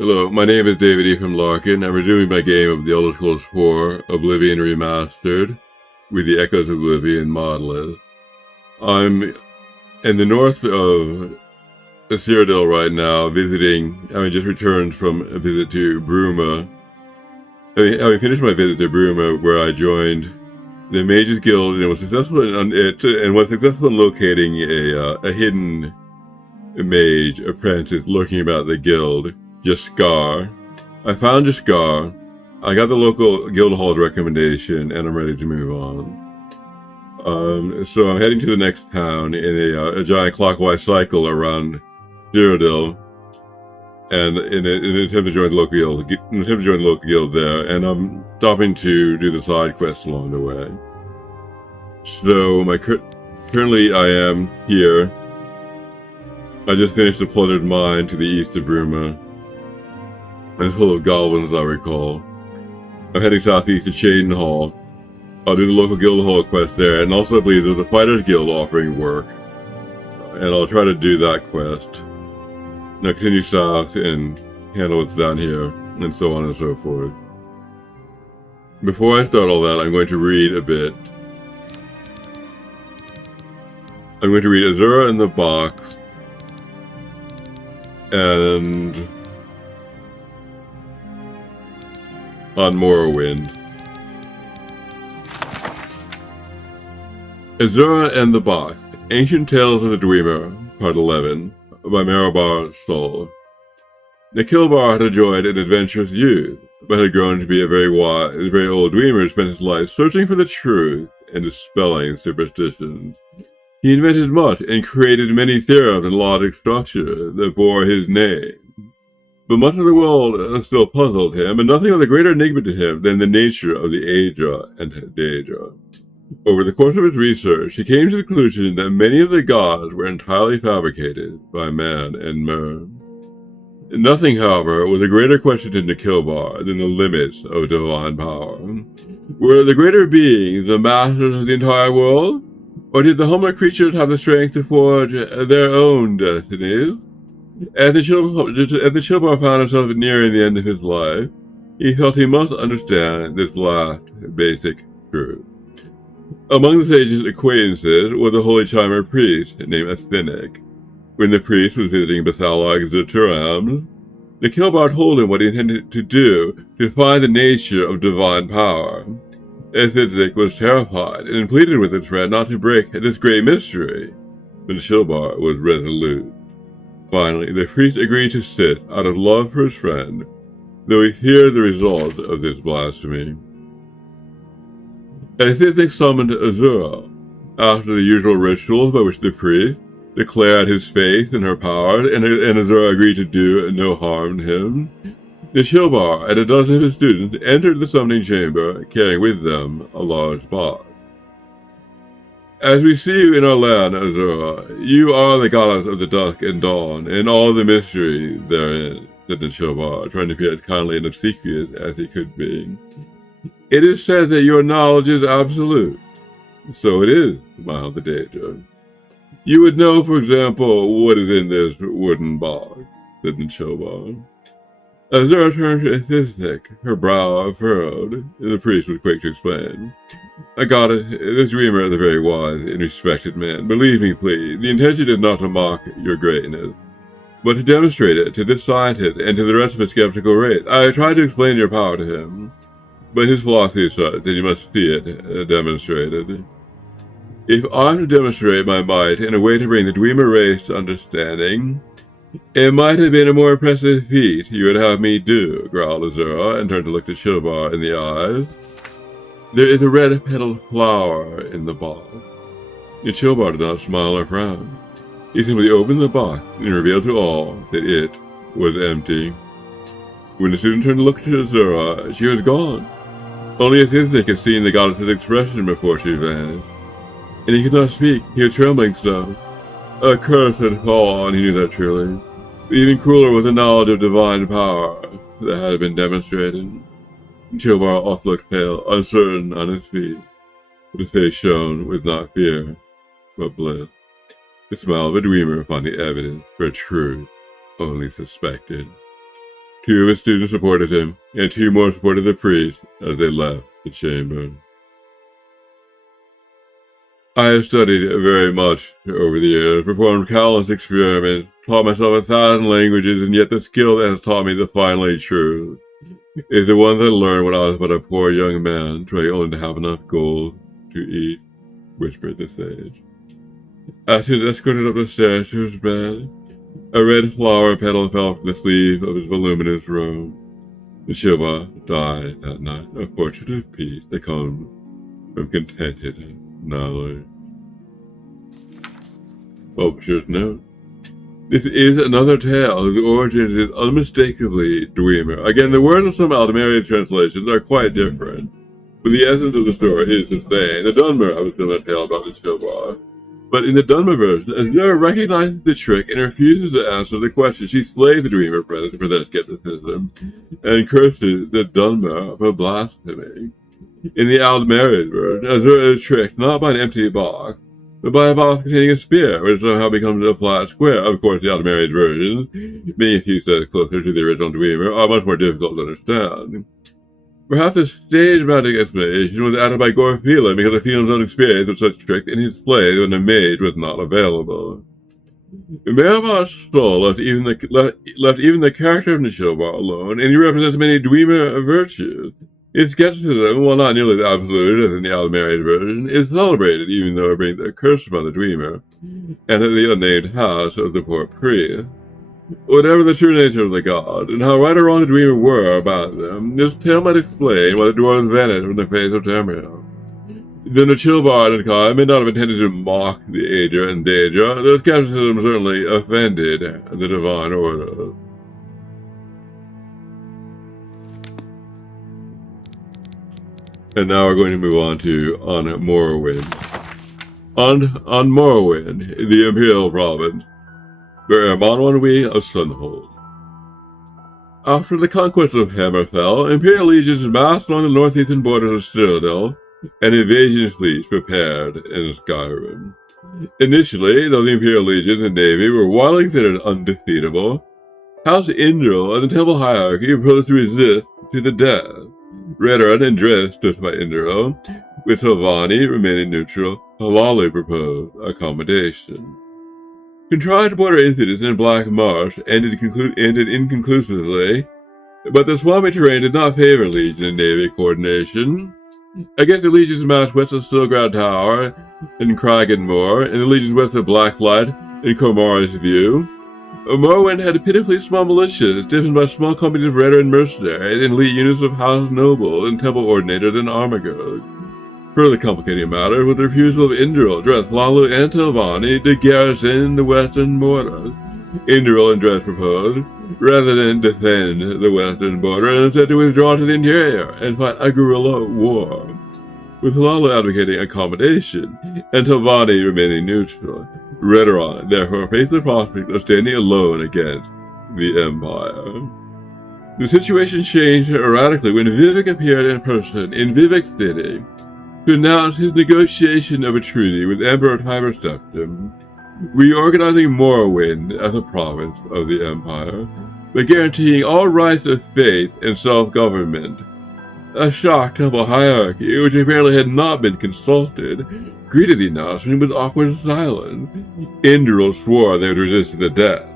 Hello, my name is David Ephraim Larkin. I'm reviewing my game of The Elder Scrolls 4 Oblivion Remastered with the Echoes of Oblivion mod list. I'm in the north of Cyrodiil right now, having just returned from a visit to Bruma. Having finished my visit to Bruma, where I joined the Mages Guild and was successful in locating a hidden mage apprentice lurking about the guild. Jaskar. I found Jaskar. I got the local guild hall's recommendation, and I'm ready to move on. So I'm heading to the next town in a giant clockwise cycle around Cyrodiil, and in an attempt to join the local guild, there, and I'm stopping to do the side quests along the way. So currently I am here. I just finished the plundered mine to the east of Bruma. It's full of goblins, I recall. I'm heading southeast to Shaden Hall. I'll do the local guild hall quest there, and also I believe there's a fighters guild offering work. And I'll try to do that quest. Now continue south and handle what's down here, and so on and so forth. Before I start all that, I'm going to read a bit. I'm going to read Azura in the Box, and on Morrowind. Azura and the Box, Ancient Tales of the Dreamer, Part 11, by Marabar Stoll. Nikilbar had enjoyed an adventurous youth, but had grown to be a very old dreamer who spent his life searching for the truth and dispelling superstitions. He invented much and created many theorems and logic structure that bore his name. But much of the world still puzzled him, and nothing was a greater enigma to him than the nature of the Aedra and Daedra. Over the course of his research, he came to the conclusion that many of the gods were entirely fabricated by man and Mer. Nothing, however, was a greater question to Nikilbar than the limits of divine power. Were the greater beings the masters of the entire world, or did the humbler creatures have the strength to forge their own destinies? As the Chilbar found himself nearing the end of his life, he felt he must understand this last basic truth. Among the sage's acquaintances was a holy Chimer priest named Athenic. When the priest was visiting Bathalog Zaturam, Nikilbar told him what he intended to do to find the nature of divine power. Athenic was terrified and pleaded with his friend not to break this great mystery, but Nikilbar was resolute. Finally, the priest agreed to sit out of love for his friend, though he feared the result of this blasphemy. Athenic summoned Azura. After the usual rituals by which the priest declared his faith in her power, and Azura agreed to do no harm to him, Nikilbar and a dozen of his students entered the summoning chamber, carrying with them a large box. As we see you in our land, Azura, you are the goddess of the dusk and dawn, and all the mystery therein, said Nikilbar, trying to be as kindly and obsequious as he could be. It is said that your knowledge is absolute. So it is, smiled the Daedra. You would know, for example, what is in this wooden box, said Nikilbar. Azura turned to Athenic, her brow furrowed. The priest was quick to explain. I got it. This dreamer is a very wise and respected man. Believe me, please, the intention is not to mock your greatness, but to demonstrate it to this scientist and to the rest of the skeptical race. I tried to explain your power to him, but his philosophy is such that you must see it demonstrated. If I'm to demonstrate my might in a way to bring the dreamer race to understanding, it might have been a more impressive feat you would have me do, growled Azura, and turned to look at Nikilbar in the eyes. There is a red-petaled flower in the box. Nikilbar did not smile or frown. He simply opened the box and revealed to all that it was empty. When the student turned to look to Azura, she was gone. Only Athenic had seen the goddess's expression before she vanished, and he could not speak. He was trembling so. A curse had fallen, he knew that truly. But even crueler was the knowledge of divine power that had been demonstrated. Nikilbar also looked pale, uncertain on his feet, but his face shone with not fear, but bliss. The smile of a dreamer finding evidence for a truth only suspected. 2 of his students supported him, and 2 more supported the priest as they left the chamber. I have studied very much over the years, performed countless experiments, taught myself 1,000 languages, and yet the skill that has taught me the final truth is the one that I learned when I was but a poor young man, trying only to have enough gold to eat, whispered the sage. As he was escorted up the stairs to his bed, a red flower petal fell from the sleeve of his voluminous robe. Nishiba died that night, a portrait of peace that comes from contented knowledge. Publisher's note. This is another tale whose origin is unmistakably Dwemer. Again, the words of some Aldemarian translations are quite different, but the essence of the story is the same. The Dunmer have a similar tale about the Shilbar. But in the Dunmer version, Azura recognizes the trick and refuses to answer the question. She slays the Dwemer prince for their skepticism and curses the Dunmer for blasphemy. In the Aldemarian version, Azura is tricked not by an empty box, but by a box containing a spear, which somehow becomes a flat square. Of course, the Aldemarian versions, being a few steps closer to the original Dwemer, are much more difficult to understand. Perhaps the stage magic explanation was added by Gorfila because of Phelan's own experience with such tricks in his plays when the mage was not available. Merabot's soul left even the character of Nishiba alone, and he represents many Dwemer virtues. Its skepticism, while not nearly as absolute as in the Aldemarian version, is celebrated even though it brings a curse upon the Dwemer, and the unnamed house of the poor priest. Whatever the true nature of the gods, and how right or wrong the Dwemer were about them, this tale might explain why the dwarves vanished from the face of Tamriel. The Nichilbar and Kai may not have intended to mock the Aedra and Daedra, their skepticism certainly offended the divine order. And now we're going to move on to Morrowind. On Morrowind, the Imperial Province, where Monwanwi of Sunhold. After the conquest of Hammerfell, Imperial legions massed along the northeastern borders of Citadel, and invasion fleets prepared in Skyrim. Initially, though the Imperial legions and navy were widely considered undefeatable, House Indril and the Temple hierarchy proposed to resist to the death. Redoran and Dres stood by Indril, with Silvani remaining neutral. Halalu proposed accommodation. Contrived border incidents in Black Marsh ended inconclusively, but the swampy terrain did not favor Legion and Navy coordination. Against the Legions marched west of Stilgrad Tower and Kraganmore, and the Legions west of Blacklight and Cormora's View. Morrowind had pitifully small militias, driven by small companies of veteran mercenaries and elite units of House Nobles and Temple Ordinators and Armagods. Further complicating matters was the refusal of Indril, Dres, Lalu, and Telvanni to garrison the western border. Indril and Dres proposed, rather than defend the western border, instead to withdraw to the interior and fight a guerrilla war, with Lalu advocating accommodation and Telvanni remaining neutral. Redoran therefore faced the prospect of standing alone against the Empire. The situation changed radically when Vivek appeared in person in Vivek City to announce his negotiation of a treaty with Emperor Tiber Septim, reorganizing Morrowind as a province of the Empire, but guaranteeing all rights of faith and self-government. A shocked temple hierarchy, which apparently had not been consulted, greeted the announcement with awkward silence. Indril swore they would resist to the death,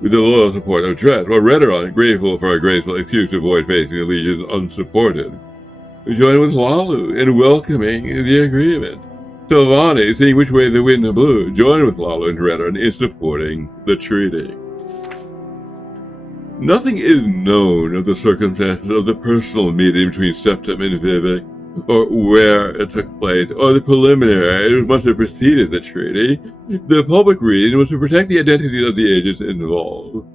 with the loyal support of Dres, while Redoran, grateful for a graceful excuse to avoid facing the legions unsupported, joined with Lalu in welcoming the agreement. Telvanni, seeing which way the wind blew, joined with Lalu and Redoran in supporting the treaty. Nothing is known of the circumstances of the personal meeting between Septim and Vivek, or where it took place, or the preliminaries which must have preceded the treaty. The public reason was to protect the identities of the agents involved.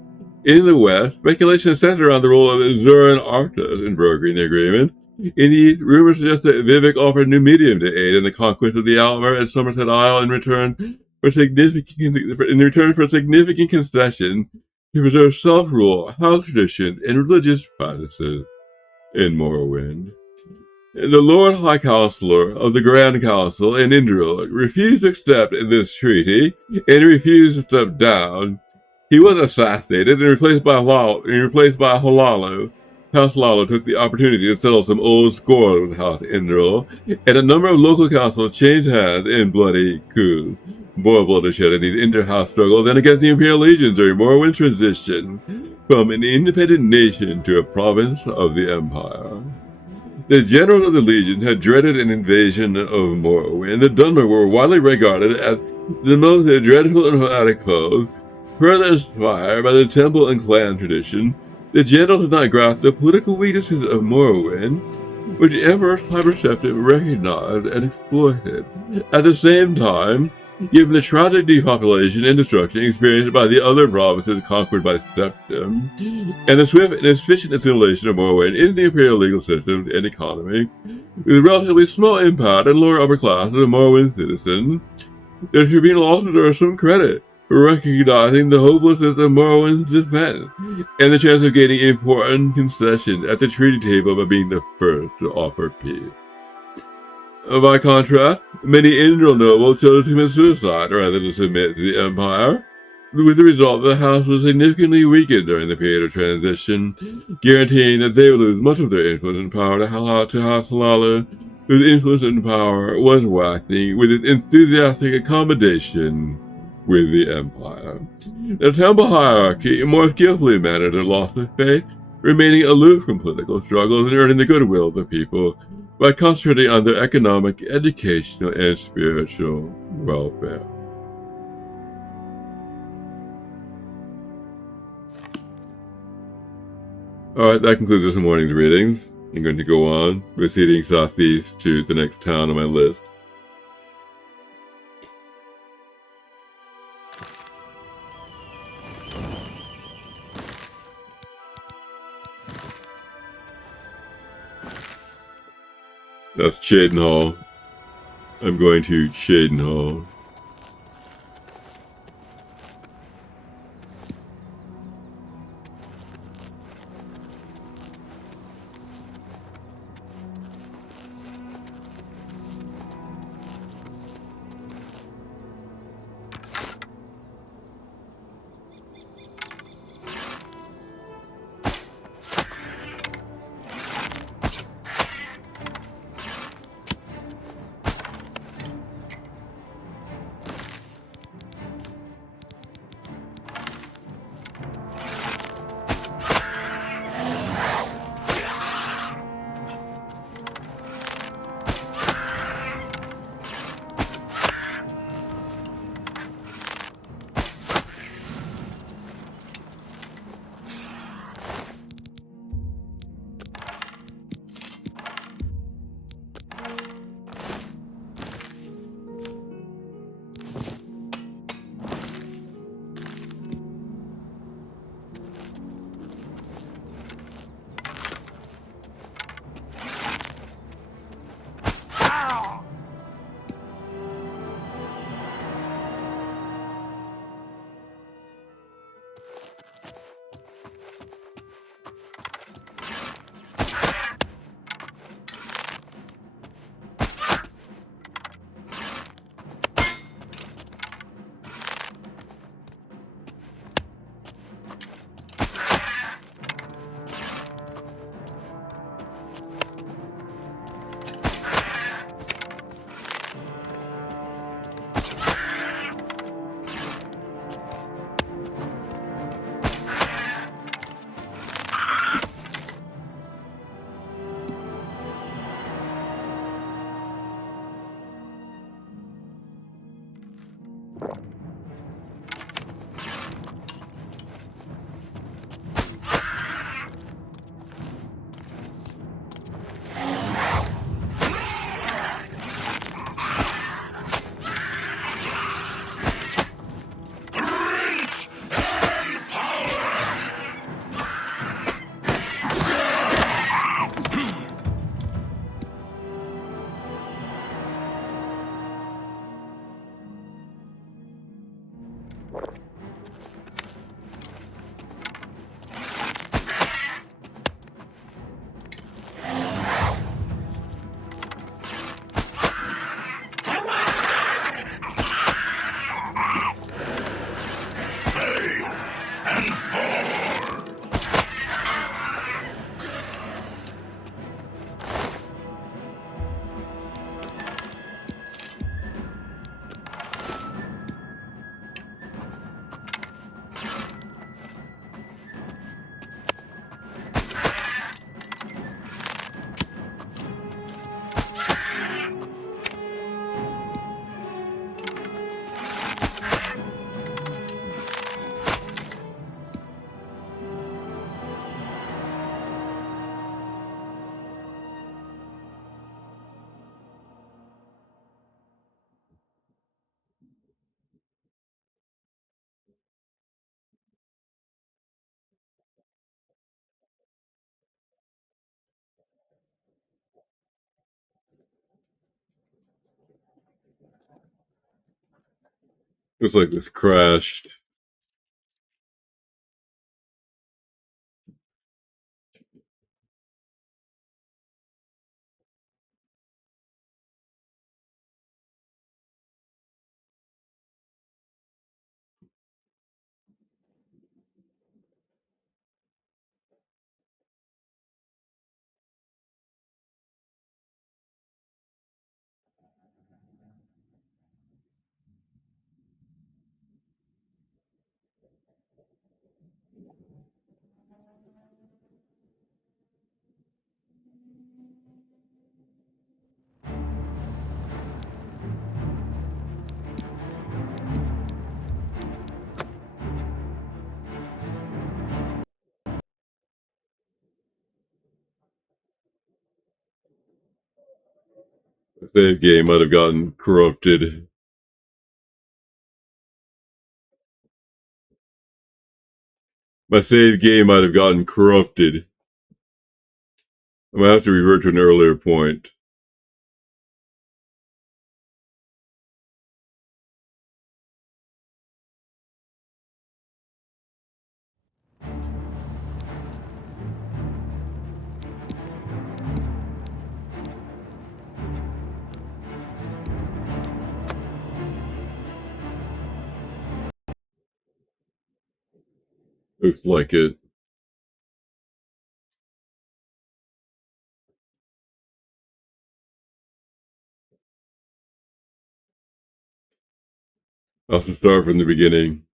In the West, speculation centered around the role of Azura and Arctos in brokering the agreement. In the East, rumors suggest that Vivek offered New Medium to aid in the conquest of the Almer and Somerset Isle in return for a significant concession to preserve self-rule, house traditions, and religious practices in Morrowind. The Lord High Counselor of the Grand Council in Indril refused to accept this treaty and refused to step down He was assassinated and replaced by Halalo. House Lalo took the opportunity to settle some old scores with House Indral, and a number of local councils changed hands in bloody coups. More bloodshed in these inter-house struggles than against the Imperial Legion during Morrowind's transition from an independent nation to a province of the Empire. The generals of the Legion had dreaded an invasion of Morrowind. The Dunmer were widely regarded as the most dreadful and fanatic foes. Further inspired by the temple and clan tradition, the generals did not grasp the political weaknesses of Morrowind, which Emperor Cyberceptive recognized and exploited. At the same time, given the tragic depopulation and destruction experienced by the other provinces conquered by Septim, and the swift and efficient assimilation of Morrowind into the imperial legal systems and economy, with a relatively small impact on lower upper classes of Morrowind citizens, the tribunal also deserves some credit for recognizing the hopelessness of Morrowind's defense, and the chance of gaining important concessions at the treaty table by being the first to offer peace. By contrast, many Indral nobles chose to commit suicide rather than submit to the Empire, with the result that the house was significantly weakened during the period of transition, guaranteeing that they would lose much of their influence and power to House Halala, whose influence and power was waxing with its enthusiastic accommodation with the Empire. The temple hierarchy more skillfully managed their loss of faith, remaining aloof from political struggles and earning the goodwill of the people by concentrating on their economic, educational, and spiritual welfare. Alright, that concludes this morning's readings. I'm going to go on, proceeding southeast to the next town on my list. That's Cheydinhal. I'm going to Cheydinhal. Looks like this crashed. The save game might have gotten corrupted. My save game might have gotten corrupted. I might have to revert to an earlier point. Looks like it. I'll have to start from the beginning.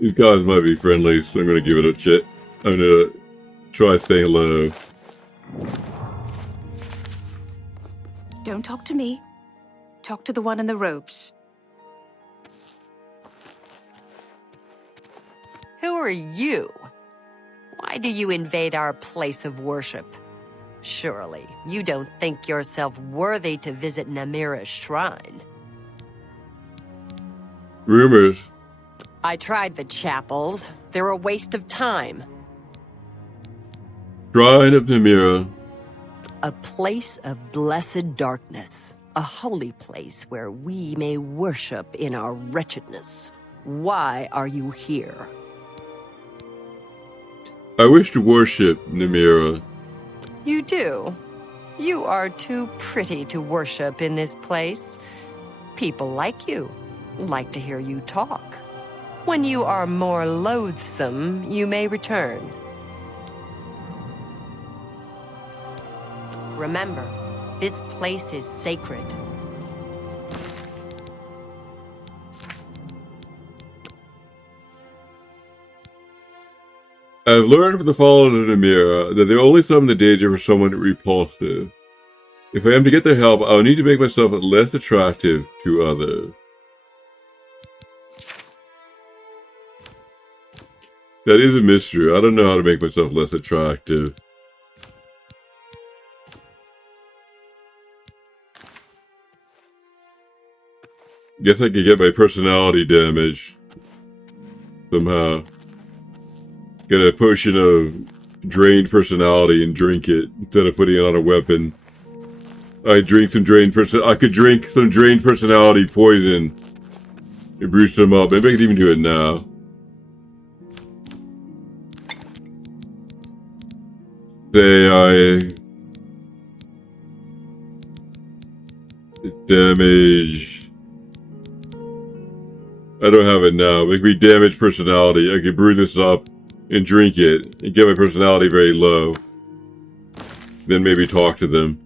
These guys might be friendly, so I'm gonna give it a chit. I'm gonna try saying hello. Don't talk to me. Talk to the one in the robes. Who are you? Why do you invade our place of worship? Surely, you don't think yourself worthy to visit Namira's shrine. Rumors. I tried the chapels. They're a waste of time. Shrine of Namira. A place of blessed darkness. A holy place where we may worship in our wretchedness. Why are you here? I wish to worship Namira. You do? You are too pretty to worship in this place. People like you, like to hear you talk. When you are more loathsome, you may return. Remember, this place is sacred. I've learned from the followers of Namira that they only summon the danger for someone repulsive. If I am to get their help, I will need to make myself less attractive to others. That is a mystery. I don't know how to make myself less attractive. Guess I could get my personality damaged somehow. Get a potion of drained personality and drink it instead of putting it on a weapon. I could drink some drained personality poison and boost them up. Maybe I could even do it now. Say I damage. I don't have it now. Make me damage personality. I could brew this up and drink it and get my personality very low. Then maybe talk to them.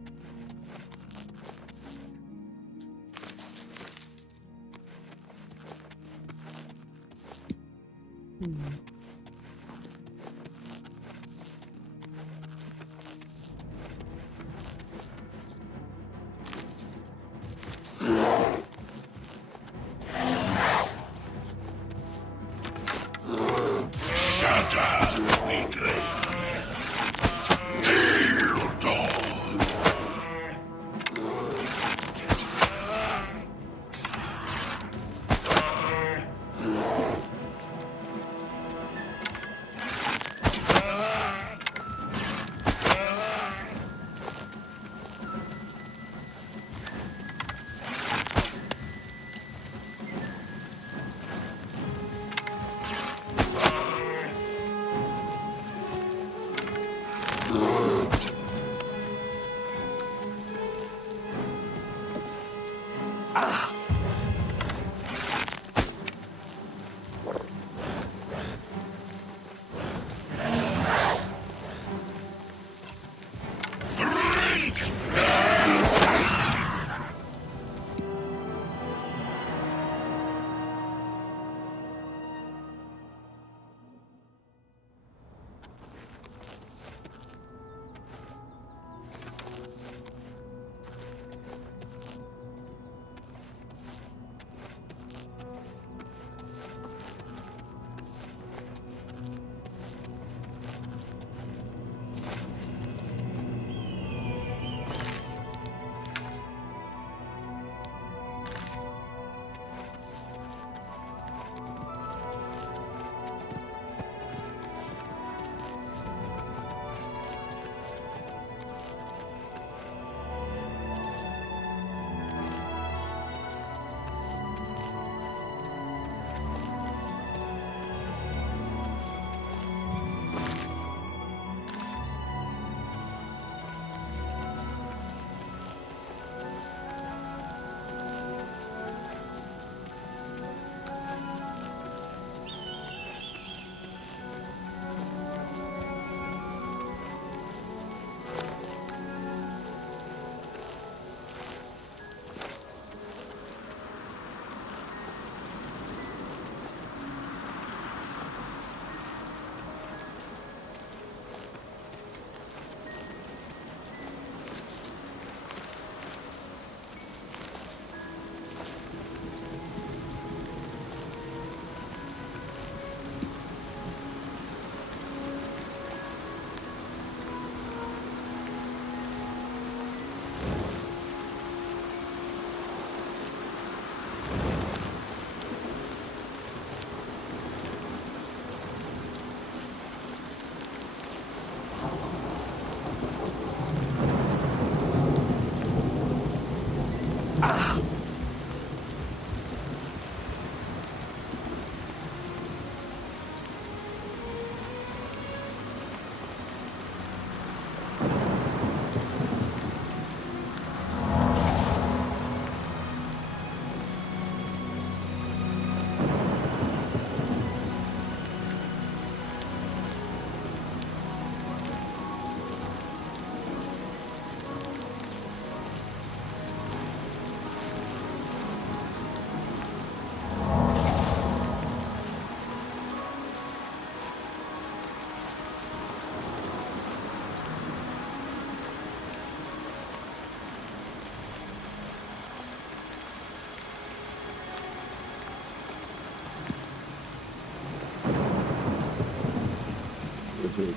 There's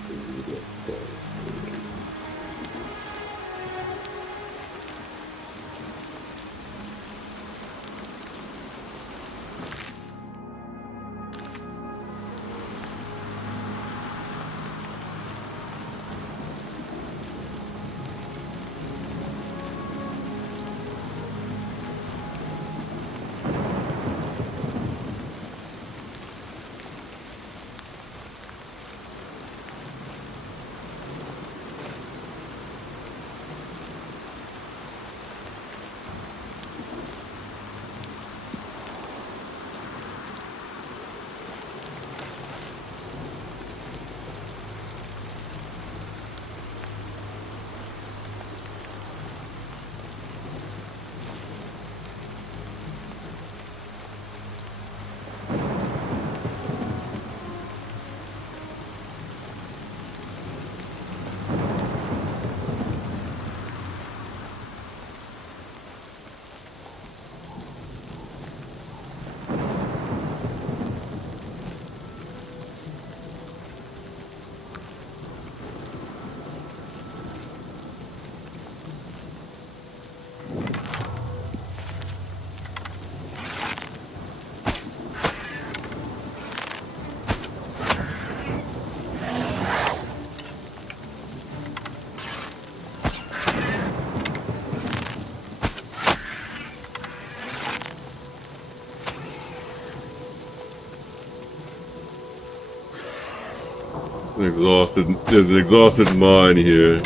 an exhausted mine here.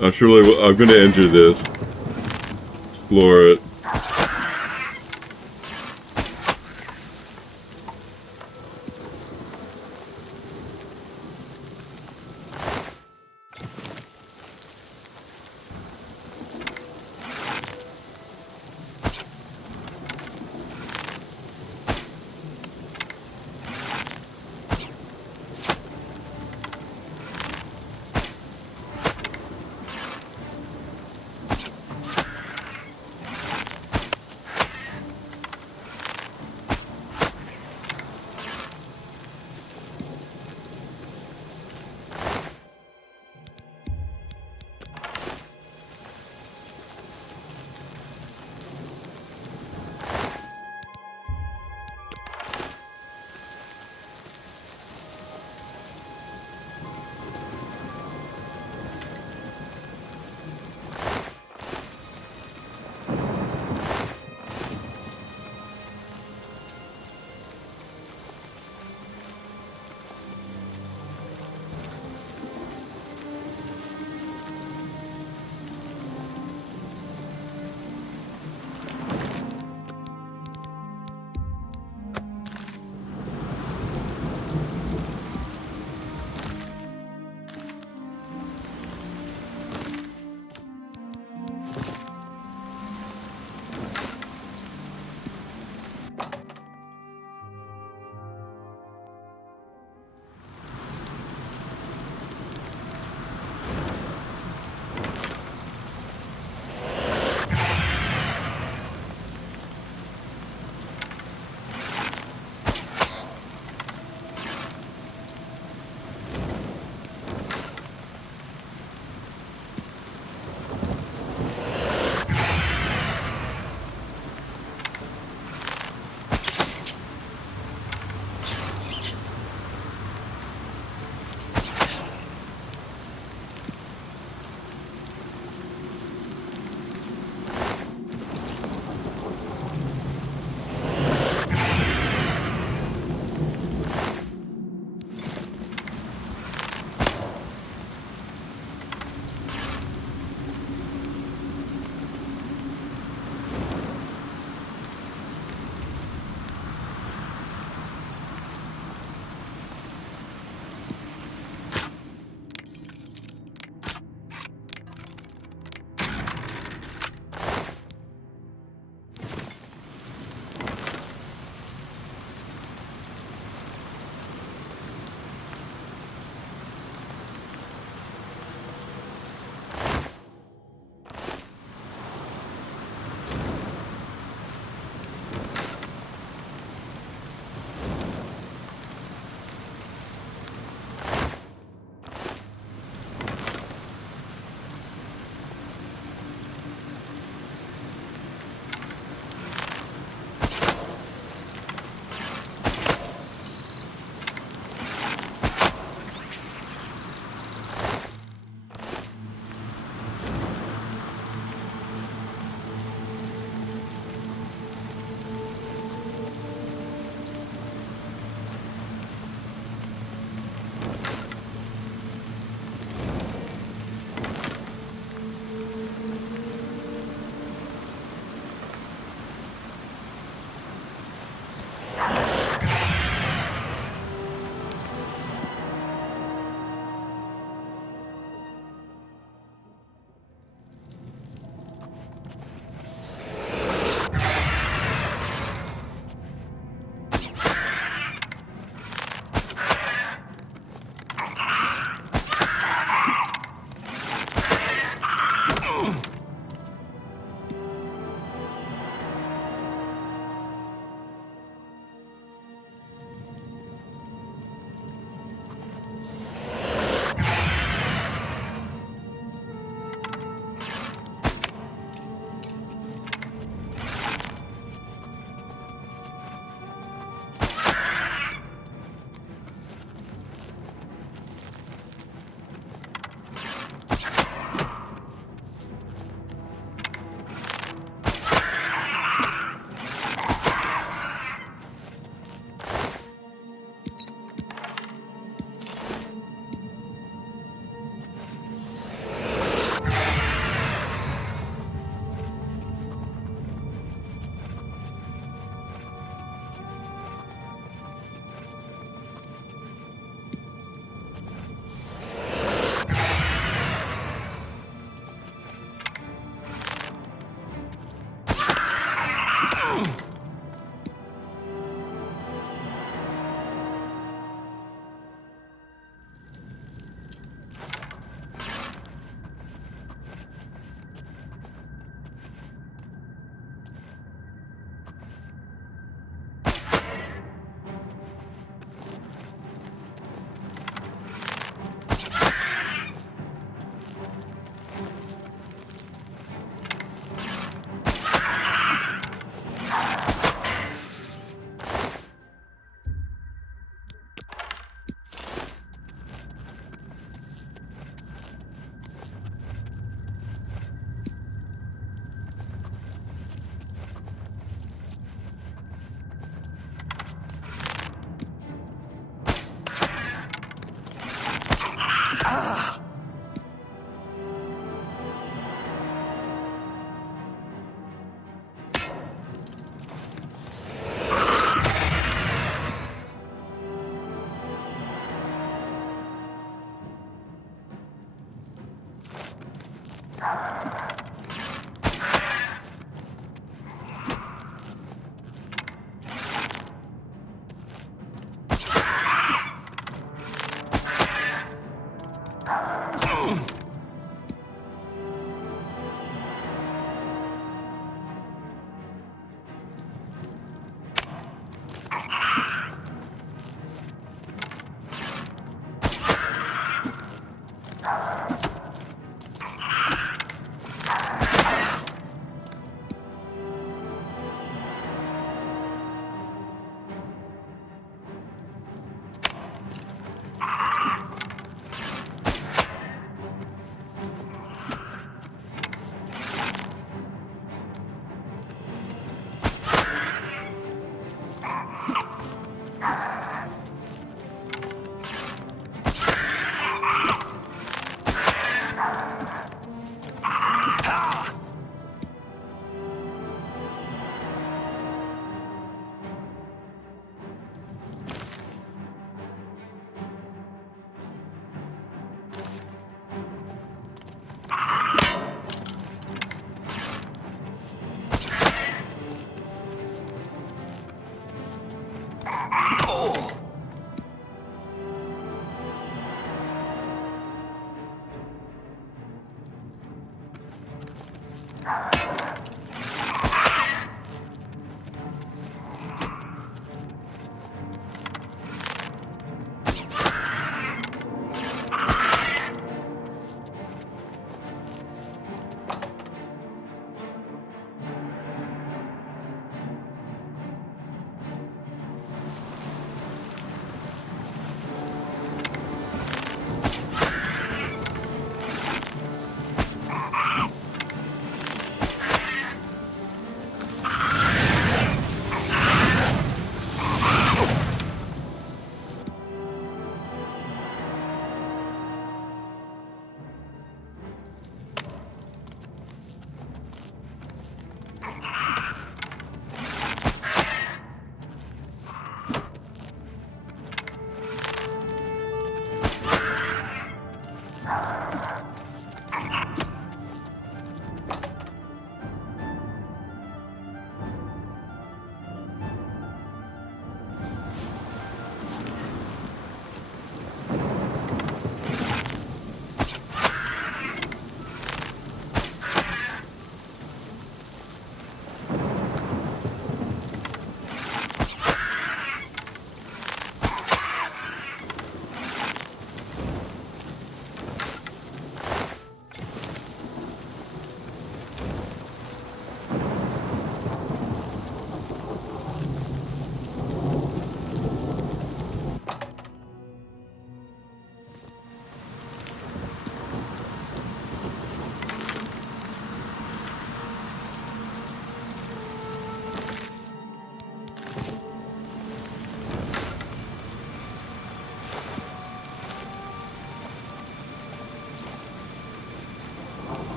I'm gonna enter this. Explore it.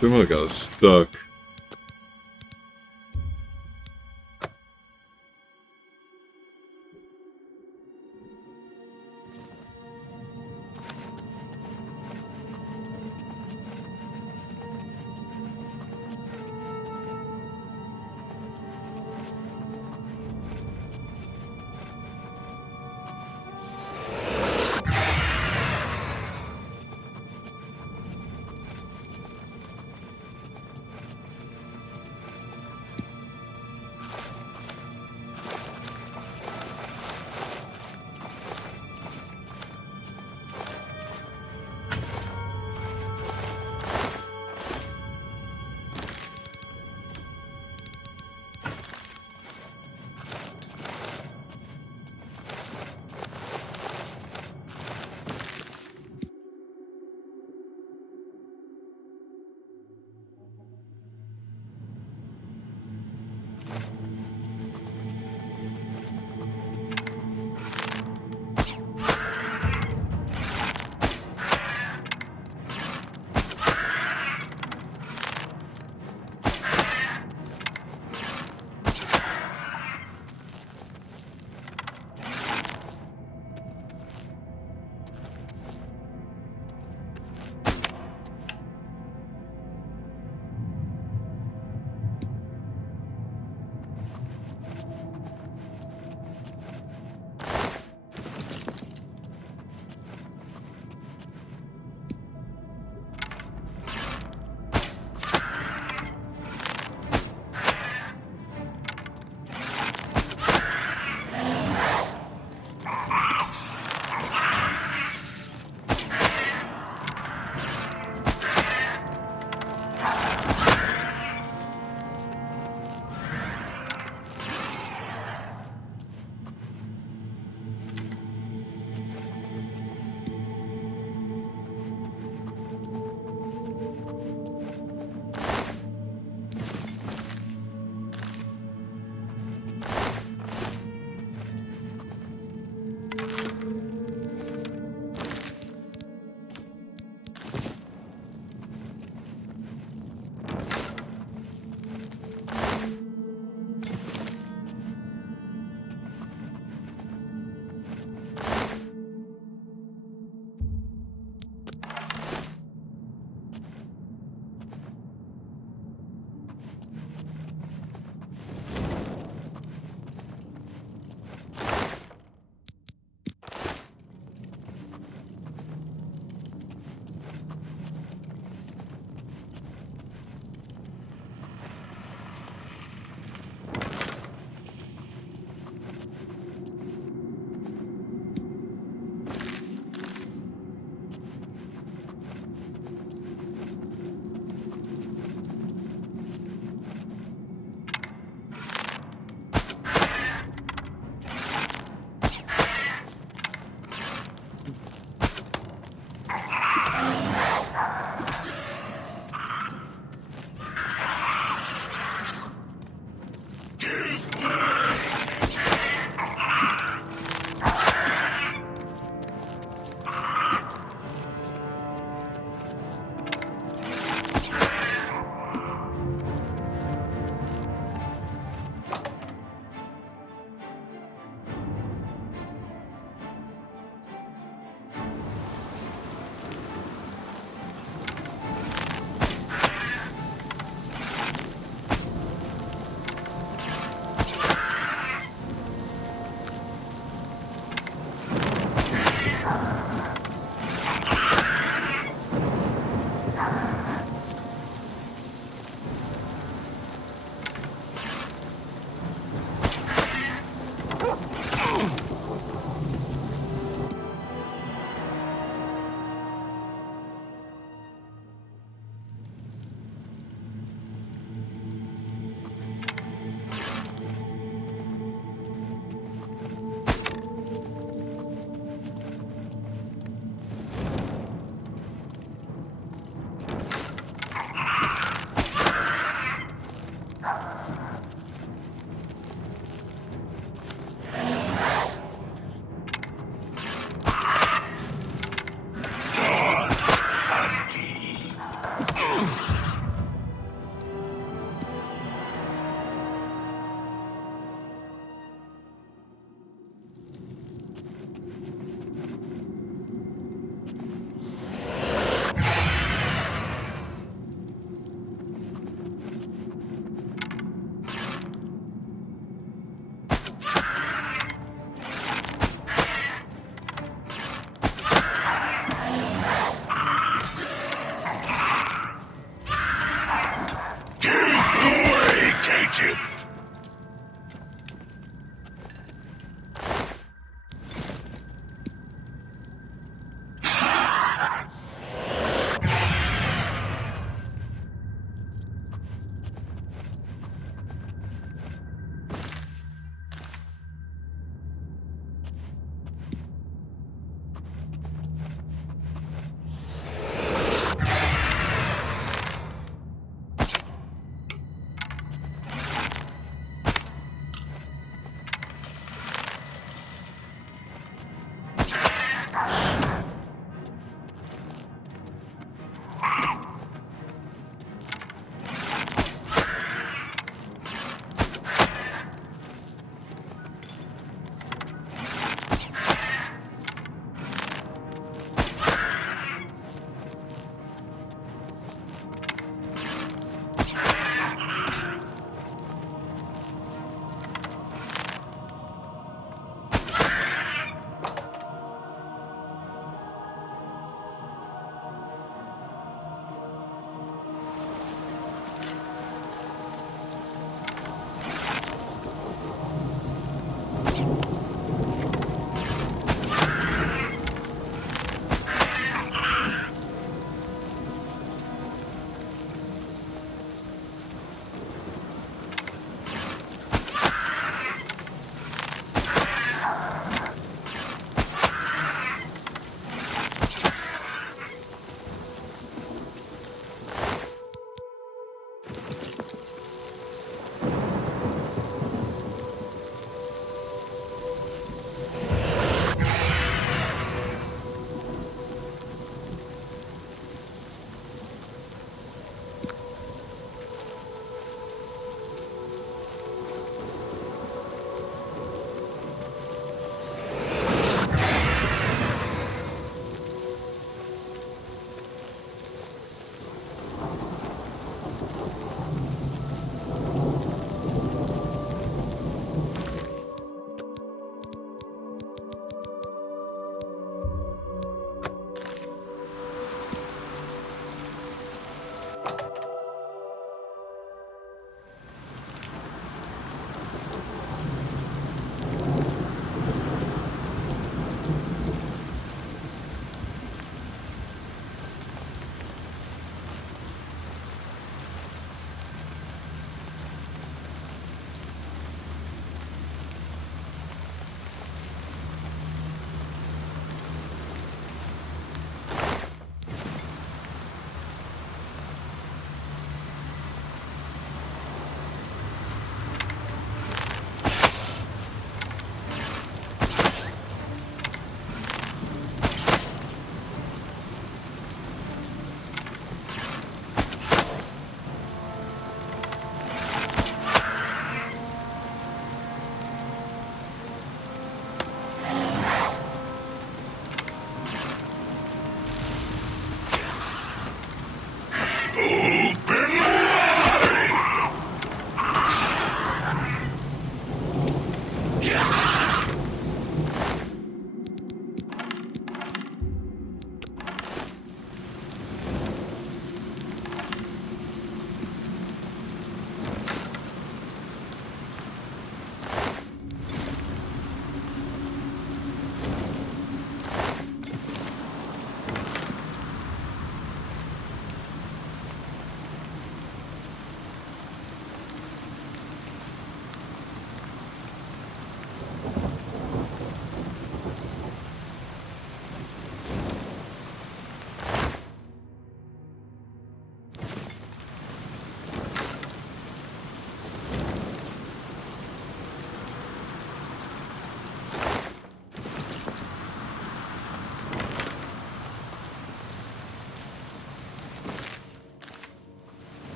Somehow got stuck.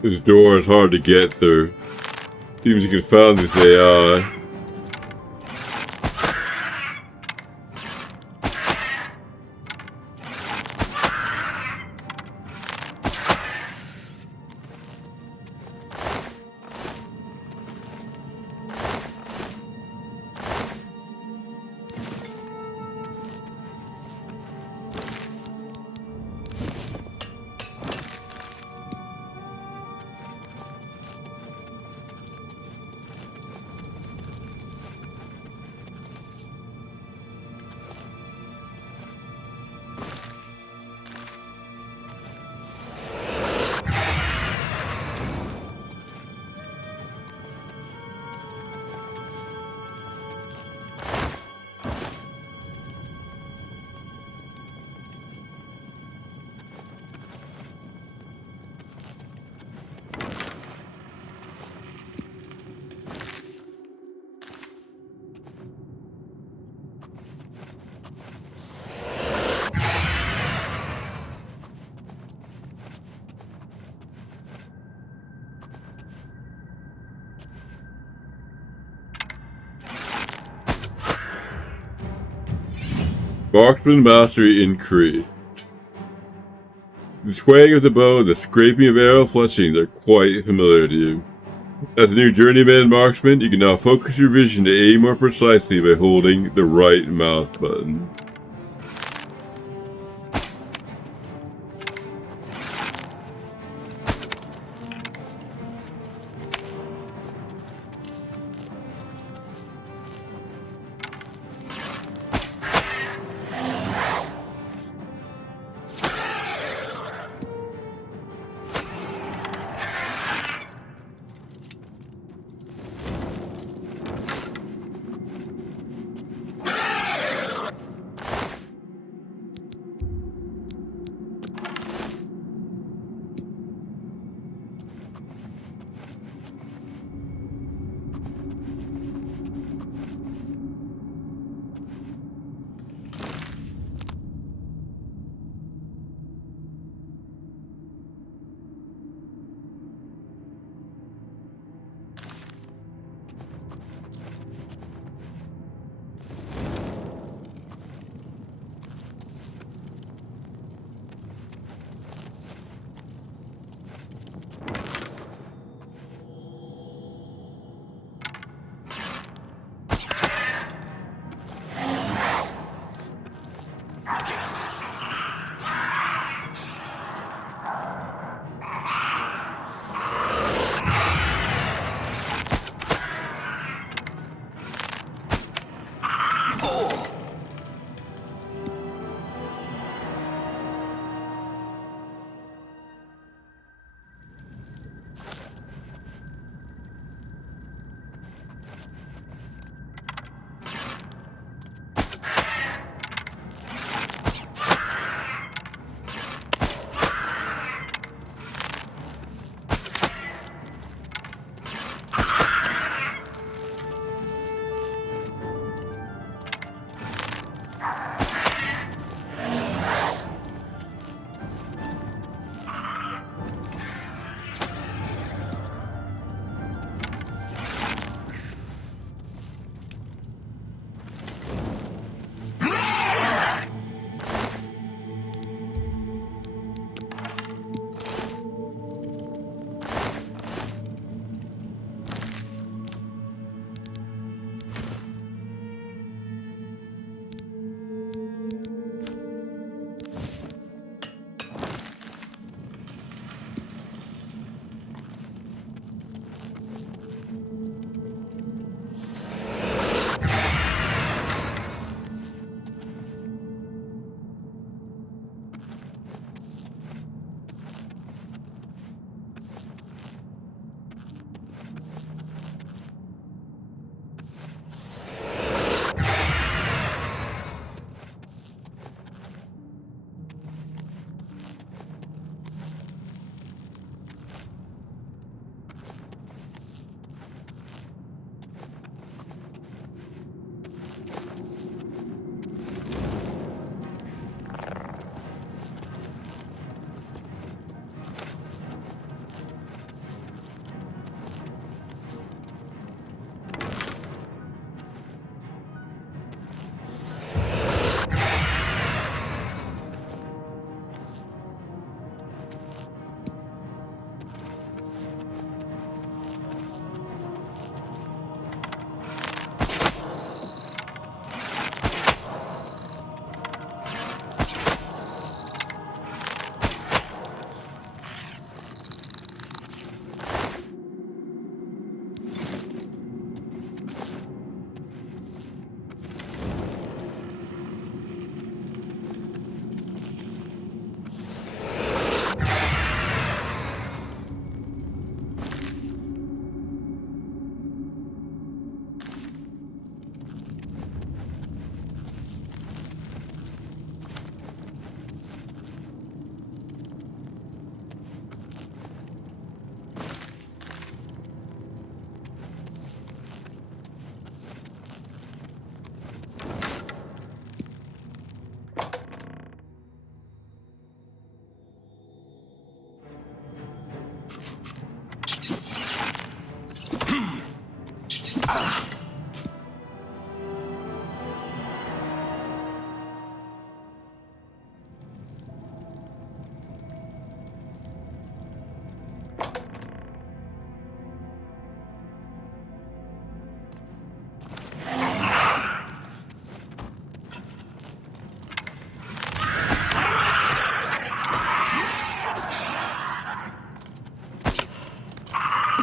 This door is hard to get through. Seems you can find this AI. Marksman mastery increased. The swaying of the bow and the scraping of arrow fletchings are quite familiar to you. As a new journeyman marksman, you can now focus your vision to aim more precisely by holding the right mouse button.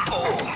people!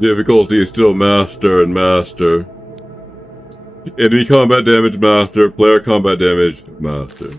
Difficulty is still Master and Master. Enemy combat damage Master, player combat damage Master.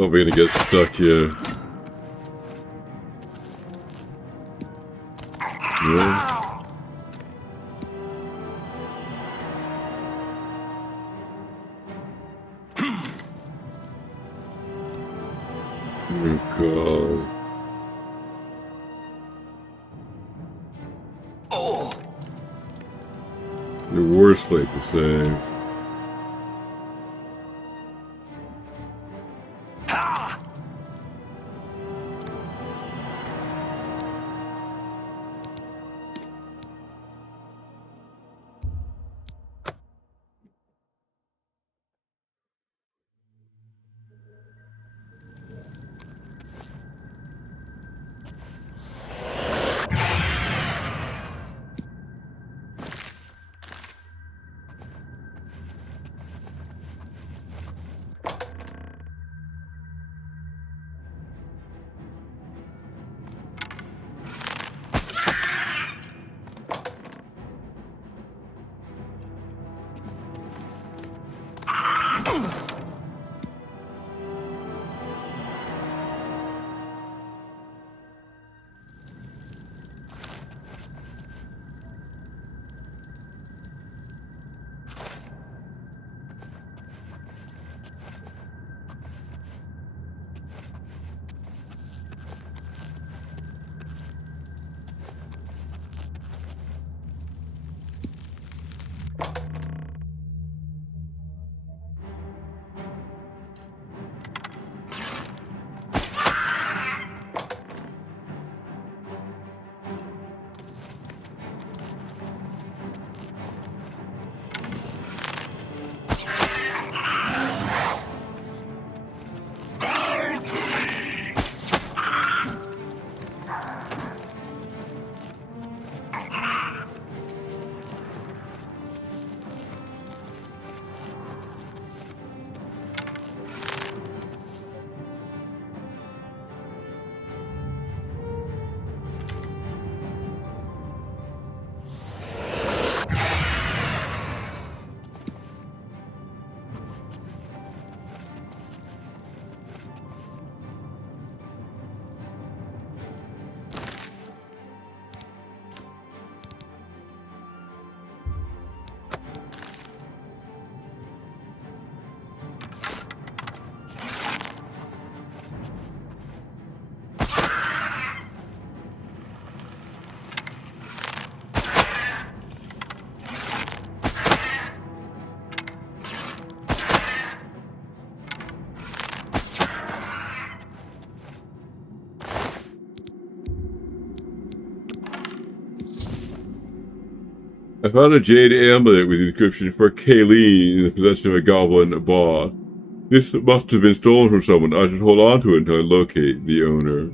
Probably gonna get stuck here. Yeah. Oh god. The worst place to save. I found a jade amulet with the inscription for Kayleen in the possession of a goblin bot. This must have been stolen from someone. I should hold on to it until I locate the owner.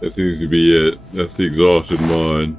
That seems to be it. That's the exhausted mind.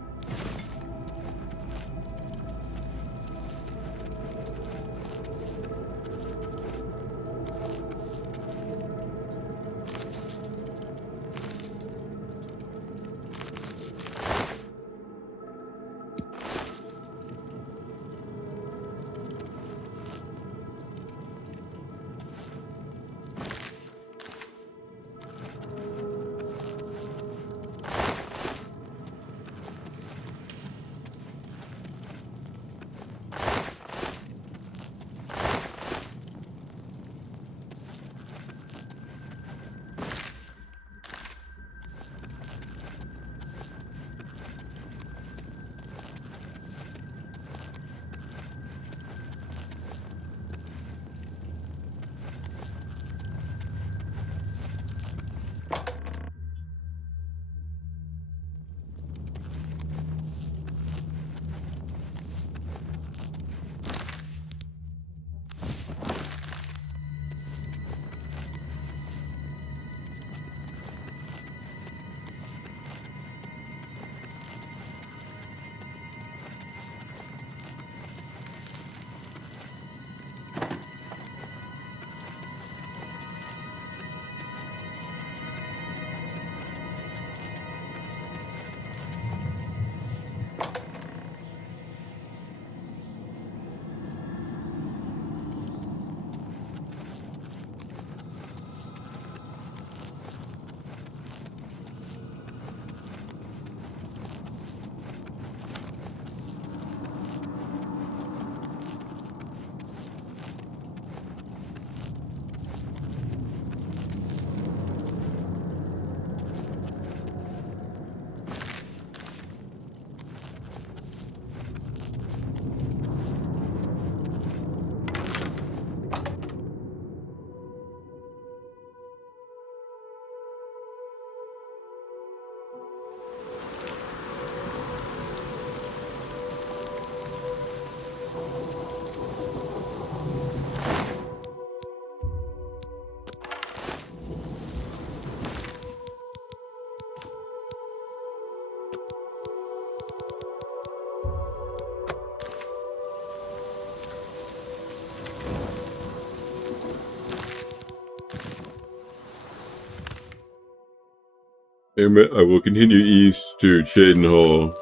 I will continue east to Chaden Hall.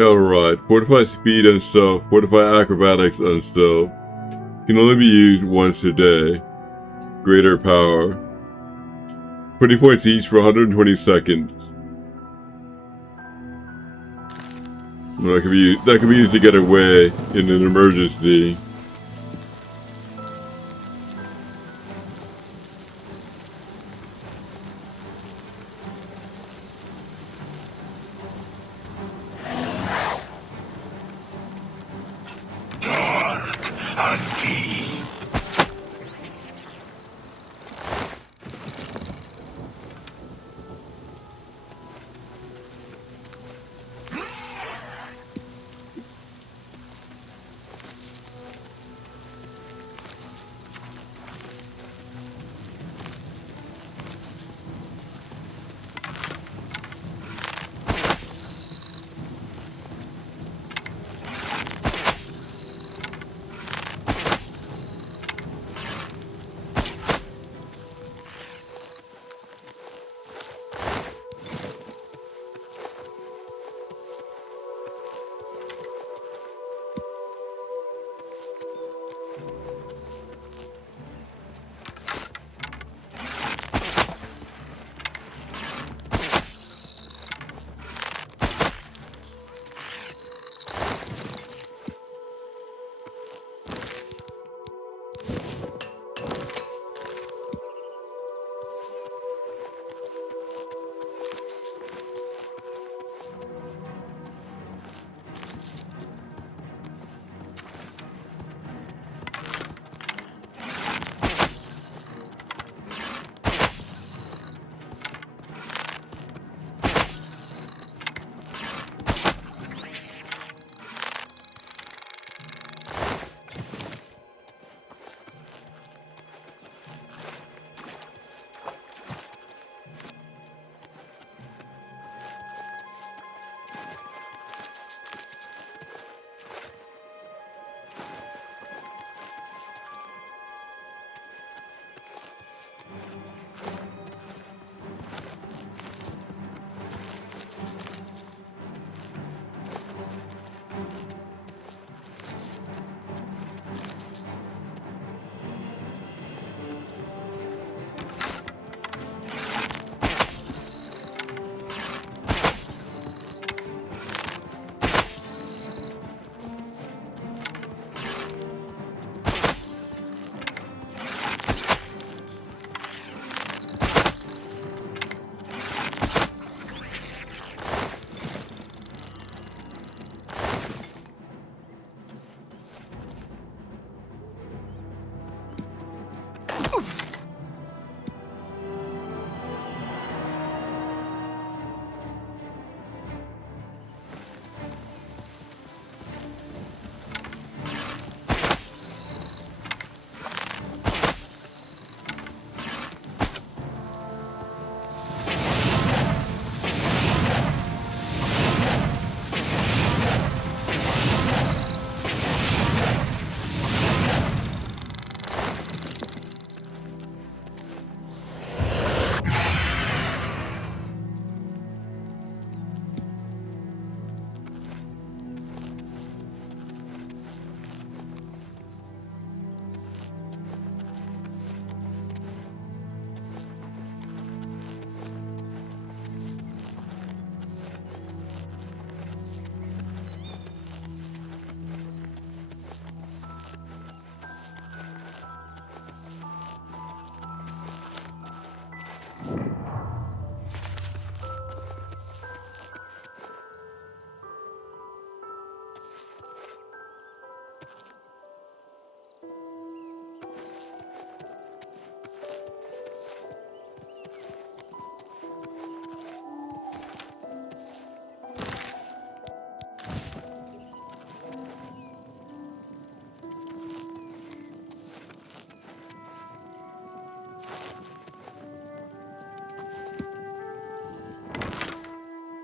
Alright, fortify speed and stealth, fortify acrobatics and stealth. Can only be used once a day. Greater power. 20 points each for 120 seconds. That could be used to get away in an emergency.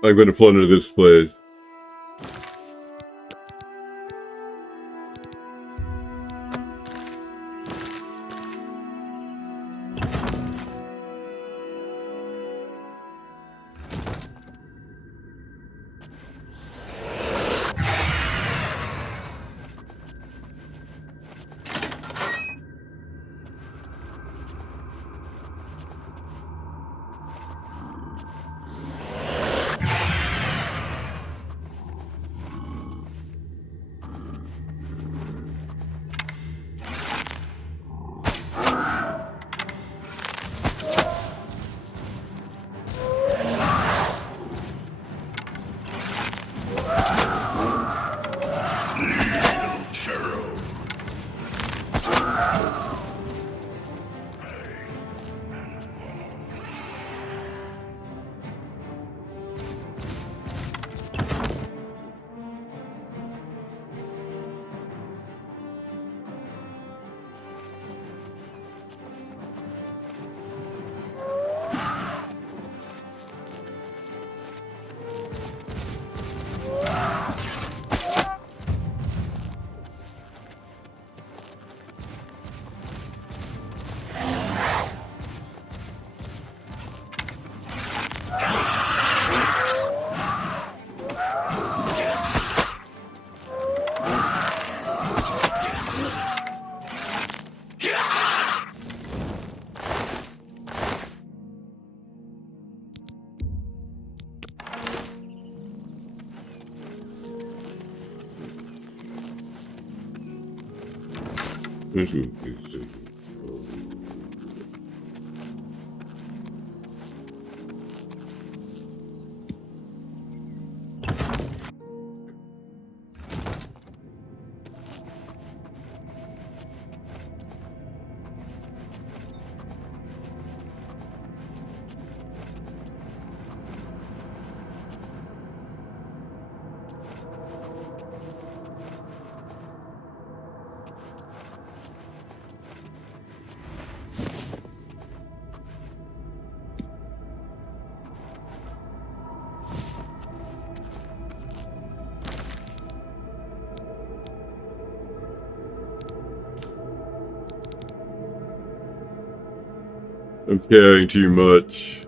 I'm going to plunder this place. I'm caring too much.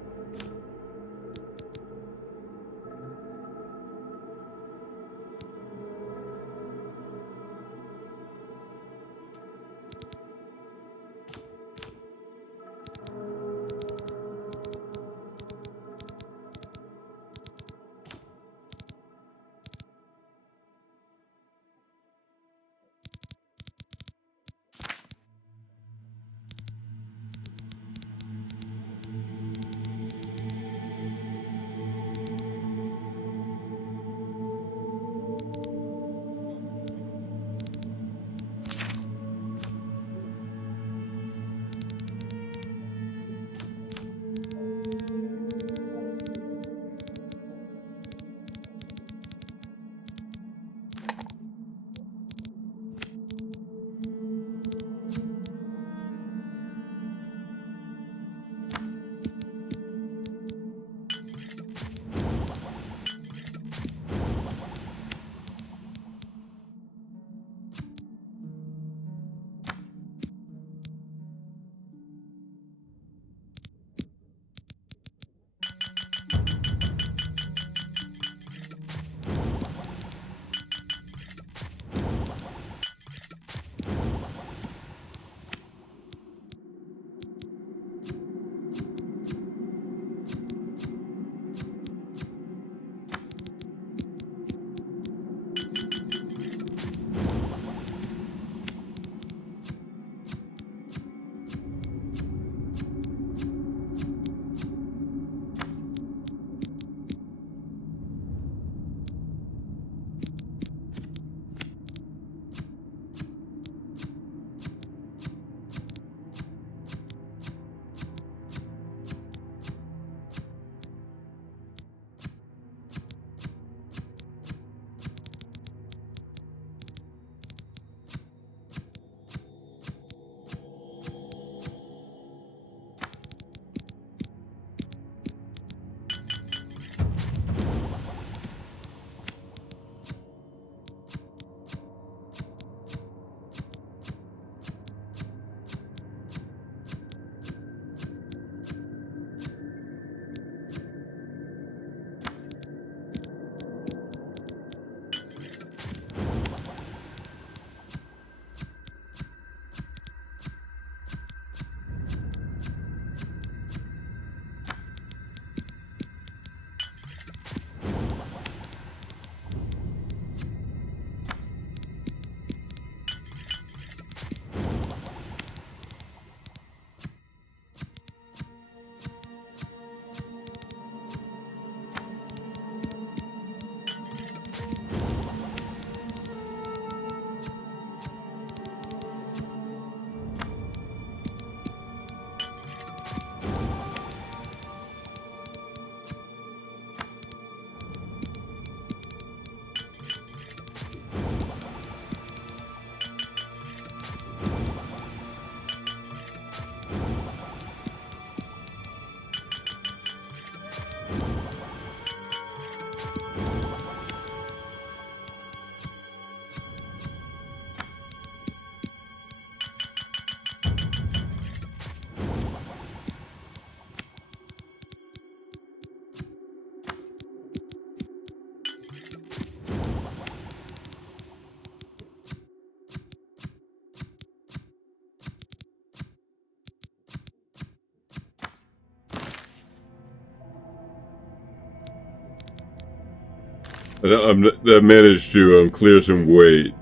I managed to clear some weight.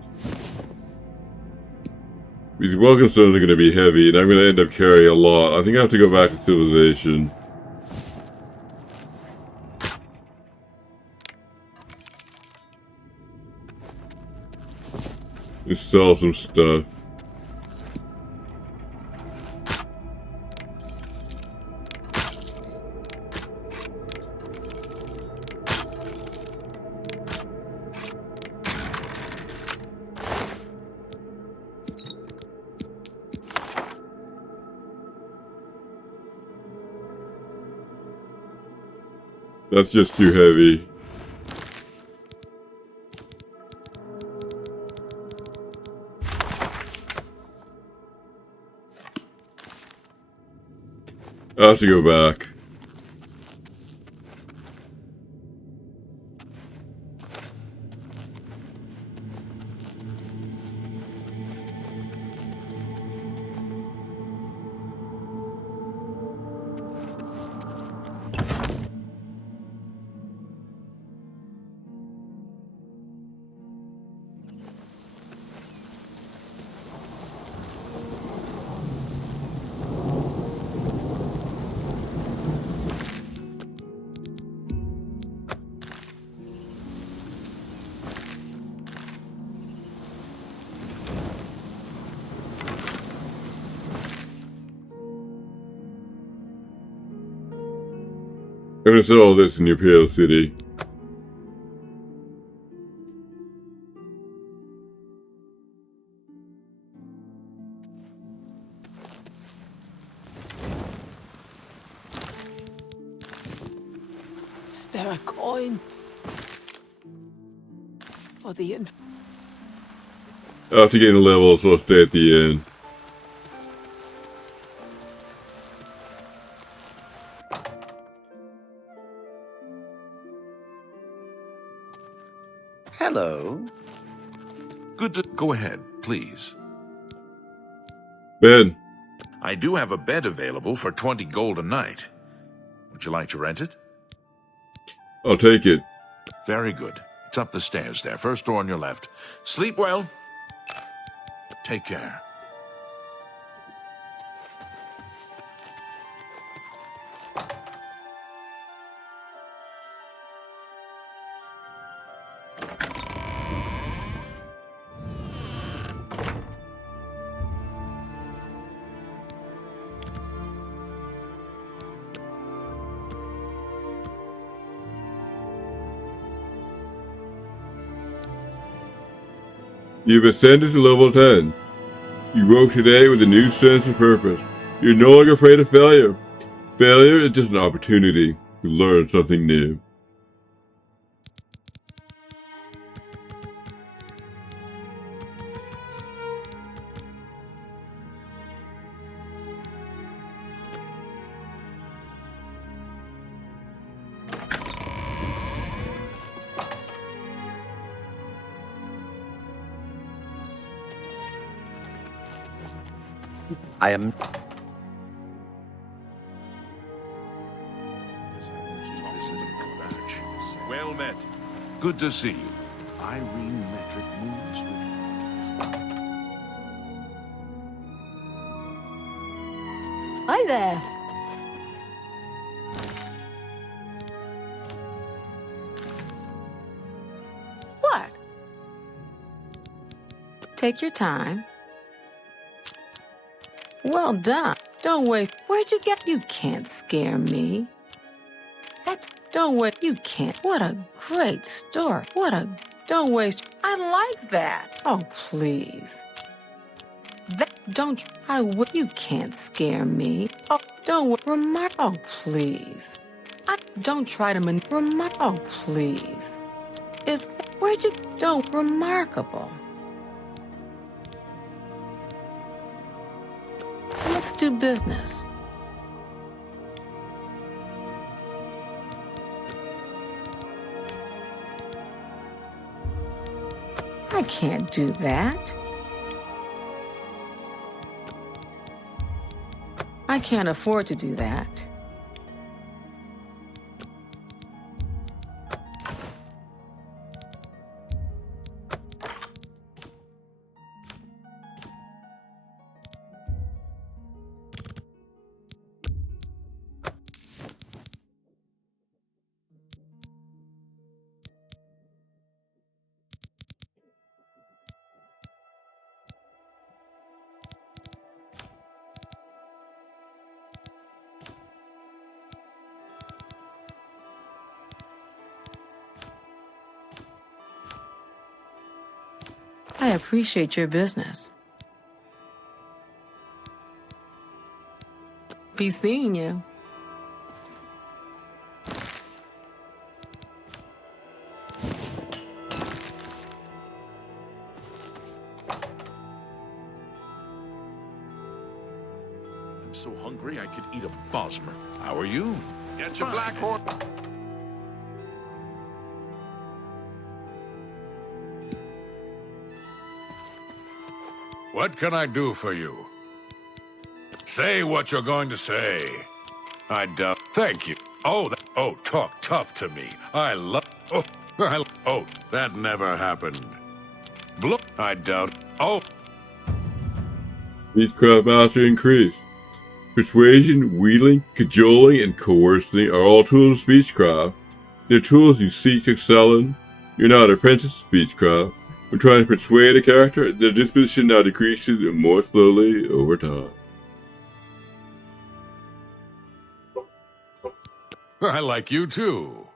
These welcome stones are going to be heavy, and I'm going to end up carrying a lot. I think I have to go back to civilization. Just sell some stuff. That's just too heavy. I have to go back. I'm gonna sell all this in Imperial City. Spare a coin for the I have to gain a level, so I'll stay at the end. Hello. Good to go ahead, please. Ben, I do have a bed available for 20 gold a night. Would you like to rent it? I'll take it. Very good. It's up the stairs there, first door on your left. Sleep well. Take care. You've ascended to level 10. You woke today with a new sense of purpose. You're no longer afraid of failure. Failure is just an opportunity to learn something new. I am... Well met. Good to see you. Irene metric moves with... Hi there. What? Take your time. Well done. Don't wait. Where'd you get? You can't scare me. Don't wait. You can't. What a great story. Don't waste. I like that. Oh, please. You can't scare me. Oh, oh, please. Don't try to oh, please. Remarkable. Let's do business. I can't do that. I can't afford to do that. I appreciate your business. Be seeing you. I'm so hungry I could eat a Bosmer. How are you? Get your black horse. What can I do for you? Say what you're going to say. I doubt. Thank you. Oh, talk tough to me. I love. Oh, that never happened. I doubt. Oh. Speechcraft mastery increased. Persuasion, wheedling, cajoling, and coercing are all tools of speechcraft. They're tools you seek to excel in. You're not an apprentice of speechcraft. When trying to persuade a character, their disposition now decreases more slowly over time. I like you too.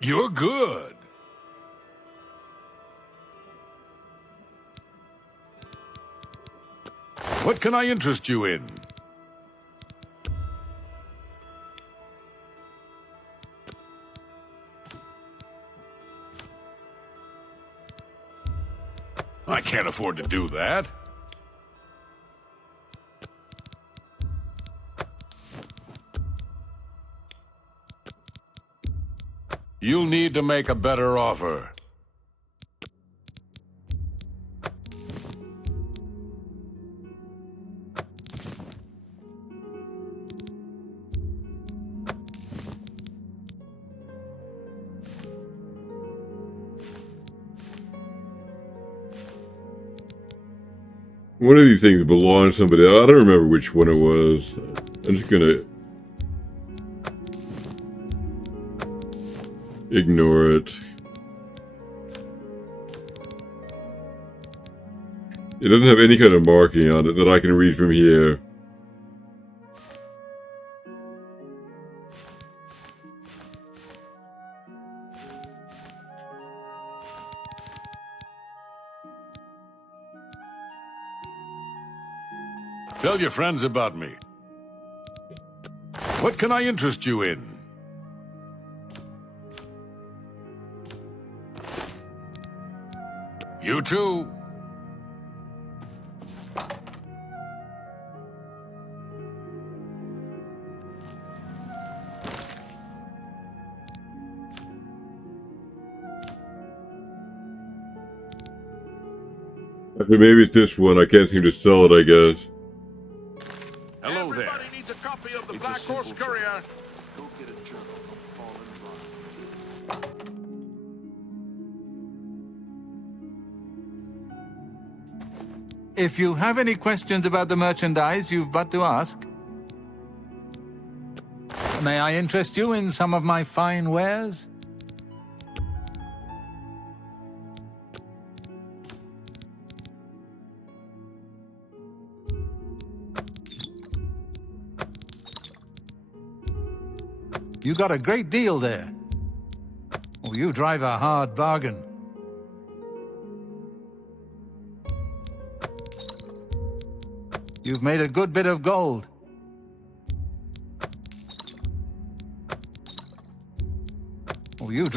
You're good. What can I interest you in? I can't afford to do that. You'll need to make a better offer. One of these things belonged to somebody else. I don't remember which one it was. I'm just gonna ignore it. It doesn't have any kind of marking on it that I can read from here. Tell your friends about me. What can I interest you in? You too. Maybe it's this one. I can't seem to sell it, I guess. Hello there. Everybody needs a copy of the Black Horse Courier. Go get a journal from Fallen Rod. If you have any questions about the merchandise, you've but to ask. May I interest you in some of my fine wares? You got a great deal there. Oh, you drive a hard bargain. You've made a good bit of gold. Oh, you...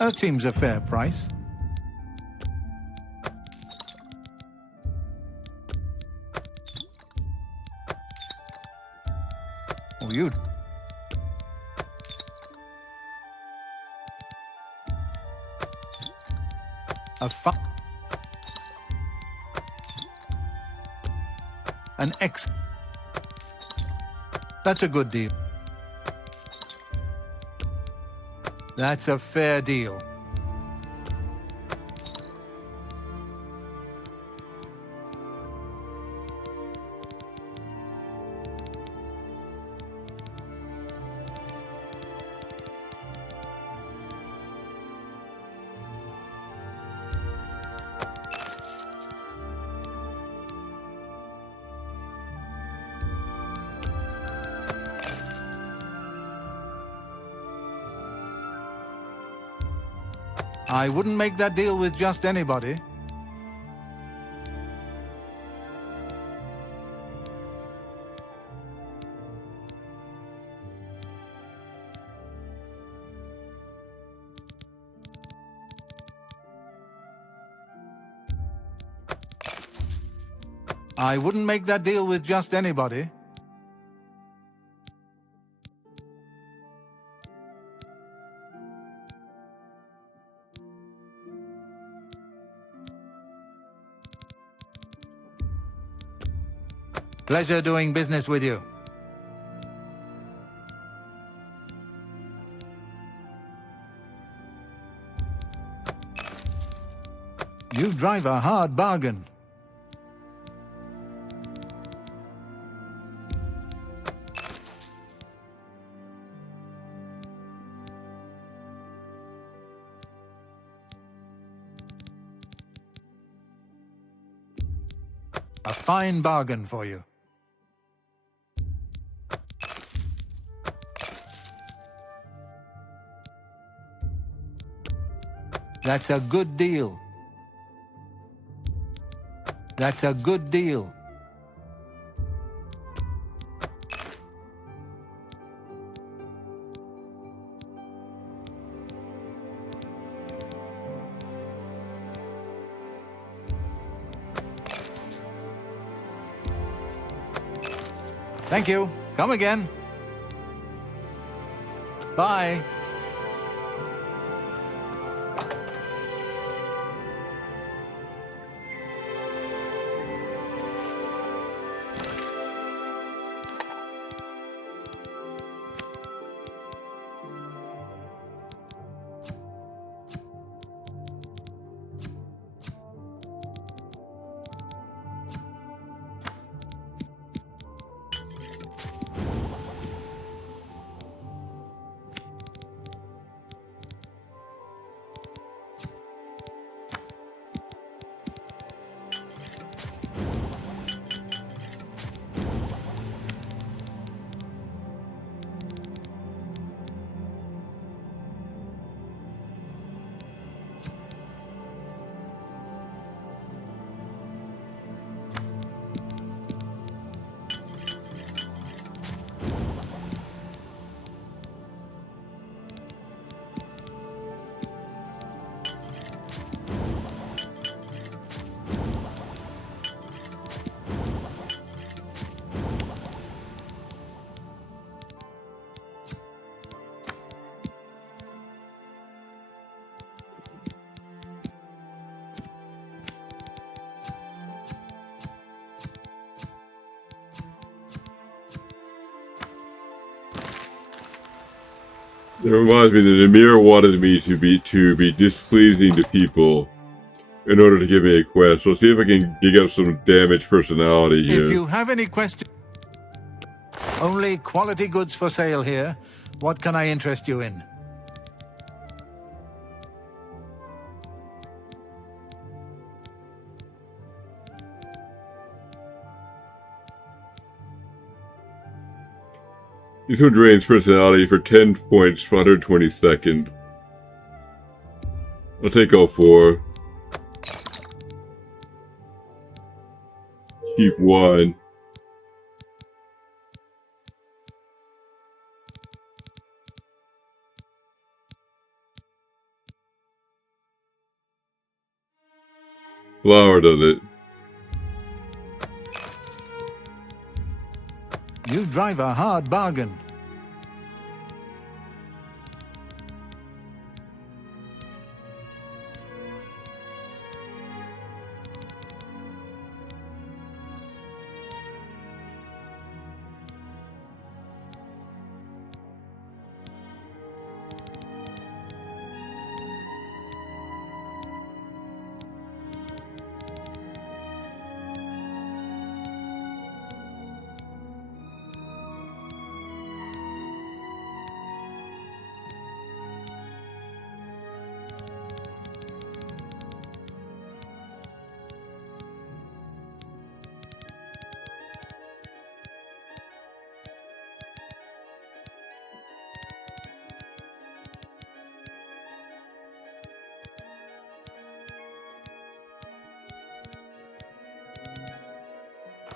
That seems a fair price. Oh, you... A fi- An X. That's a good deal. That's a fair deal. I wouldn't make that deal with just anybody. I wouldn't make that deal with just anybody. Pleasure doing business with you. You drive a hard bargain. A fine bargain for you. That's a good deal. That's a good deal. Thank you. Come again. Bye. It reminds me that Amir wanted me to be displeasing to people in order to give me a quest. So see if I can dig up some damaged personality here. If you have any questions, only quality goods for sale here. What can I interest you in? This one drains personality for 10 points for 122nd. I'll take all 4. Keep 1. Flower does it. You drive a hard bargain.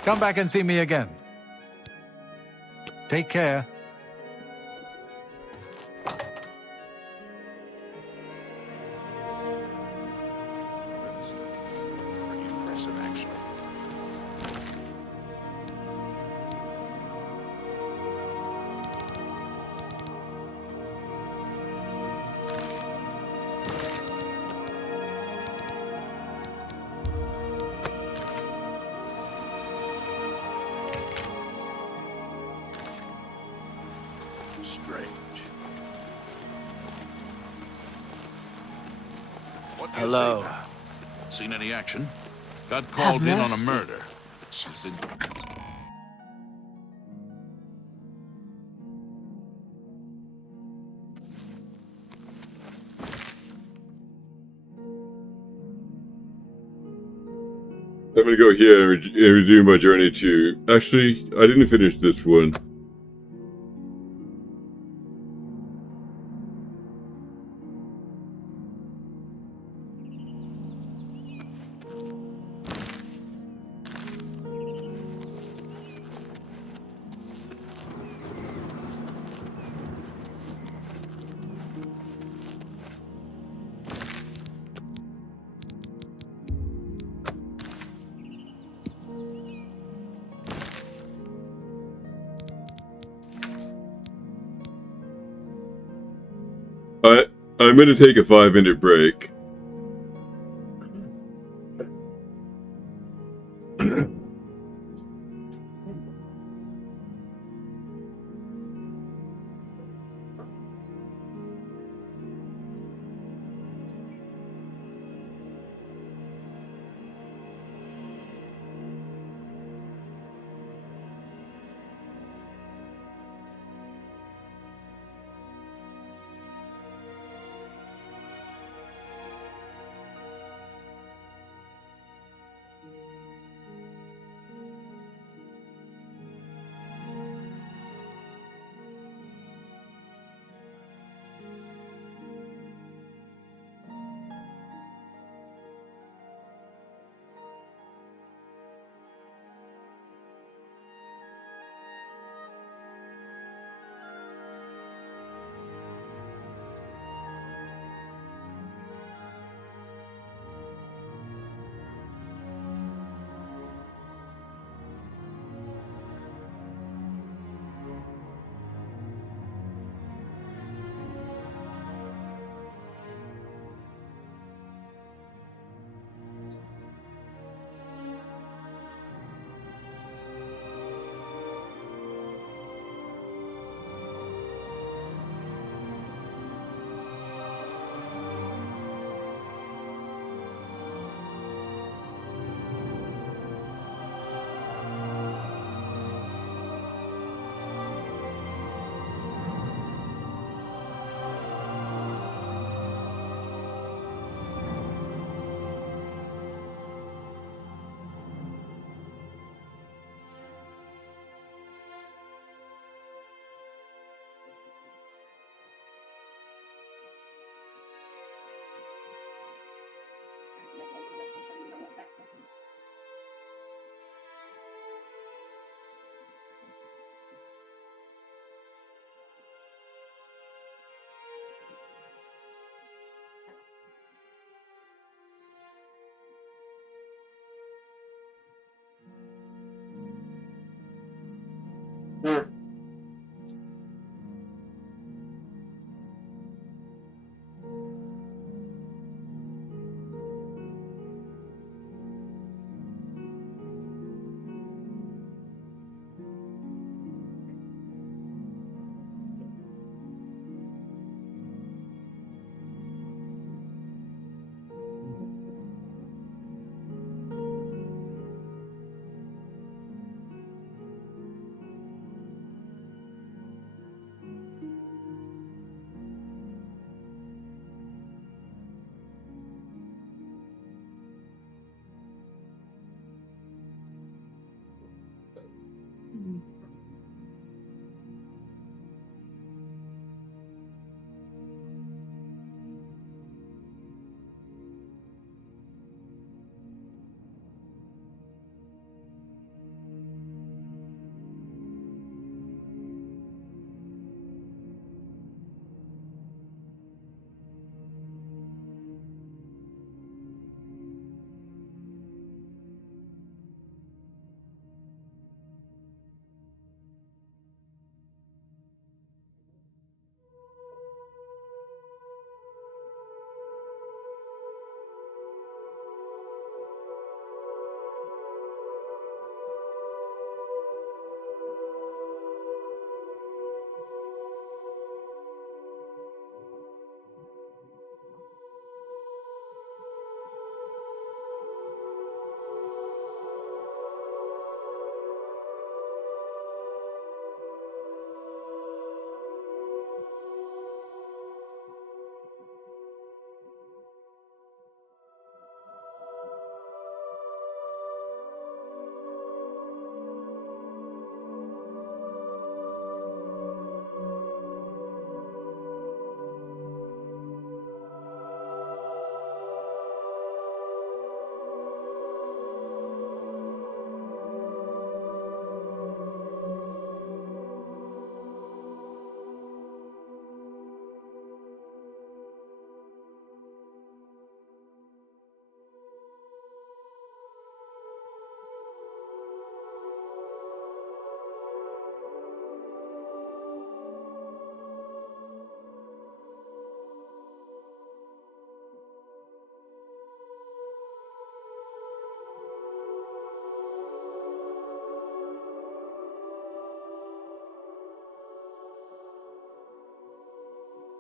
Come back and see me again. Take care. Pretty impressive, actually. Strange. What do you Hello. say now? Seen any action? Got called in on a mercy. murder. Just I'm gonna go here and resume my journey to... Actually, I didn't finish this one. I'm gonna take a 5-minute break.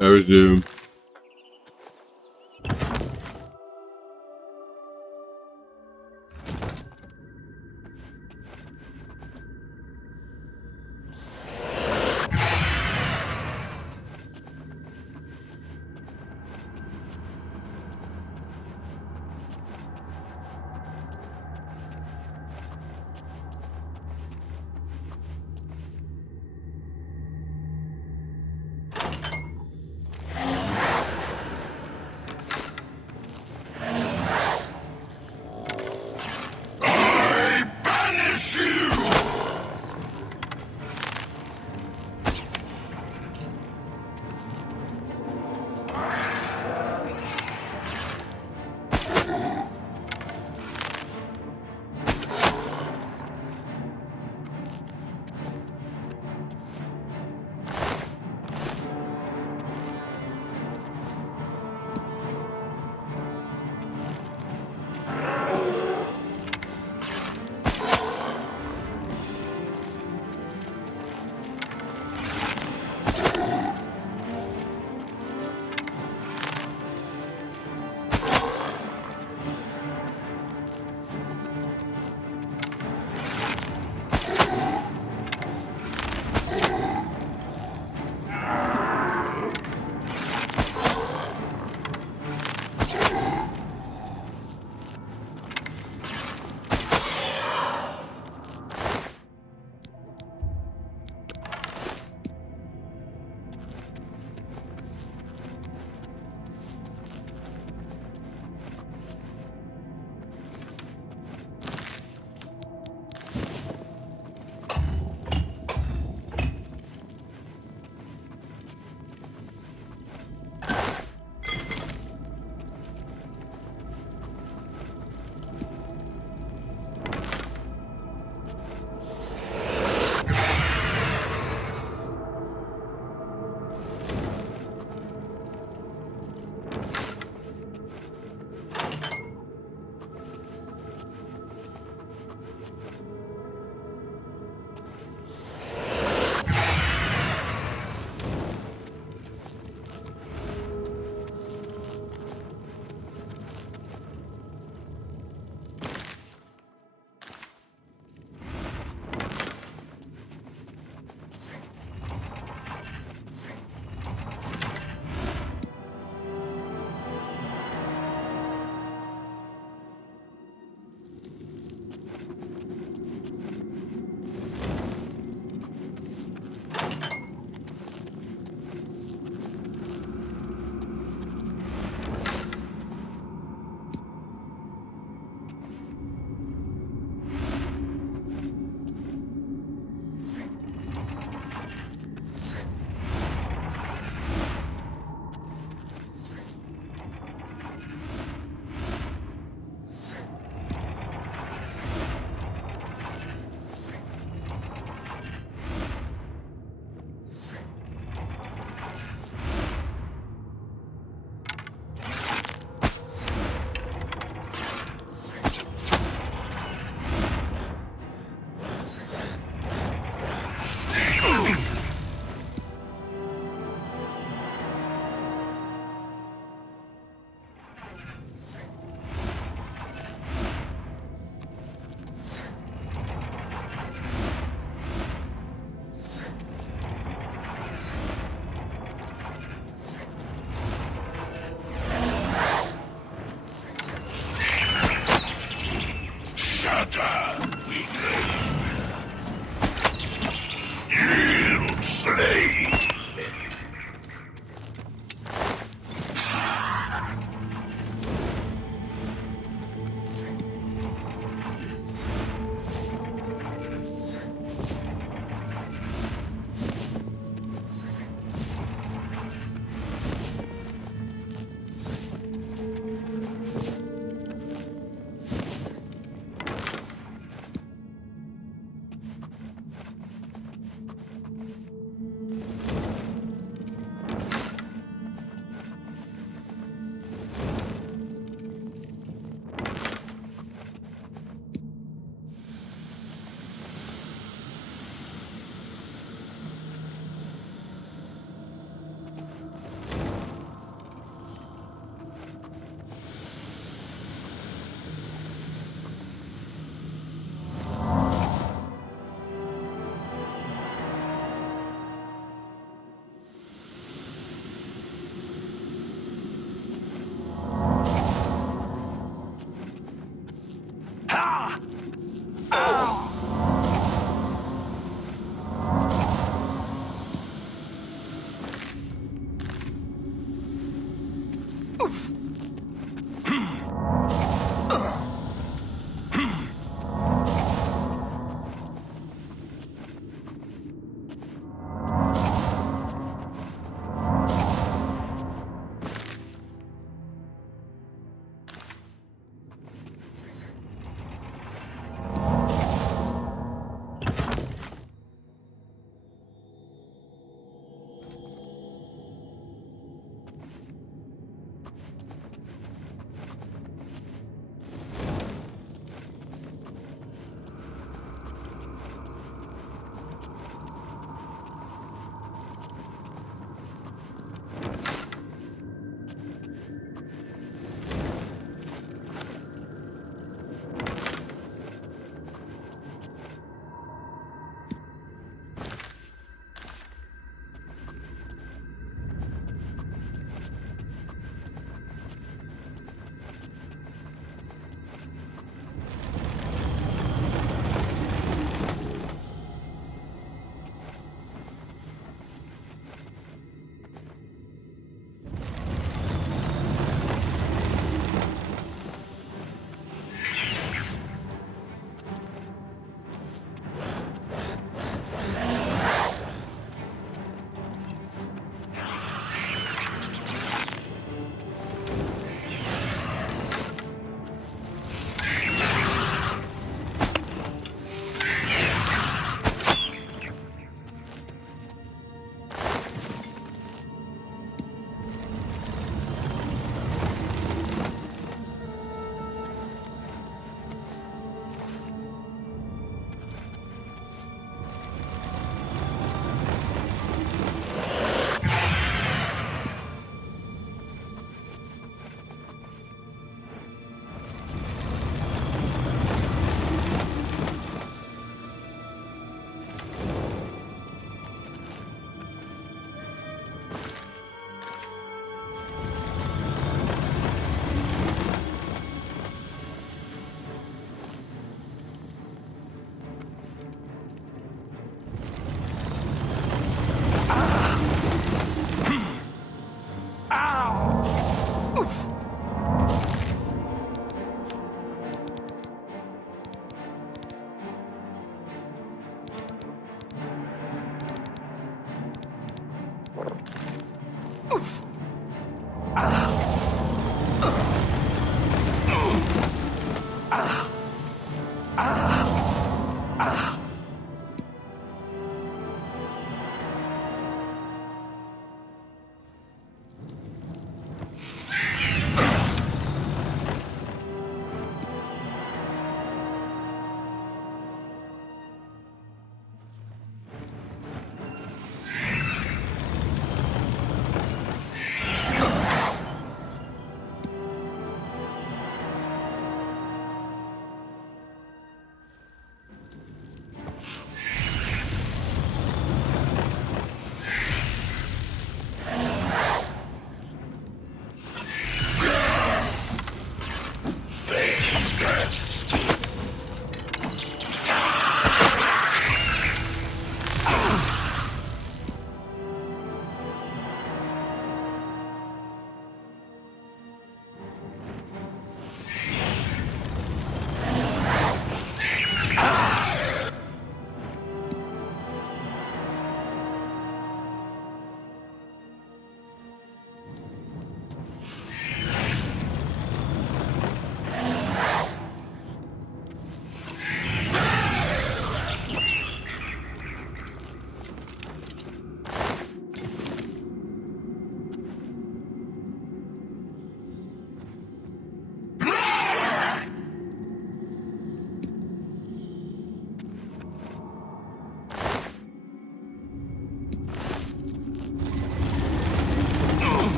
I resume.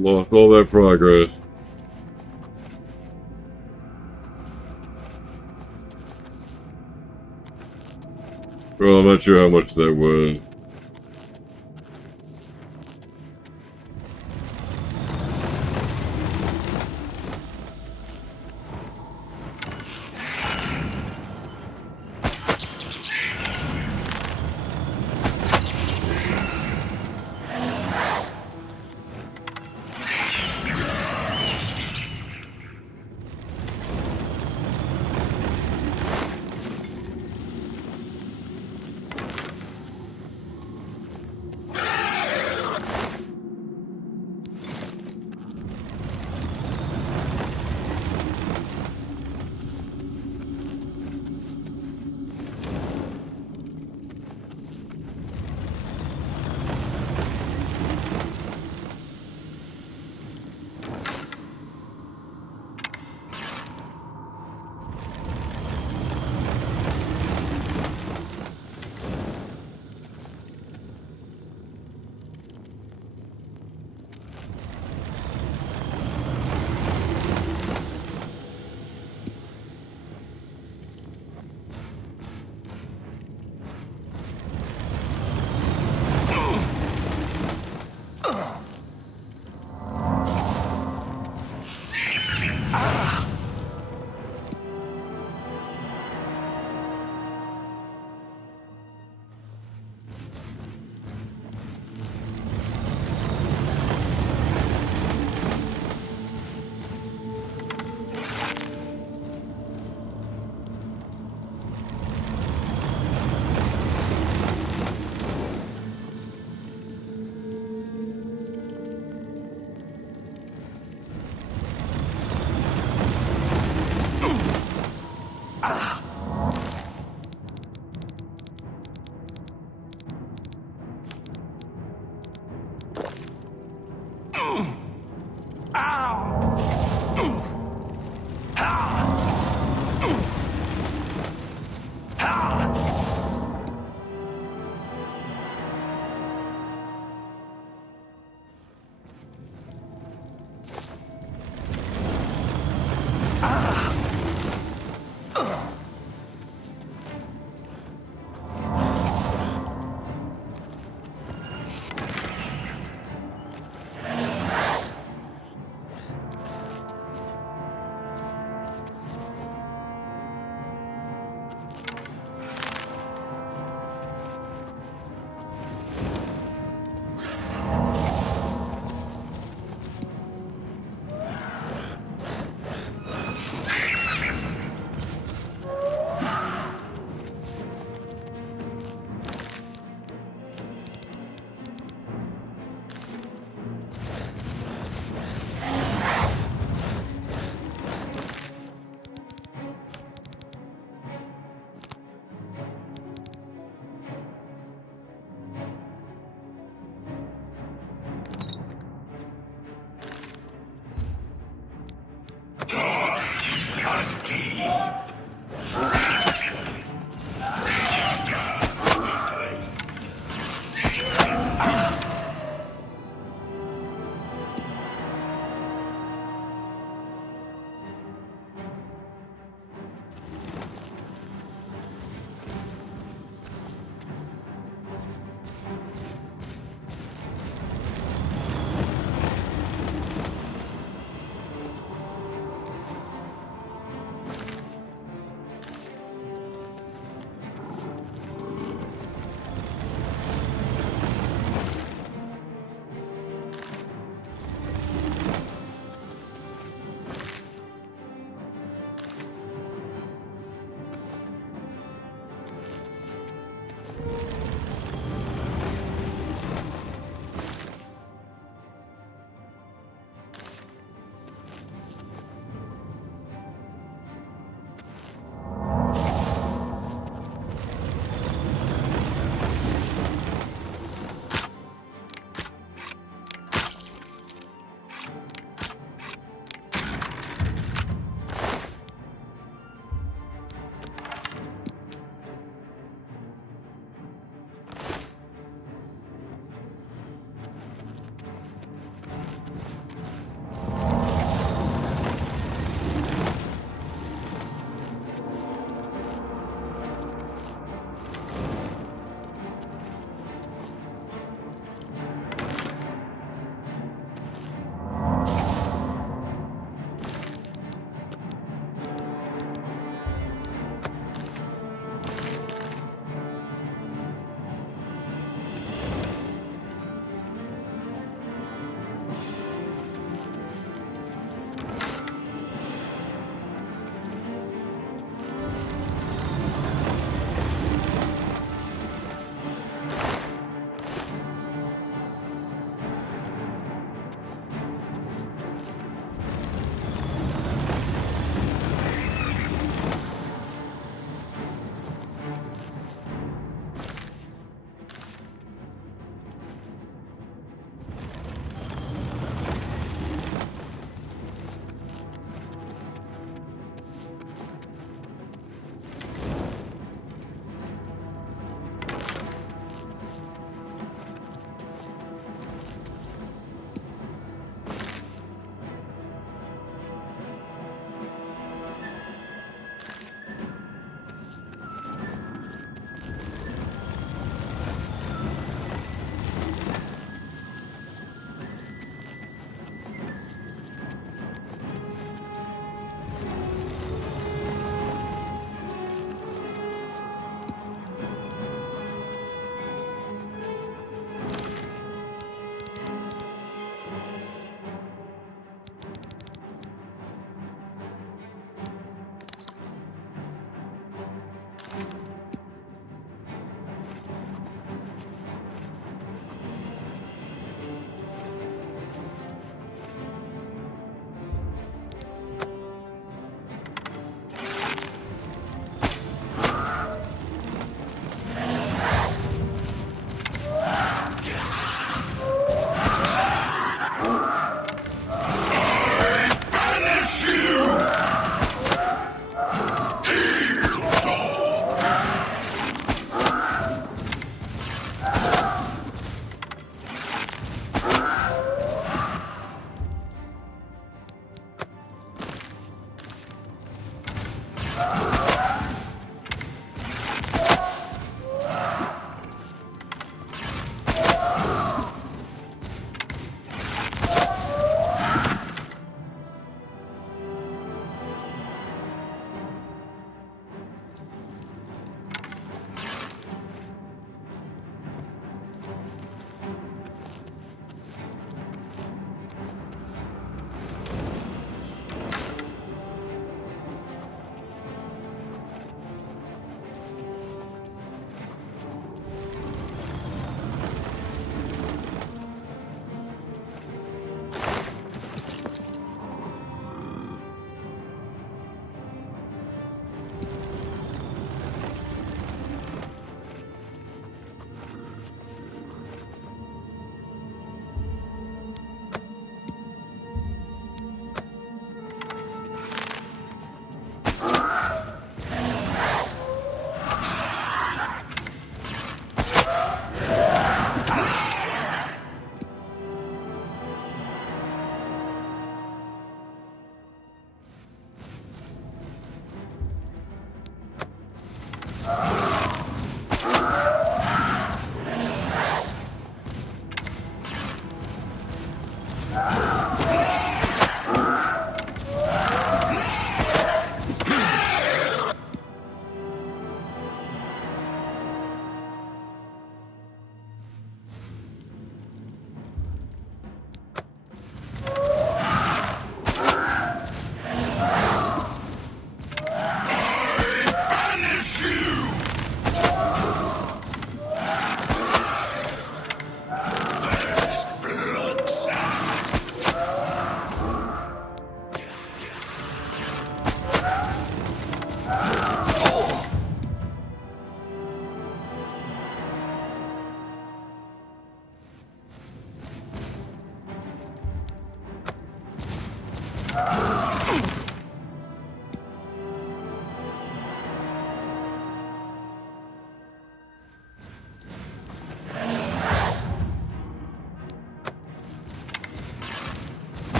Lost all that progress. Well, I'm not sure how much that was.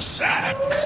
Sack.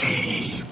Deep.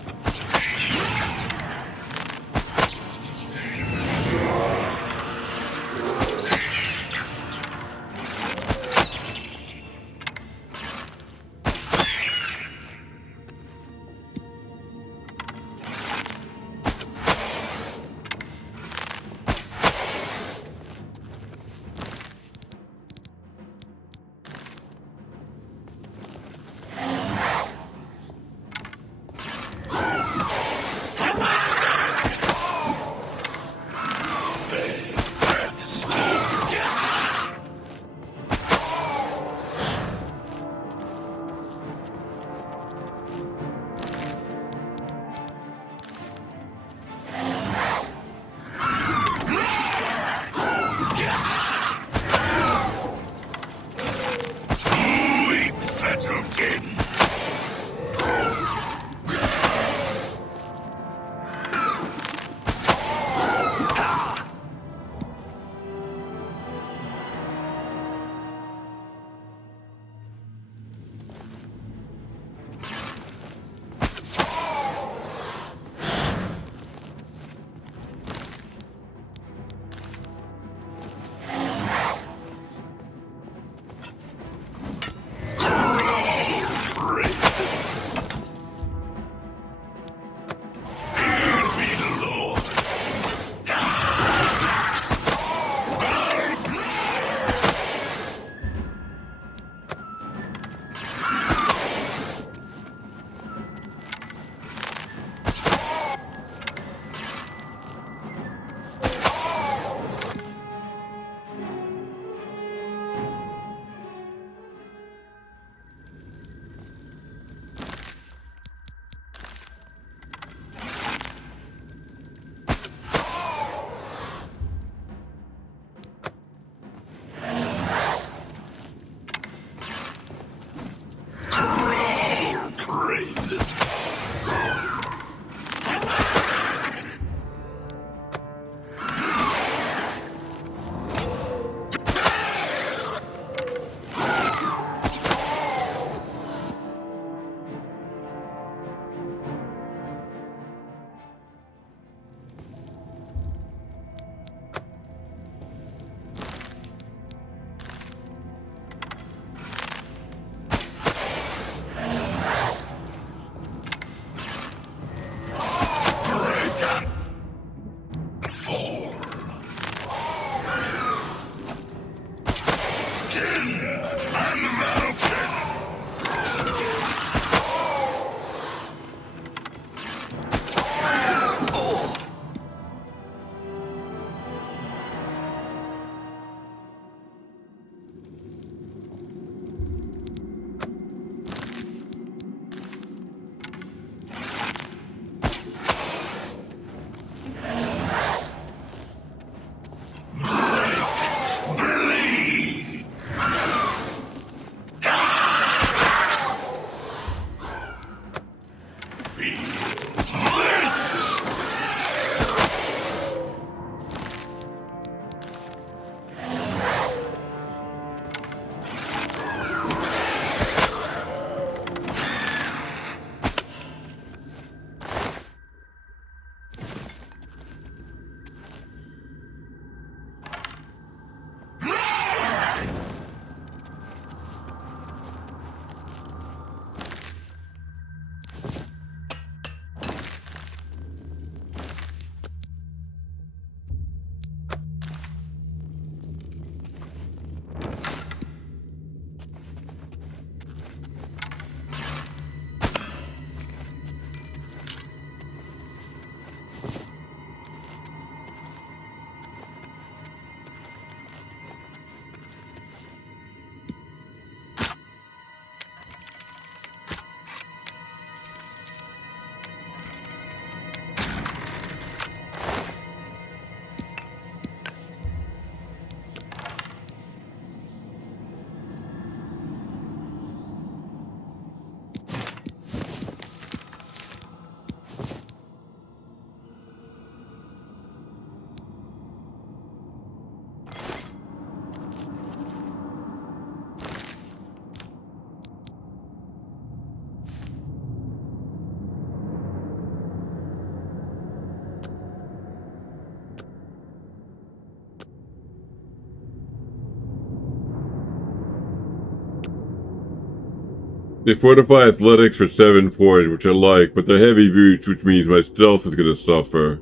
They fortify athletics for 7 points, which I like, but they're heavy boots, which means my stealth is going to suffer.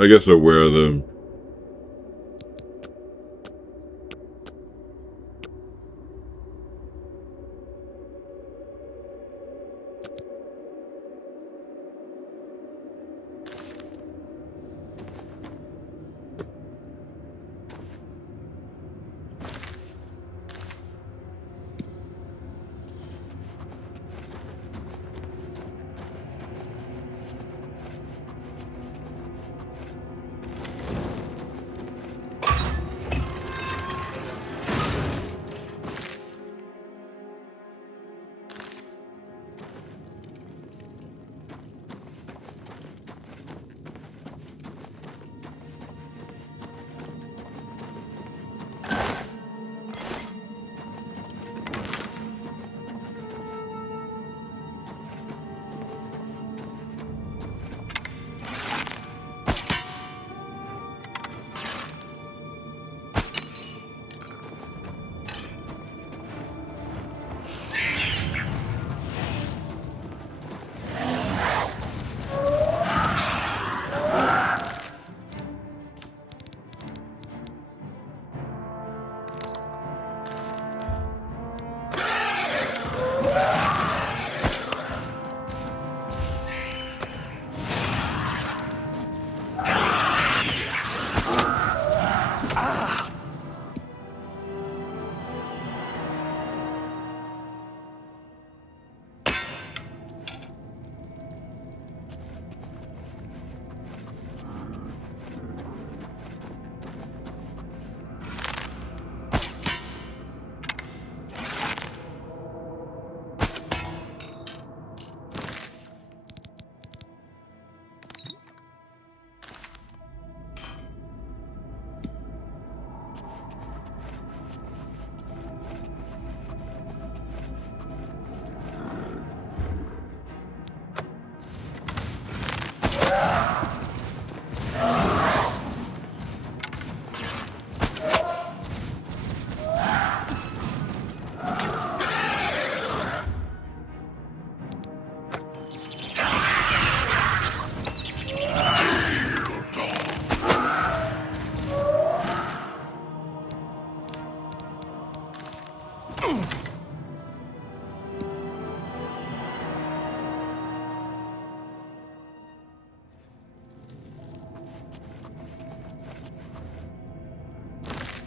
I guess I'll wear them.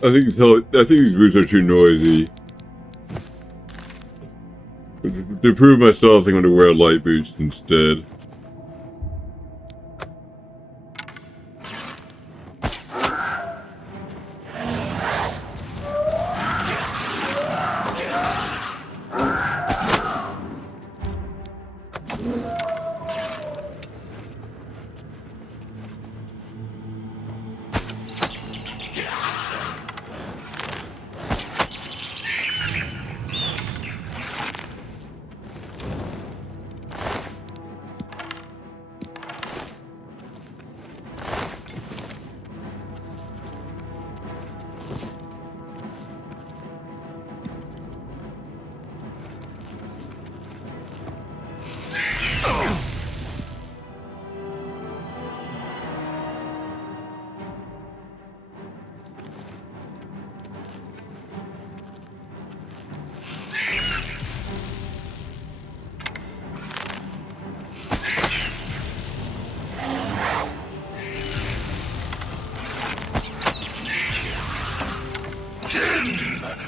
I think these boots are too noisy. To prove myself, I'm going to wear light boots instead.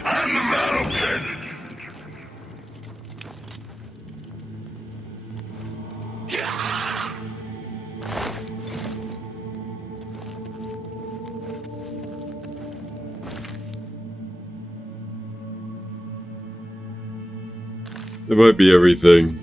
and Larkin. It might be everything.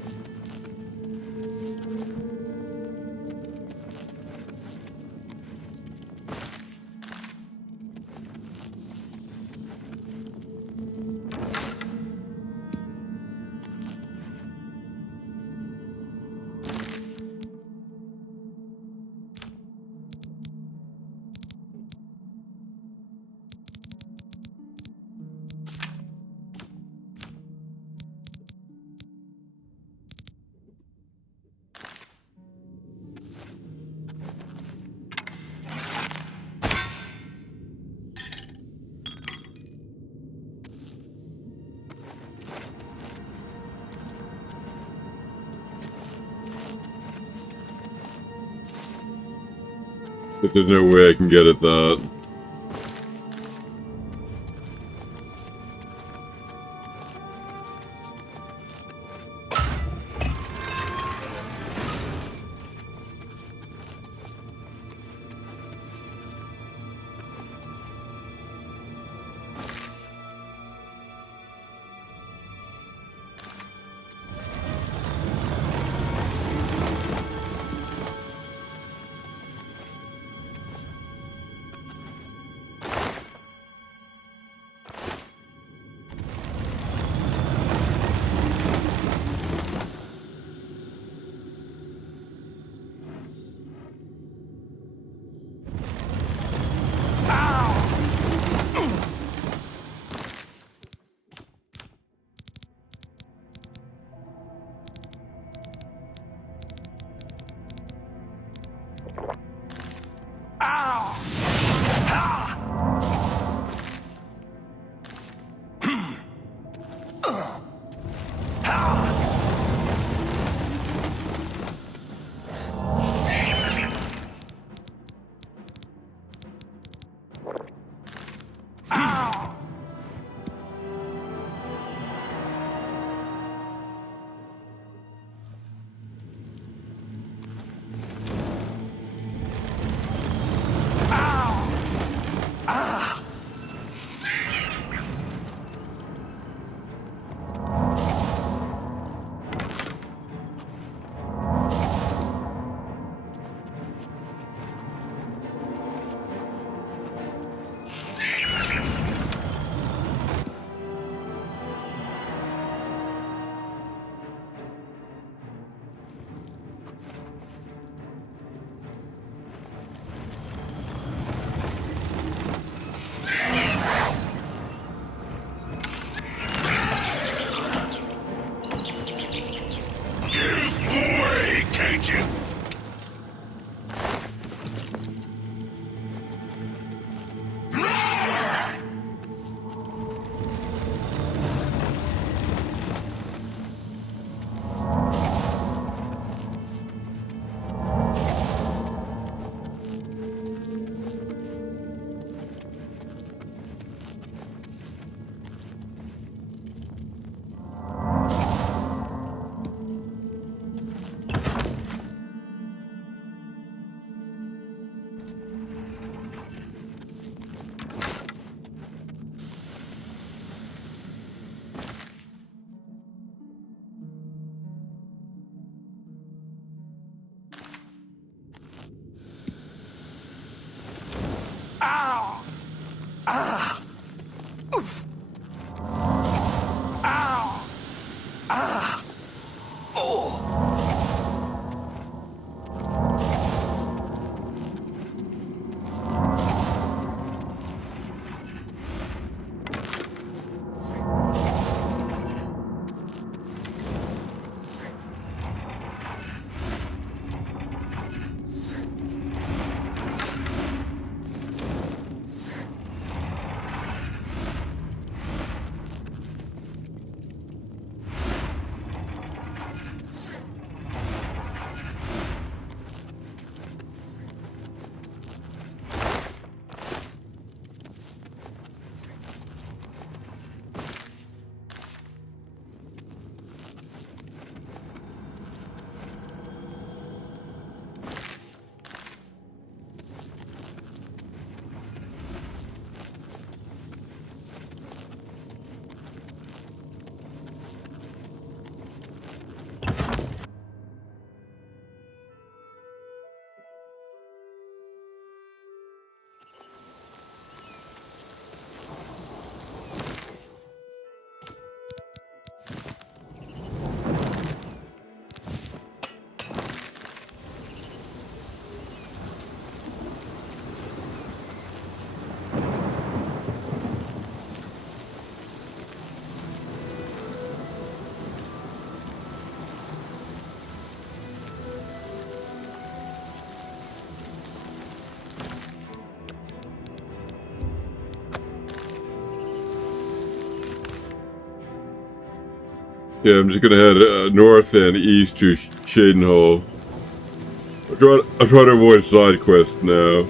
But there's no way I can get at that. Yeah, I'm just gonna head north and east to Shadenhall. I'm trying to avoid side quests now.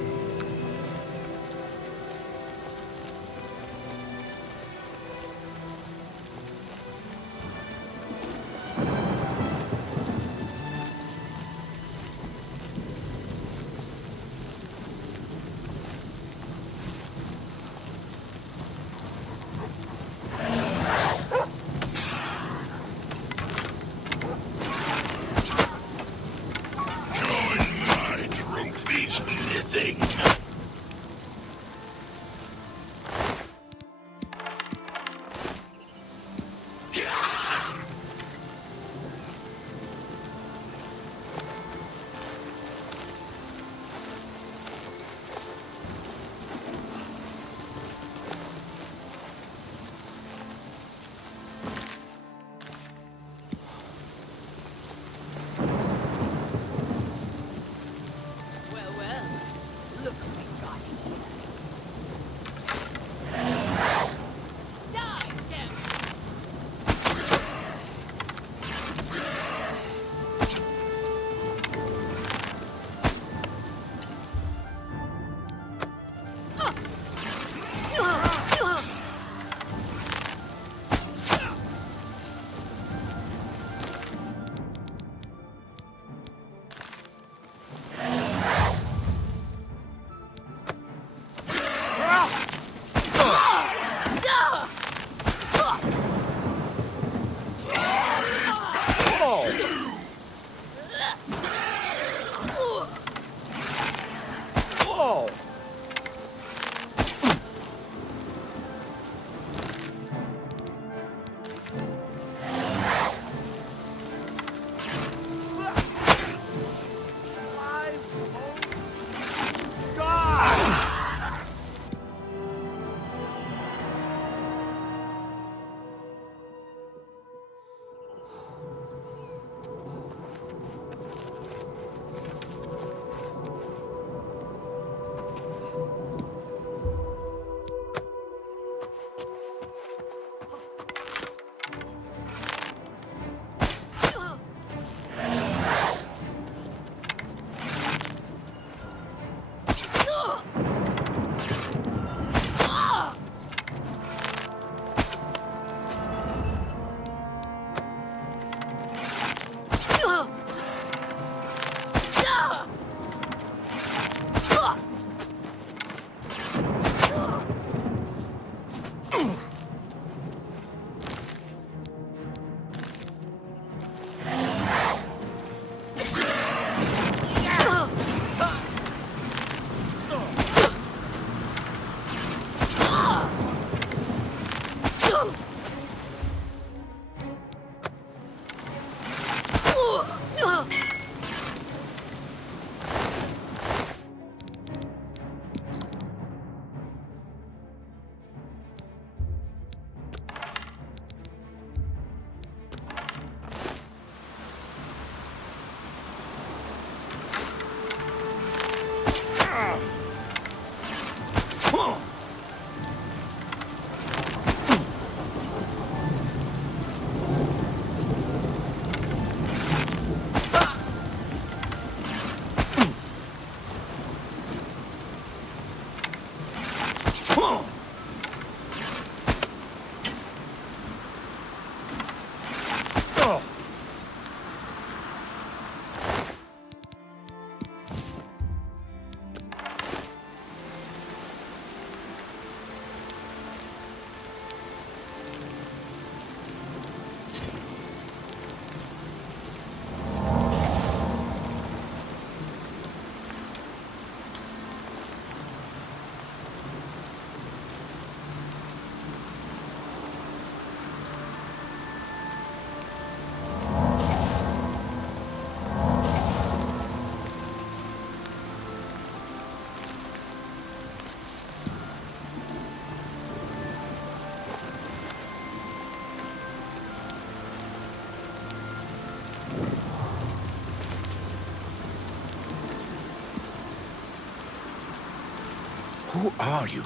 Who are you?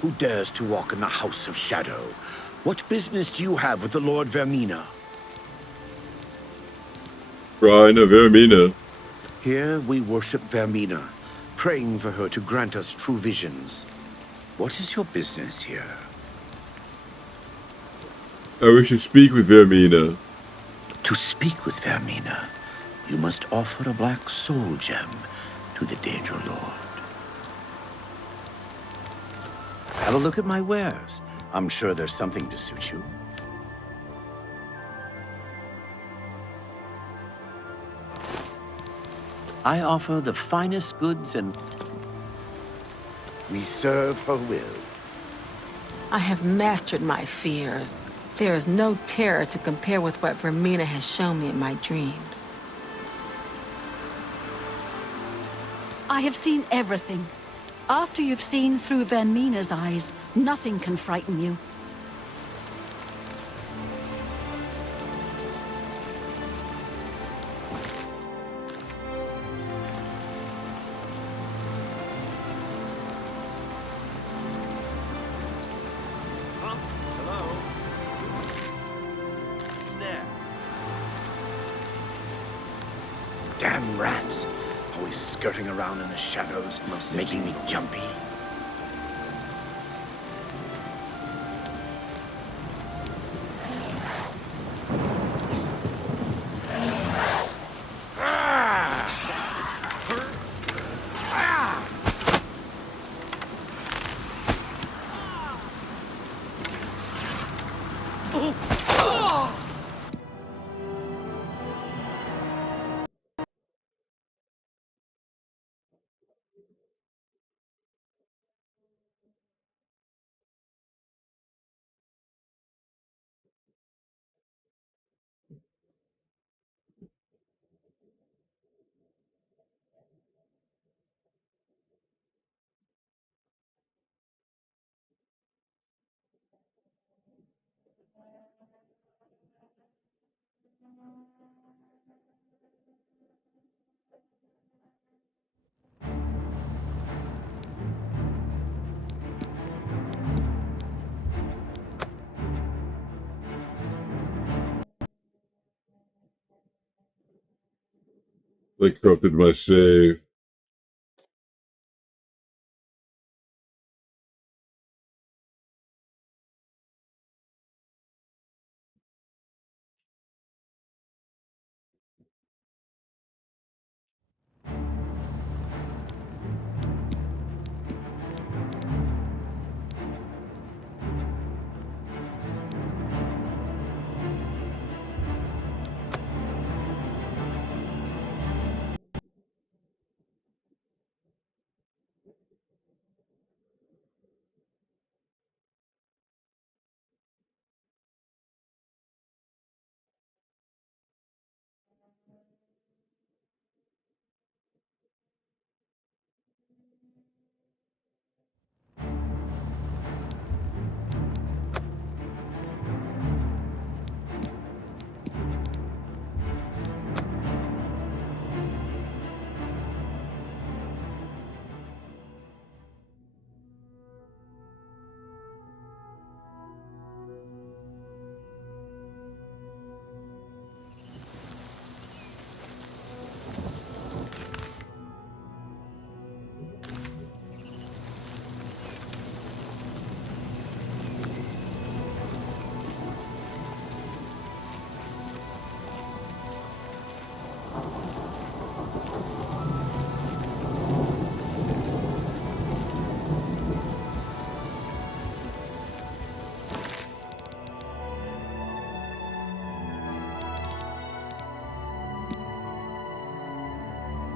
Who dares to walk in the House of Shadow? What business do you have with the Lord Vermina? Shrine of Ermina. Here we worship Vermina, praying for her to grant us true visions. What is your business here? I wish to speak with Vermina. To speak with Vermina, you must offer a black soul gem to the Daedra Lord. Have a look at my wares. I'm sure there's something to suit you. I offer the finest goods and we serve her will. I have mastered my fears. There is no terror to compare with what Vermina has shown me in my dreams. I have seen everything. After you've seen through Vermina's eyes, nothing can frighten you. Damn rats. Always skirting around in the shadows, making me jumpy. They corrupted my save.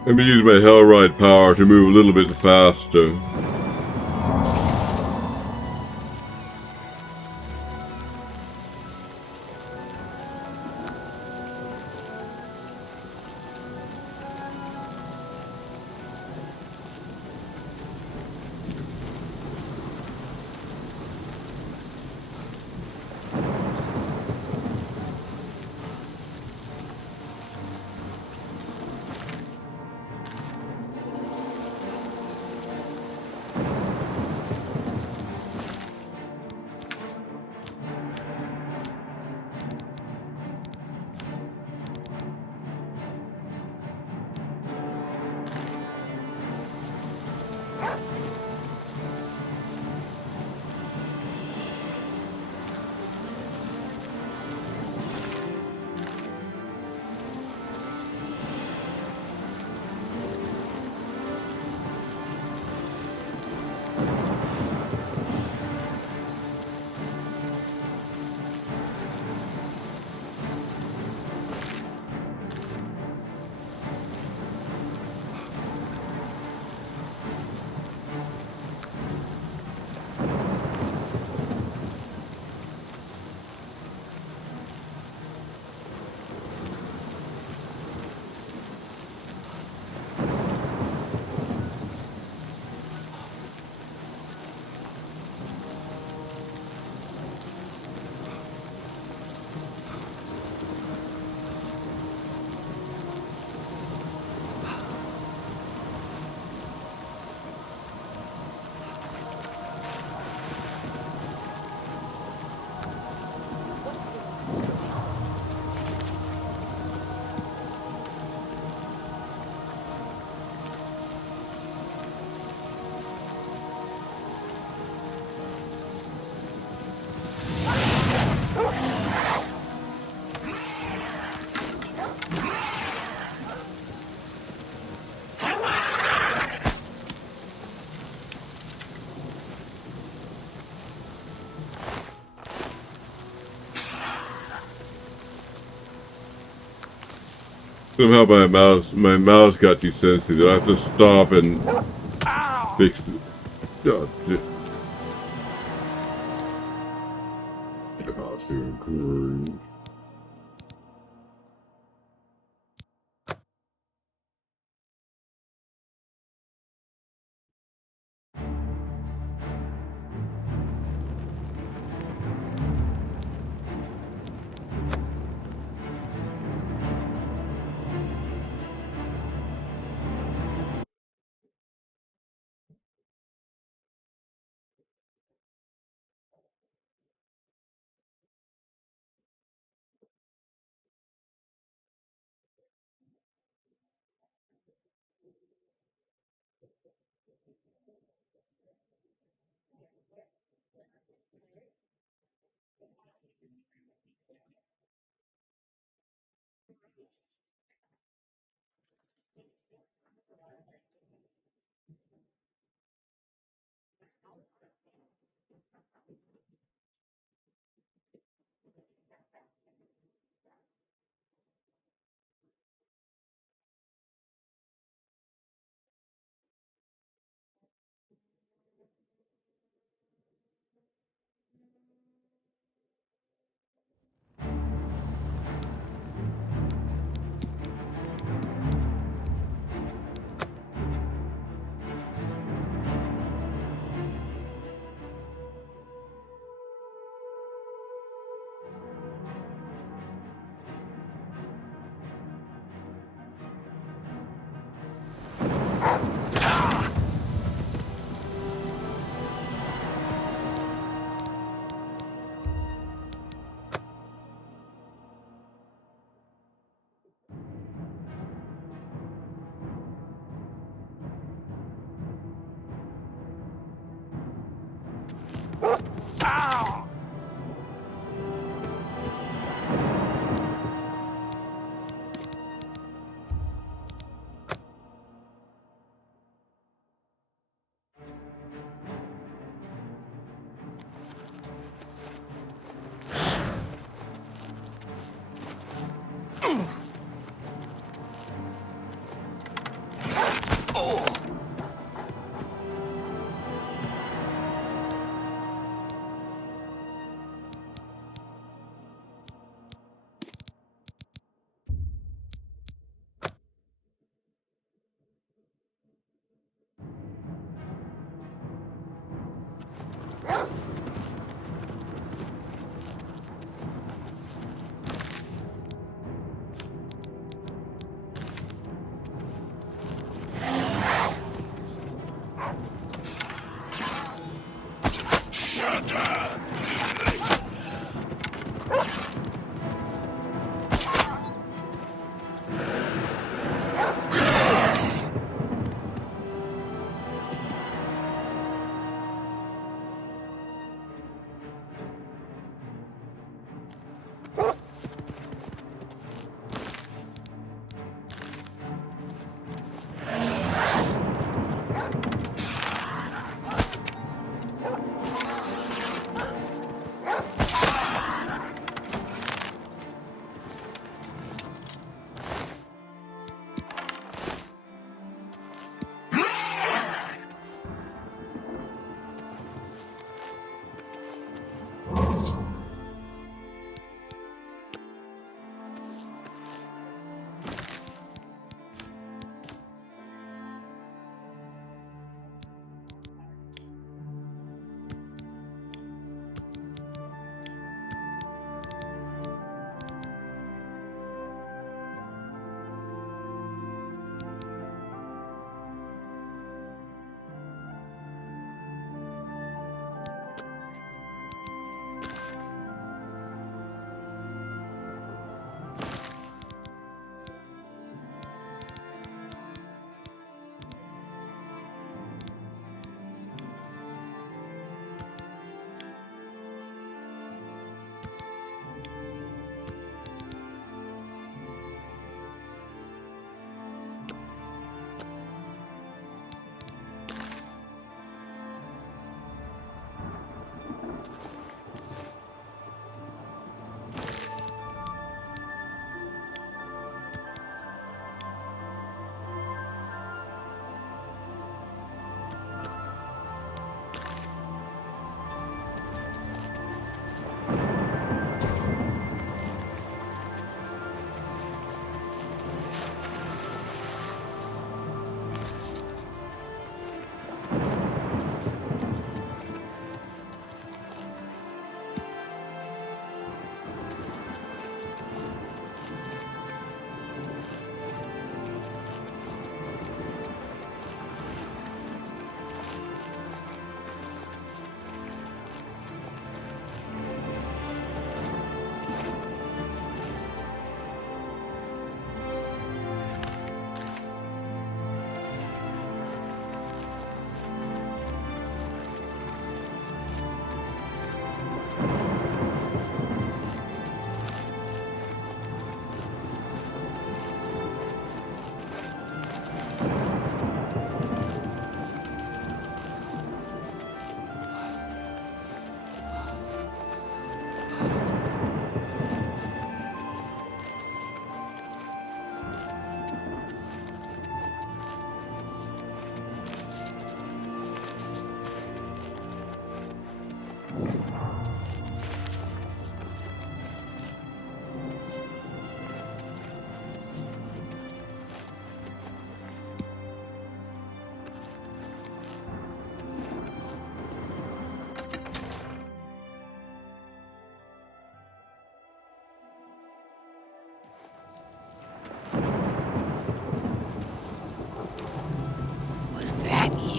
Let me use my Hellride power to move a little bit faster. Somehow my mouse got desensitive. I have to stop and fix it. God, shit.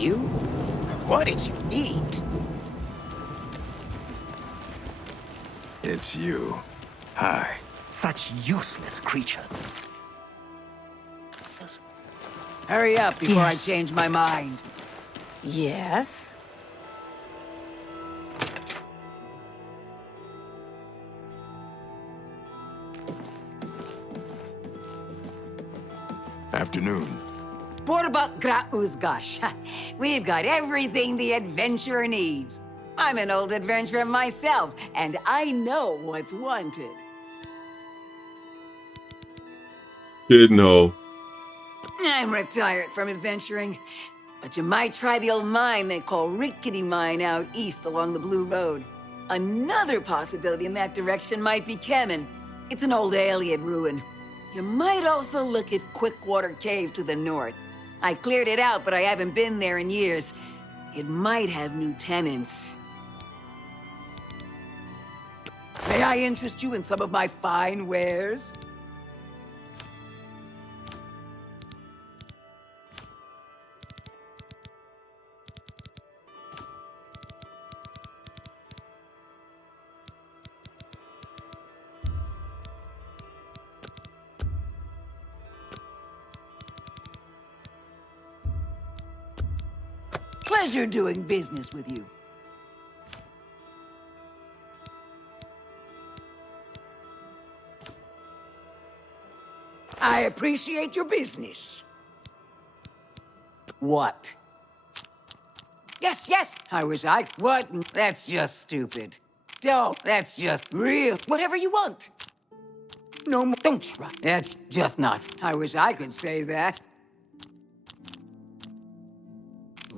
you? What did you eat? It's you. Hi. Such useless creature. Hurry up before Yes. I change my mind. Yes? Afternoon. Borbak gra uzgash. We've got everything the adventurer needs. I'm an old adventurer myself, and I know what's wanted. Didn't know. I'm retired from adventuring, but you might try the old mine they call Rickety Mine out east along the Blue Road. Another possibility in that direction might be Kemen. It's an old alien ruin. You might also look at Quickwater Cave to the north. I cleared it out, but I haven't been there in years. It might have new tenants. May I interest you in some of my fine wares? Pleasure doing business with you. I appreciate your business. What? Yes, yes. I wish I... What? That's just stupid. Don't. That's just real. Whatever you want. No more. Don't try. That's just not... I wish I could say that.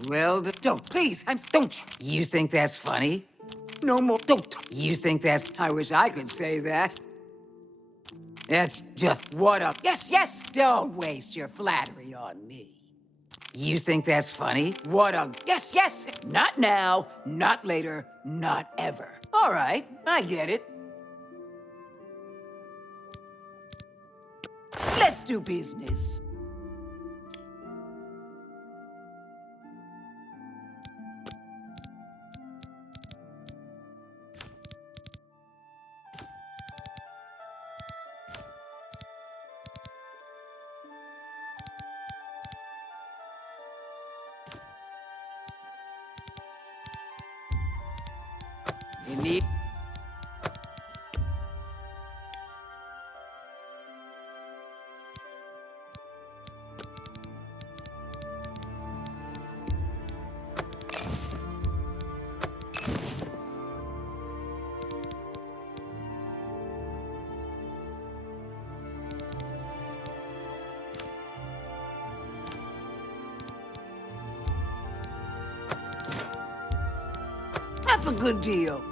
Well, don't. Please, don't. You think that's funny? No more. Don't. You think that's... I wish I could say that. That's just what up. Yes, yes. Don't waste your flattery on me. You think that's funny? What a... Yes, yes. Not now, not later, not ever. All right, I get it. Let's do business. Indeed. That's a good deal.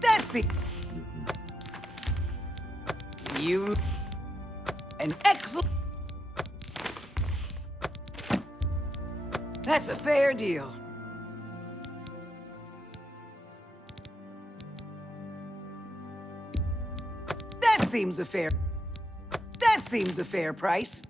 That's it. You... An excellent... That's a fair deal. That seems a fair... That seems a fair price.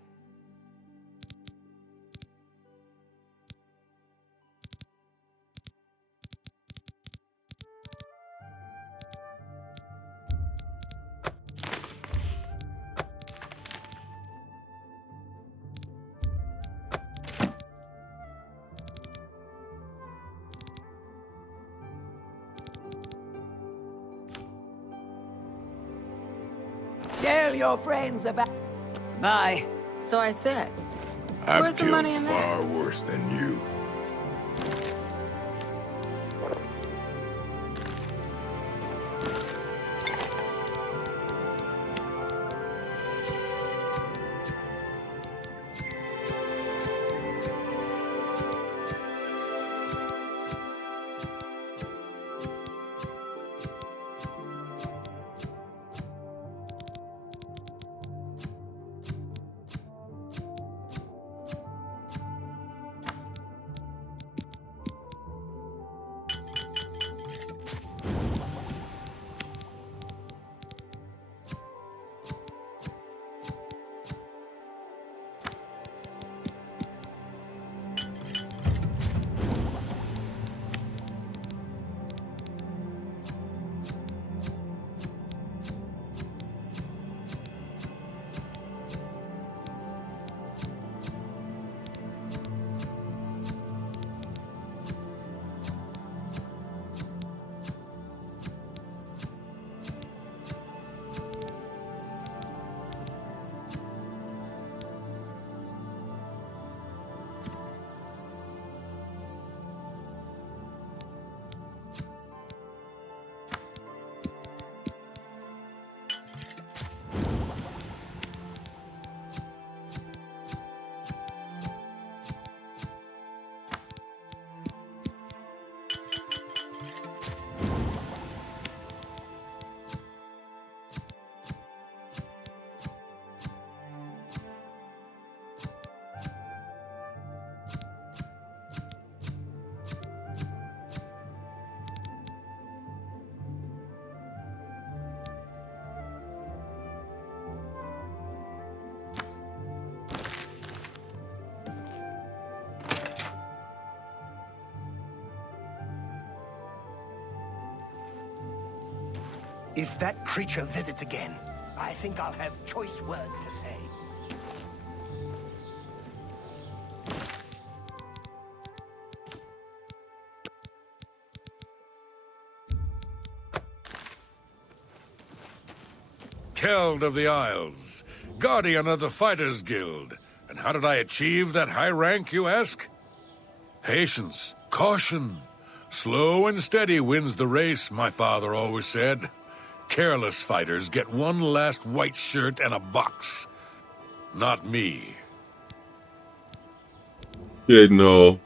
Tell your friends about... Bye. So I said, I've where's the killed money in that? far worse than you. If that creature visits again, I think I'll have choice words to say. Keld of the Isles, guardian of the Fighters Guild. And how did I achieve that high rank, you ask? Patience, caution. Slow and steady wins the race, my father always said. Careless fighters get one last white shirt and a box. Not me. Yeah, no.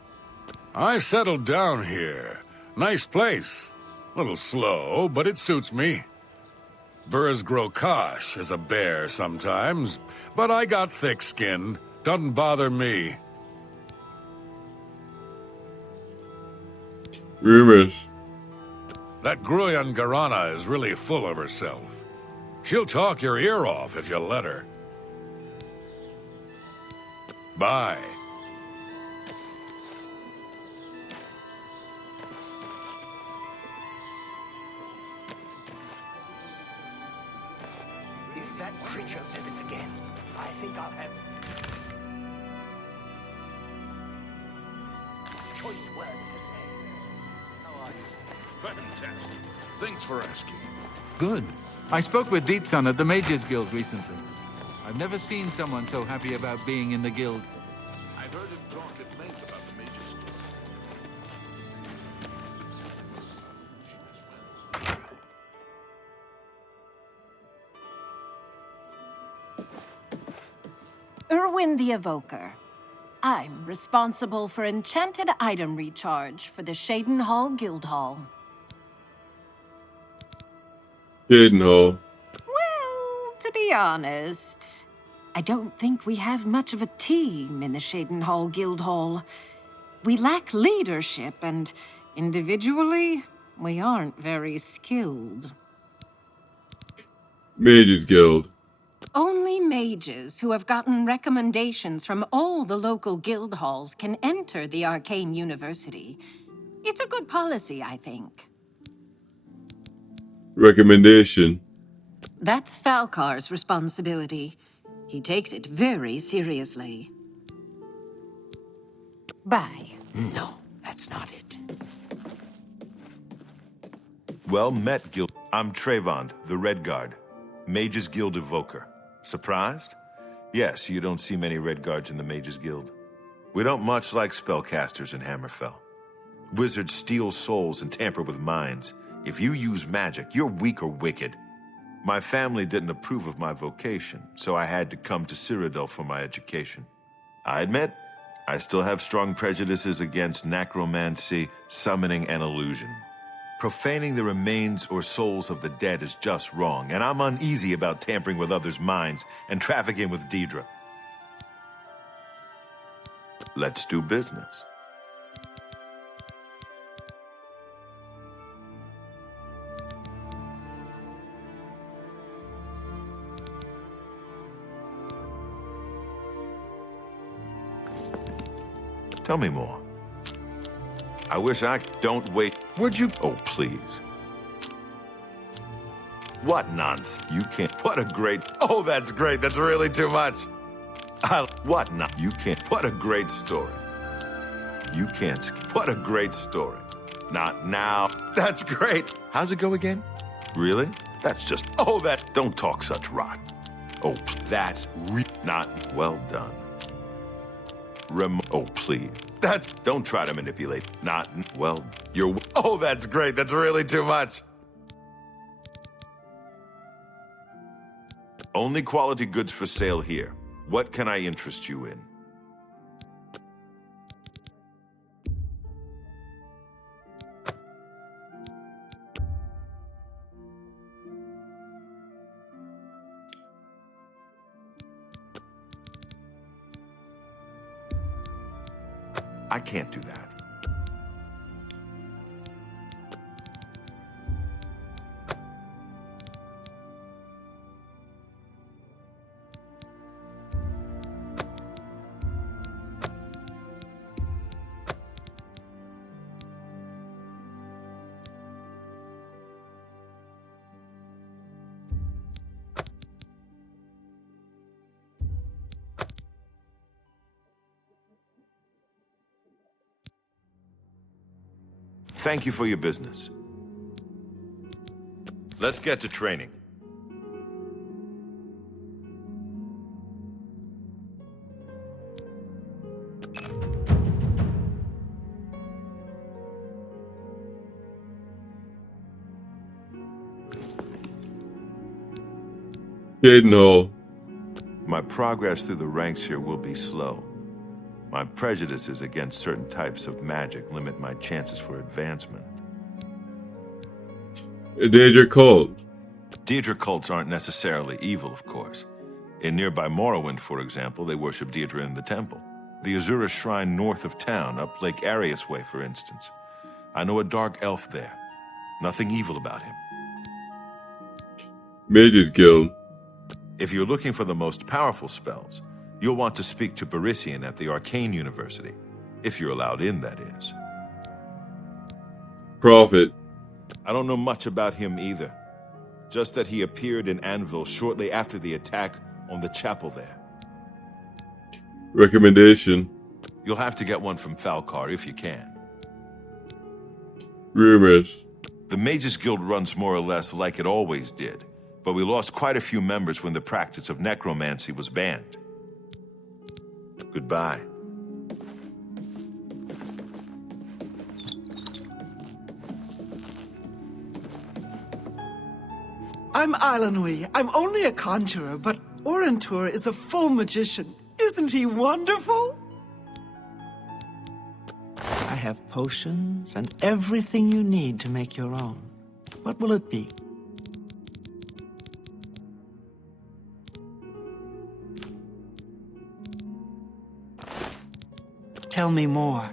I've settled down here. Nice place. Little slow, but it suits me. Burrs grow kosh as a bear sometimes, but I got thick skin. Doesn't bother me. Rumors. That Gruyan Garana is really full of herself. She'll talk your ear off if you let her. Bye. If that creature visits again, I think I'll have choice words to say. How are you? Fantastic. Thanks for asking. Good. I spoke with Dietsan at the Mages Guild recently. I've never seen someone so happy about being in the guild. I've heard him talk at length about the Mages Guild. Irwin the Evoker. I'm responsible for enchanted item recharge for the Shadenhall Guildhall. Shadenhall. Well, to be honest, I don't think we have much of a team in the Shadenhall Guildhall. We lack leadership, and individually, we aren't very skilled. Mages Guild. Only mages who have gotten recommendations from all the local guild halls can enter the Arcane University. It's a good policy, I think. Recommendation. That's Falcar's responsibility. He takes it very seriously. Bye. No, that's not it. Well met, I'm Trayvon, the Red Guard, Mages Guild Evoker. Surprised? Yes, you don't see many Red Guards in the Mages Guild. We don't much like spellcasters in Hammerfell. Wizards steal souls and tamper with minds. If you use magic, you're weak or wicked. My family didn't approve of my vocation, so I had to come to Cyrodiil for my education. I admit, I still have strong prejudices against necromancy, summoning, and illusion. Profaning the remains or souls of the dead is just wrong, and I'm uneasy about tampering with others' minds and trafficking with Deidre. Let's do business. Tell me more. I wish I don't wait. Would you? Oh, please. What nonsense? You can't. What a great. Oh, that's great. That's really too much. What not? You can't. What a great story. You can't. What a great story. Not now. That's great. How's it go again? Really? That's just. Oh, that. Don't talk such rot. Oh, that's not well done. Oh, please. That's. Don't try to manipulate. Not. Well, you're. Oh, that's great. That's really too much. Only quality goods for sale here. What can I interest you in? I can't do that. Thank you for your business. Let's get to training. Shading. My progress through the ranks here will be slow. My prejudices against certain types of magic limit my chances for advancement. Daedra cult. Deidre cults aren't necessarily evil, of course. In nearby Morrowind, for example, they worship Deidre in the temple. The Azura Shrine north of town, up Lake Arius Way, for instance. I know a dark elf there. Nothing evil about him. Mages Guild. If you're looking for the most powerful spells, you'll want to speak to Parisian at the Arcane University. If you're allowed in, that is. Prophet. I don't know much about him either. Just that he appeared in Anvil shortly after the attack on the chapel there. Recommendation. You'll have to get one from Falcar if you can. Rumors. The Mages Guild runs more or less like it always did, but we lost quite a few members when the practice of necromancy was banned. Goodbye. I'm Ilanui. I'm only a conjurer, but Orentur is a full magician. Isn't he wonderful? I have potions and everything you need to make your own. What will it be? Tell me more.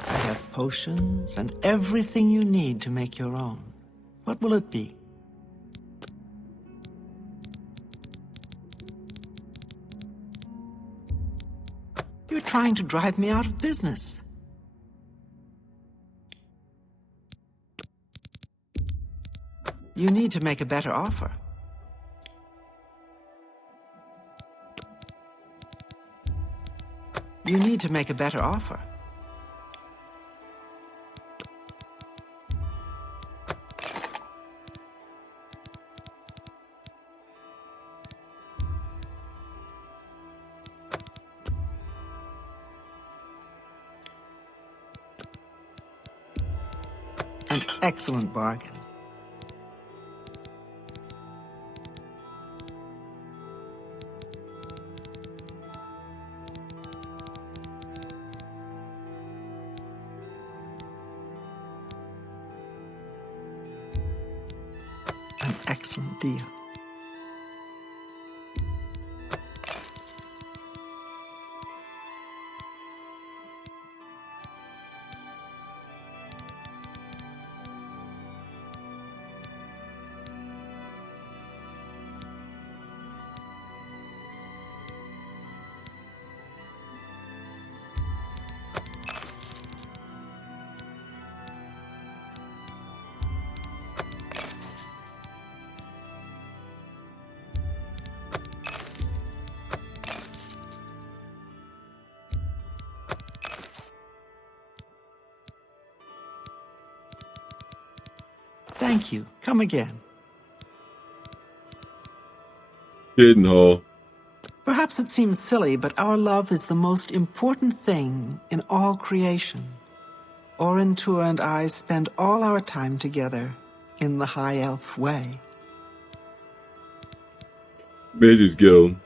I have potions and everything you need to make your own. What will it be? You're trying to drive me out of business. You need to make a better offer. You need to make a better offer. An excellent bargain. An excellent deal. Thank you. Come again. Shadenhall. Perhaps it seems silly, but our love is the most important thing in all creation. Orentur and I spend all our time together in the High Elf way. Mages Guild.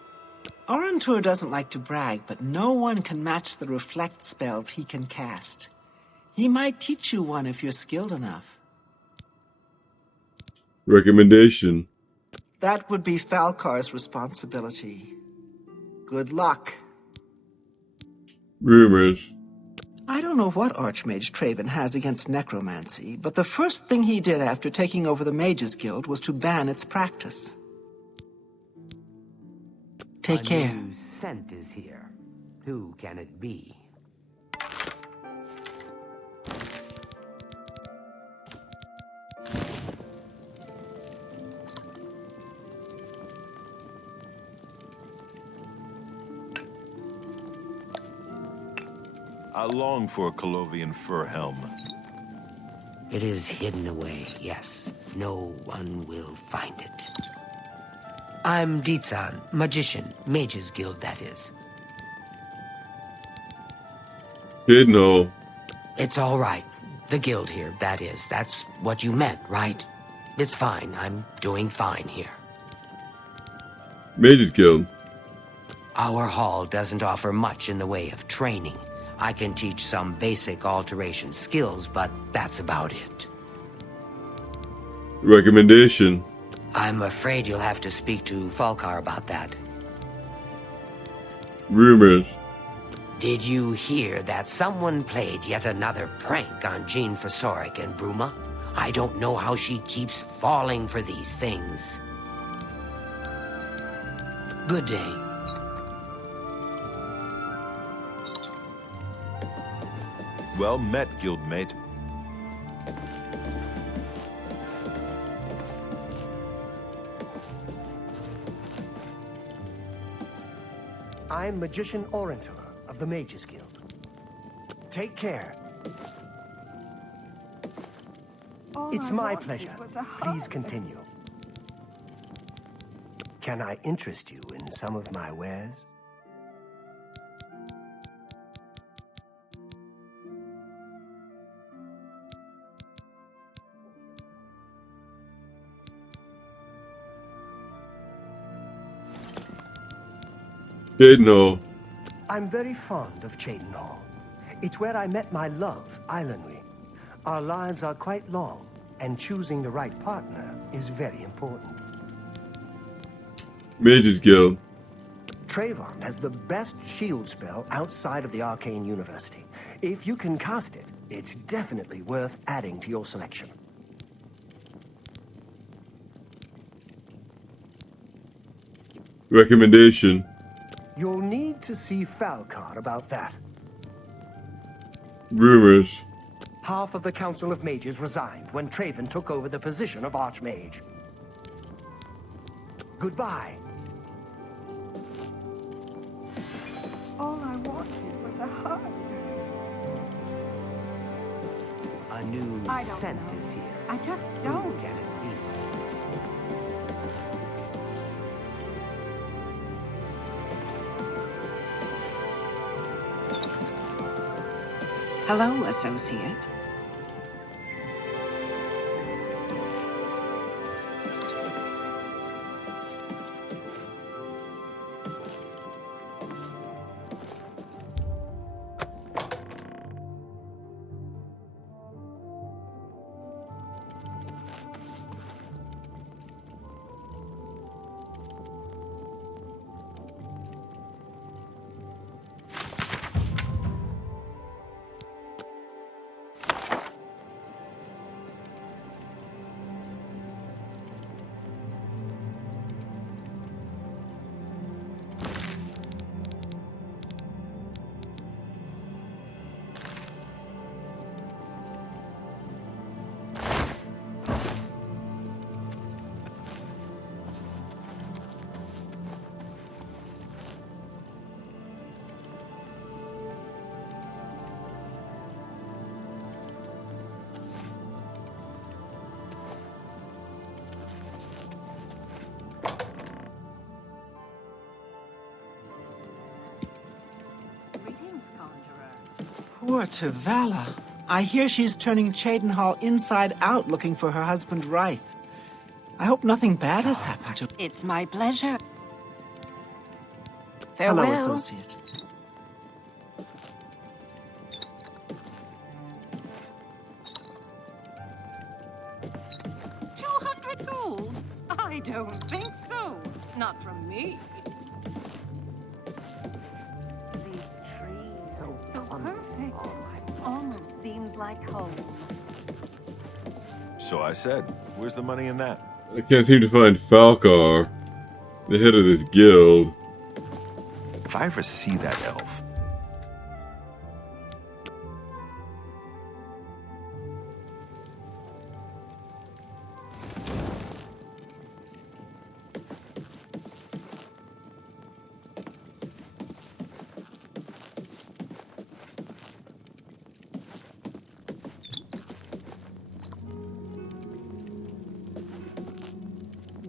Orentur doesn't like to brag, but no one can match the reflect spells he can cast. He might teach you one if you're skilled enough. Recommendation. That would be Falcar's responsibility. Good luck. Rumors. I don't know what Archmage Traven has against necromancy, but the first thing he did after taking over the Mages Guild was to ban its practice. Take care. A new scent is here. Who can it be? I long for a Colovian fur helm. It is hidden away, yes. No one will find it. I'm Ditzan, magician, Mages Guild, that is. Shadenhall. It's all right. The guild here, that is. That's what you meant, right? It's fine. I'm doing fine here. Mages Guild. Our hall doesn't offer much in the way of training. I can teach some basic alteration skills, but that's about it. Recommendation. I'm afraid you'll have to speak to Falcar about that. Rumors. Did you hear that someone played yet another prank on Jean Fosoric and Bruma? I don't know how she keeps falling for these things. Good day. Well met, guildmate. I'm Magician Orentur of the Mages Guild. Take care. It's my pleasure. Please continue. Can I interest you in some of my wares? Shadenhall. I'm very fond of Cheydinhall. It's where I met my love, Eilenwy. Our lives are quite long, and choosing the right partner is very important. Mages Guild. Trayvon has the best shield spell outside of the Arcane University. If you can cast it, it's definitely worth adding to your selection. Recommendation. You'll need to see Falcar about that. Rumors. Half of the Council of Mages resigned when Trayvon took over the position of Archmage. Goodbye. All I wanted was a hug. A new I don't scent know. is here. I just Who don't. can it be? Hello, associate. Poor Tavala. I hear she's turning Cheydinhal inside out looking for her husband Ryth. I hope nothing bad has happened to... It's my pleasure. Hello, Farewell. associate. $200 gold? I don't think so. Not from me. These trees are so perfect. Almost seems like home. So I said, where's the money in that? I can't seem to find Falcar, the head of this guild. If I ever see that elf.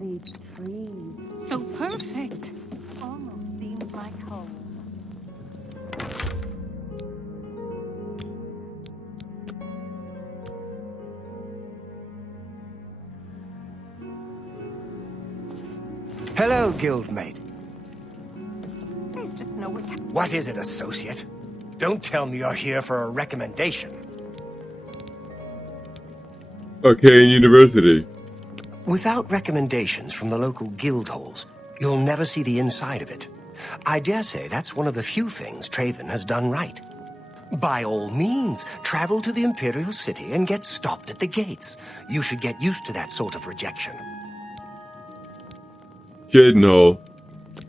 These trees. So perfect. Almost seems like home. Hello, guildmate. There's just no way. What is it, associate? Don't tell me you're here for a recommendation. Arcane University. Without recommendations from the local guild halls, you'll never see the inside of it. I dare say that's one of the few things Traven has done right. By all means, travel to the Imperial City and get stopped at the gates. You should get used to that sort of rejection. Cheydinhal.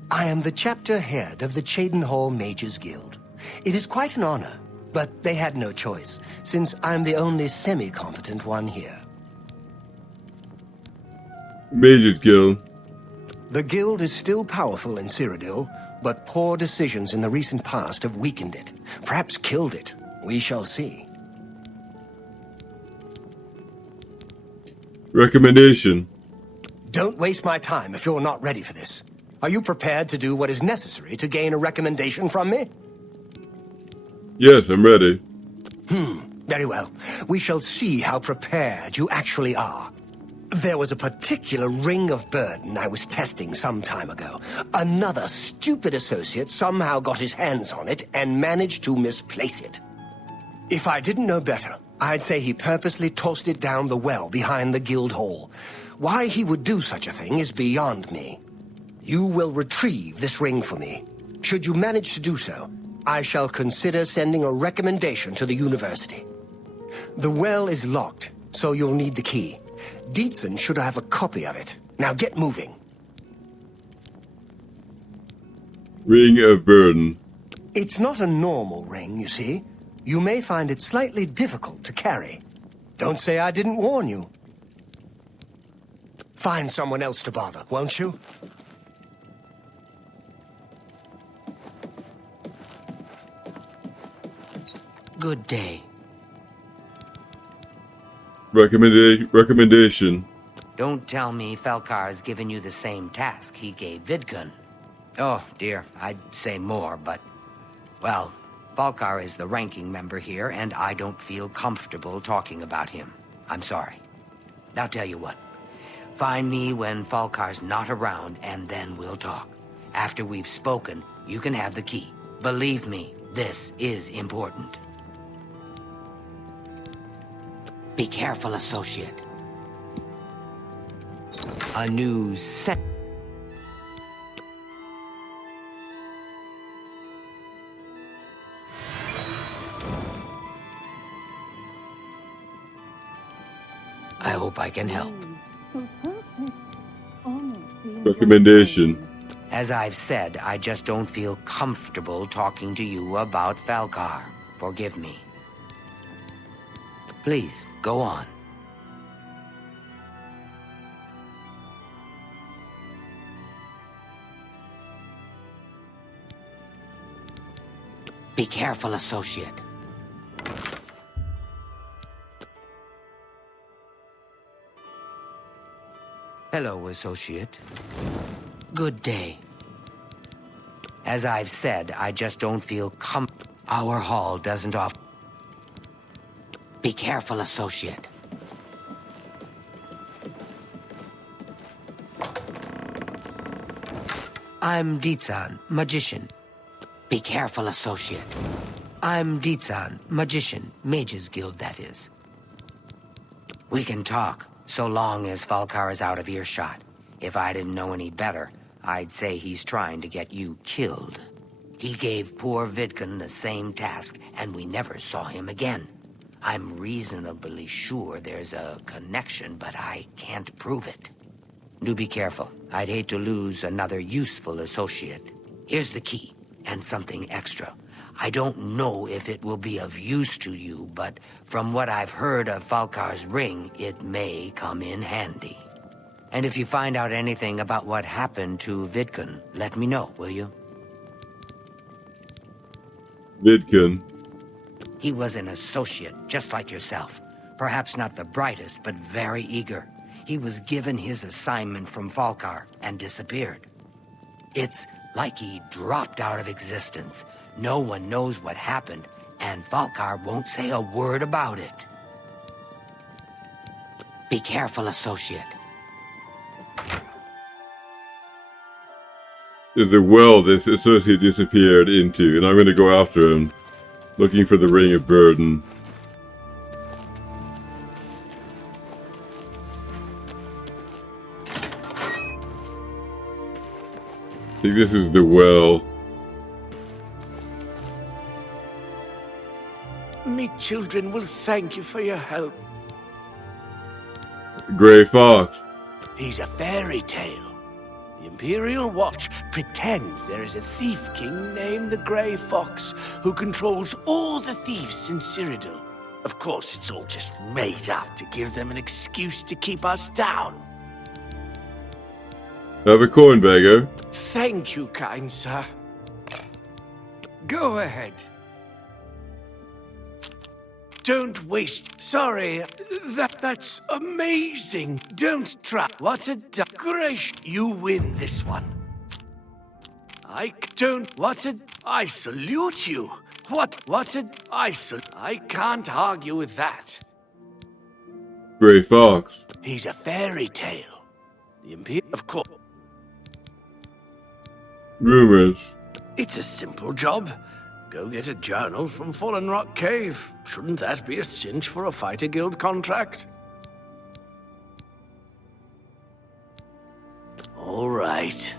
I am the chapter head of the Cheydinhal Mages Guild. It is quite an honor, but they had no choice, since I'm the only semi-competent one here. Mages Guild. The guild is still powerful in Cyrodiil, but poor decisions in the recent past have weakened it. Perhaps killed it. We shall see. Recommendation. Don't waste my time if you're not ready for this. Are you prepared to do what is necessary to gain a recommendation from me? Yes, I'm ready. Very well. We shall see how prepared you actually are. There was a particular ring of burden I was testing some time ago. Another stupid associate somehow got his hands on it and managed to misplace it. If I didn't know better, I'd say he purposely tossed it down the well behind the guild hall. Why he would do such a thing is beyond me. You will retrieve this ring for me. Should you manage to do so, I shall consider sending a recommendation to the university. The well is locked, so you'll need the key. Dietzen should have a copy of it. Now get moving. Ring of Burden. It's not a normal ring, you see. You may find it slightly difficult to carry. Don't say I didn't warn you. Find someone else to bother, won't you? Good day. Recommendation. Don't tell me Falcar's given you the same task he gave Vidkun. Oh, dear, I'd say more, but... Well, Falcar is the ranking member here, and I don't feel comfortable talking about him. I'm sorry. I'll tell you what. Find me when Falcar's not around, and then we'll talk. After we've spoken, you can have the key. Believe me, this is important. Be careful, associate. A new set. I hope I can help. Recommendation. As I've said, I just don't feel comfortable talking to you about Falcar. Forgive me. Please, go on. Be careful, associate. Hello, associate. Good day. As I've said, I just don't feel Our hall doesn't offer... Be careful, associate. I'm Ditsan, magician. Be careful, associate. I'm Ditsan, magician. Mages Guild, that is. We can talk, so long as Falcar is out of earshot. If I didn't know any better, I'd say he's trying to get you killed. He gave poor Vidkun the same task, and we never saw him again. I'm reasonably sure there's a connection, but I can't prove it. Do be careful. I'd hate to lose another useful associate. Here's the key, and something extra. I don't know if it will be of use to you, but from what I've heard of Falcar's ring, it may come in handy. And if you find out anything about what happened to Vidkun, let me know, will you? Vidkun. He was an associate, just like yourself. Perhaps not the brightest, but very eager. He was given his assignment from Falcar and disappeared. It's like he dropped out of existence. No one knows what happened, and Falcar won't say a word about it. Be careful, associate. There's a well this associate disappeared into, and I'm going to go after him, looking for the Ring of Burden. I think this is the well. Me children will thank you for your help. Grey Fox. He's a fairy tale. The Imperial Watch pretends there is a thief king named the Grey Fox who controls all the thieves in Cyrodiil. Of course, it's all just made up to give them an excuse to keep us down. Have a coin, beggar. Thank you, kind sir. Go ahead. Don't waste. Sorry, that's amazing. Don't try. What a grace. You win this one. I salute you. I can't argue with that. Grey Fox. He's a fairy tale. The Imperial, of course. Rumors. It's a simple job. Go get a journal from Fallen Rock Cave. Shouldn't that be a cinch for a fighter guild contract? All right.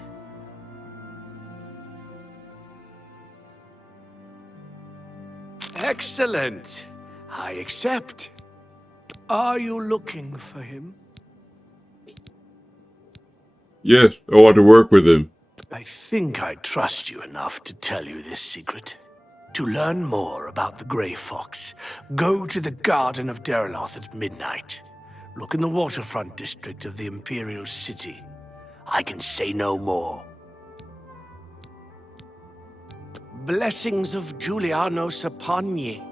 Excellent. I accept. Are you looking for him? Yes, I want to work with him. I think I trust you enough to tell you this secret. To learn more about the Grey Fox, go to the Garden of Derloth at midnight. Look in the waterfront district of the Imperial City. I can say no more. Blessings of Julianos upon ye.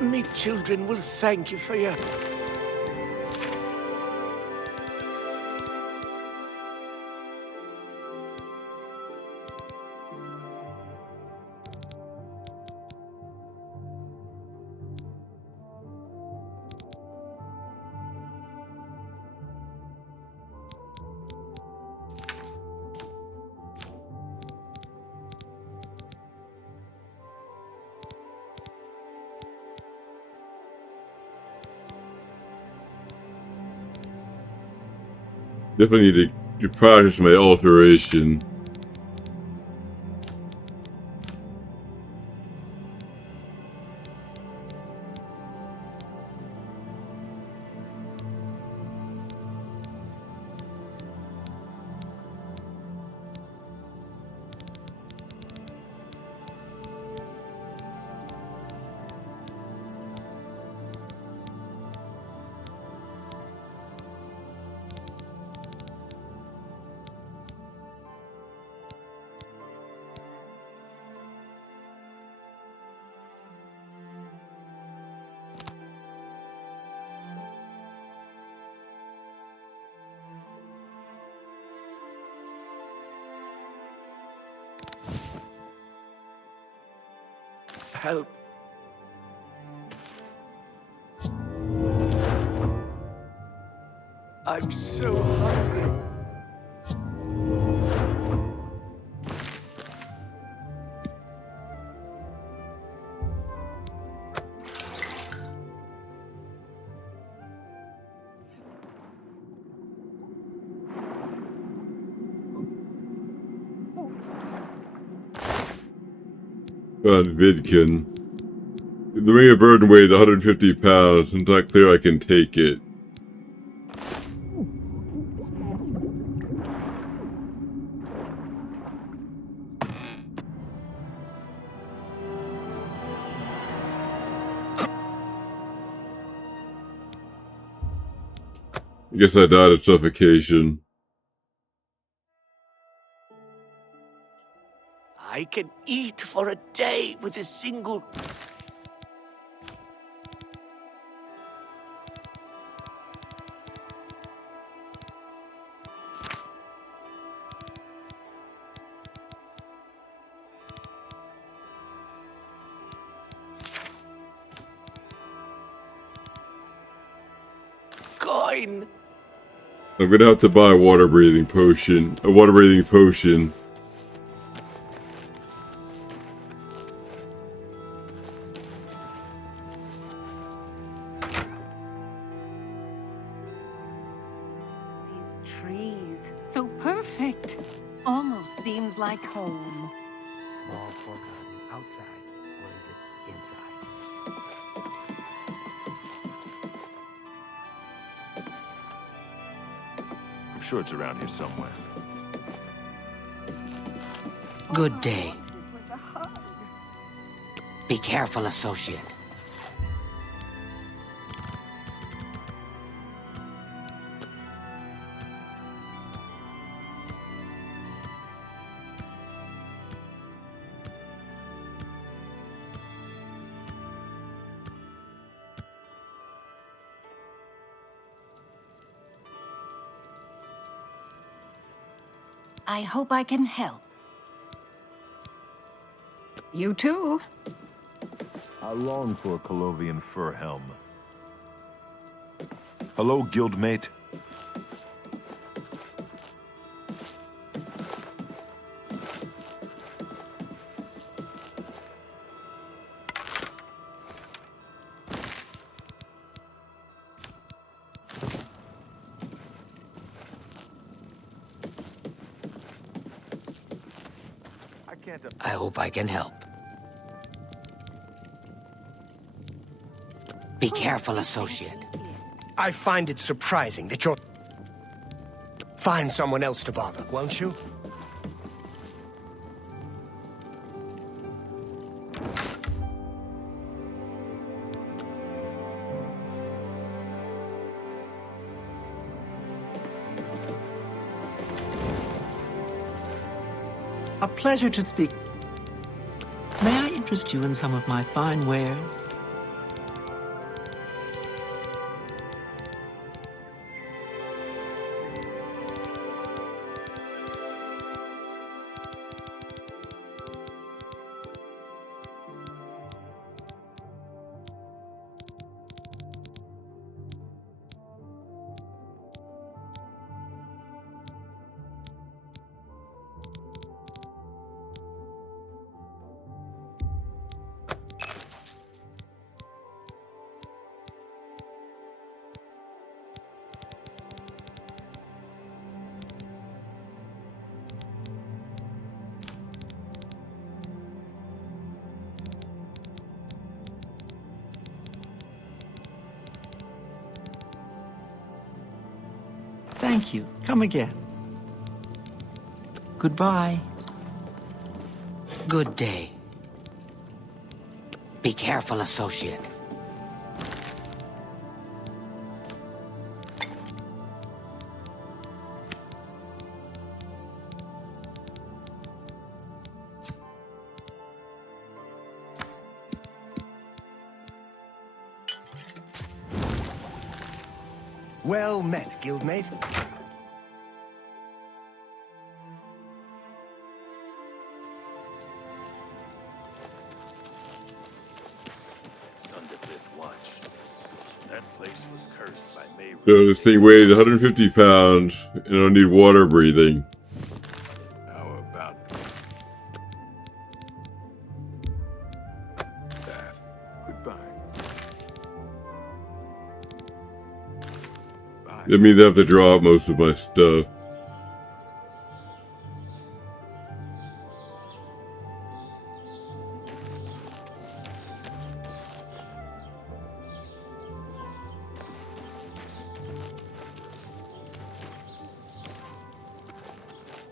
Me children will thank you for your... Definitely need to practice my alteration. help. I'm so hungry. Vidkin. The ring of burden weighs 150 pounds. It's not clear I can take it. I guess I died of suffocation. I can eat for a day with a single... coin. I'm gonna have to buy a water-breathing potion. These trees, so perfect. Almost seems like home. Small foreground outside, or is it inside? I'm sure it's around here somewhere. Good day. Be careful, associate. I hope I can help. You too. I long for a Colovian fur helm. Hello, guildmate. I hope I can help. Be careful, associate. I find it surprising that you're... Find someone else to bother, won't you? A pleasure to speak. May I interest you in some of my fine wares? Thank you. Come again. Goodbye. Good day. Be careful, associate. Well met, guildmate. was cursed by May. So this thing weighs 150 pounds and I don't need water breathing. How about that? Goodbye. That means I have to drop most of my stuff.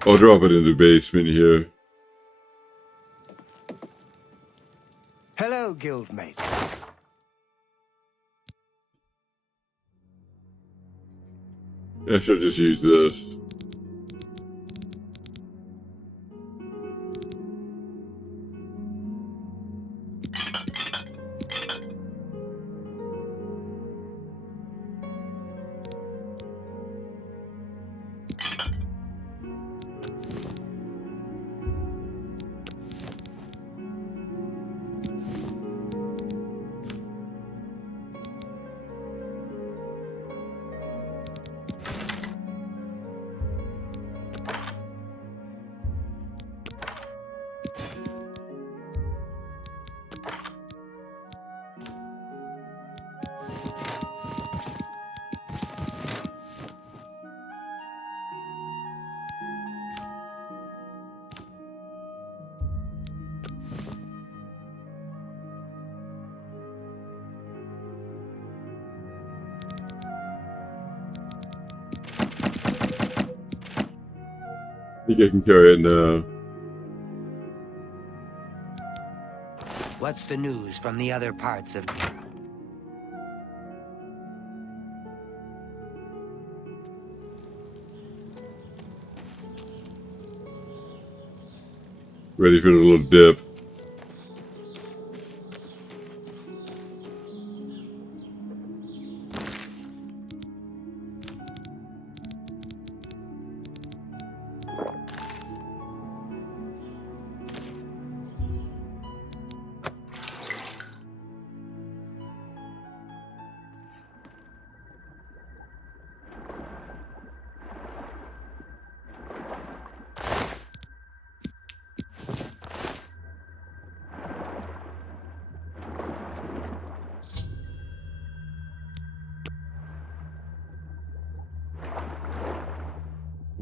I'll drop it in the basement here. Hello, guildmate. I should just use this. I think I can carry it now. What's the news from the other parts of... Ready for the little dip.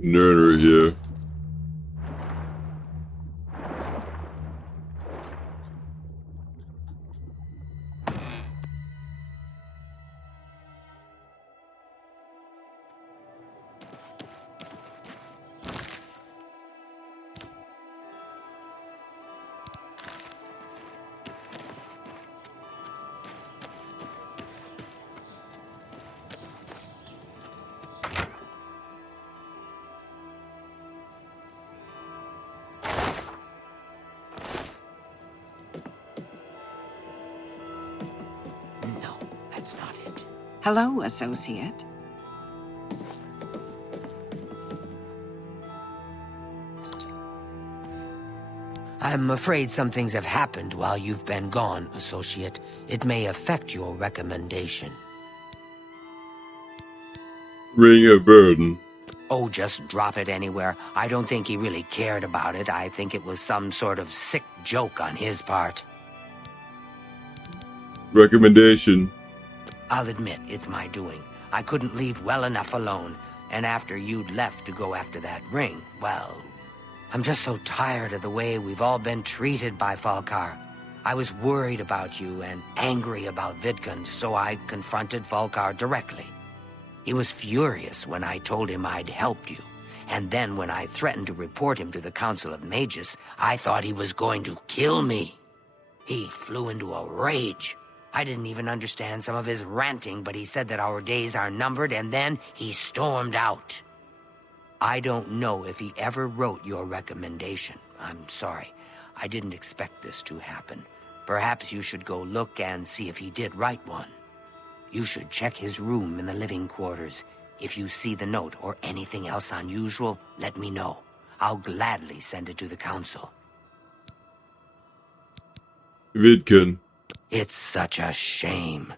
Nerdery here. That's not it. Hello, associate. I'm afraid some things have happened while you've been gone, associate. It may affect your recommendation. Ring a burden. Oh, just drop it anywhere. I don't think he really cared about it. I think it was some sort of sick joke on his part. Recommendation. I'll admit, it's my doing. I couldn't leave well enough alone, and after you'd left to go after that ring, well... I'm just so tired of the way we've all been treated by Falkar. I was worried about you and angry about Vidkun, so I confronted Falkar directly. He was furious when I told him I'd helped you, and then when I threatened to report him to the Council of Mages, I thought he was going to kill me. He flew into a rage. I didn't even understand some of his ranting, but he said that our days are numbered, and then he stormed out. I don't know if he ever wrote your recommendation. I'm sorry. I didn't expect this to happen. Perhaps you should go look and see if he did write one. You should check his room in the living quarters. If you see the note or anything else unusual, let me know. I'll gladly send it to the council. Vidkun. It's such a shame.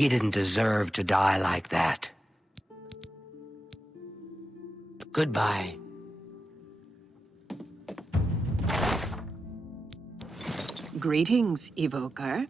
He didn't deserve to die like that. Goodbye. Greetings, Evoker.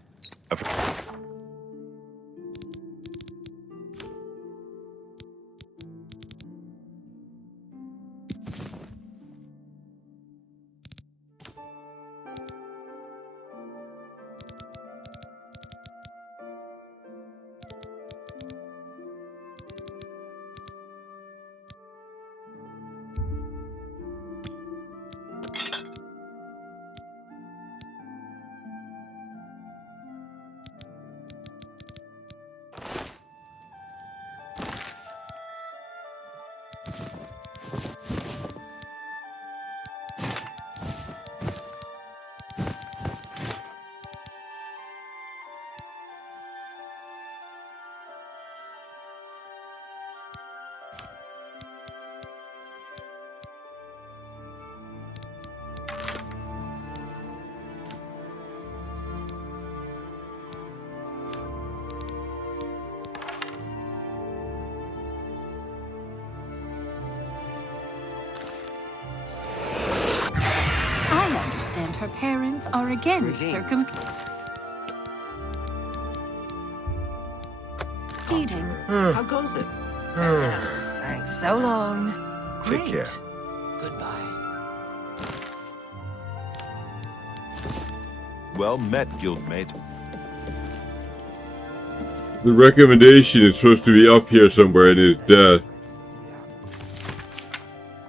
And her parents are against her competing. How goes it? Thanks. So long. Take care. Goodbye. Well met, guildmate. The recommendation is supposed to be up here somewhere in his death.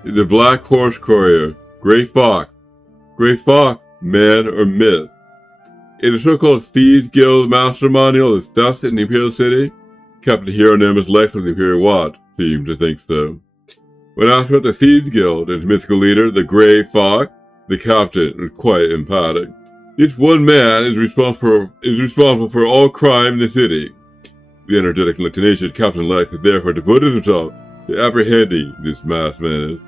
The Black Horse Courier. Great Fox. Great Fox, man or myth? In the so-called Thieves Guild Master Manual of Theft in the Imperial City, Captain Hieronymus Lex of the Imperial Watch seemed to think so. When asked about the Thieves Guild and its mythical leader, the Grey Fox, the captain was quite emphatic. This one man is responsible for all crime in the city. The energetic and tenacious Captain Lex has therefore devoted himself to apprehending this mass menace.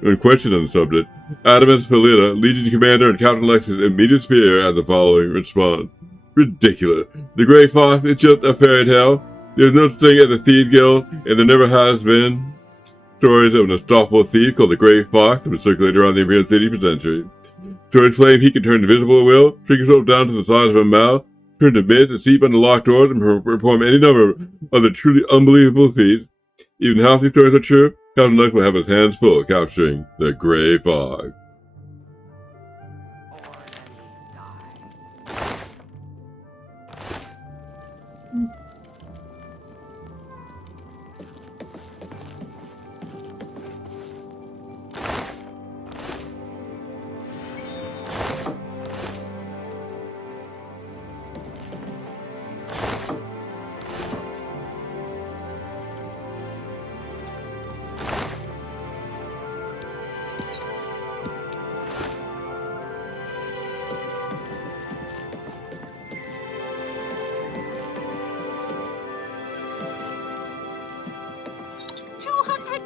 When questioned on the subject, Adamus Felita, Legion Commander, and Captain Lex's immediate superior had the following response. Ridiculous. The Grey Fox is just a fairy tale. There's no such thing as a Thieves Guild, and there never has been. Stories of an unstoppable thief called the Grey Fox have been circulated around the Imperial City for centuries. Stories claim he can turn invisible at will, shrink himself down to the size of a mouse, turn to mist and sleep under locked doors, and perform any number of other truly unbelievable feats. Even half these stories are true. Captain Lex will have his hands full capturing the Grey Fox.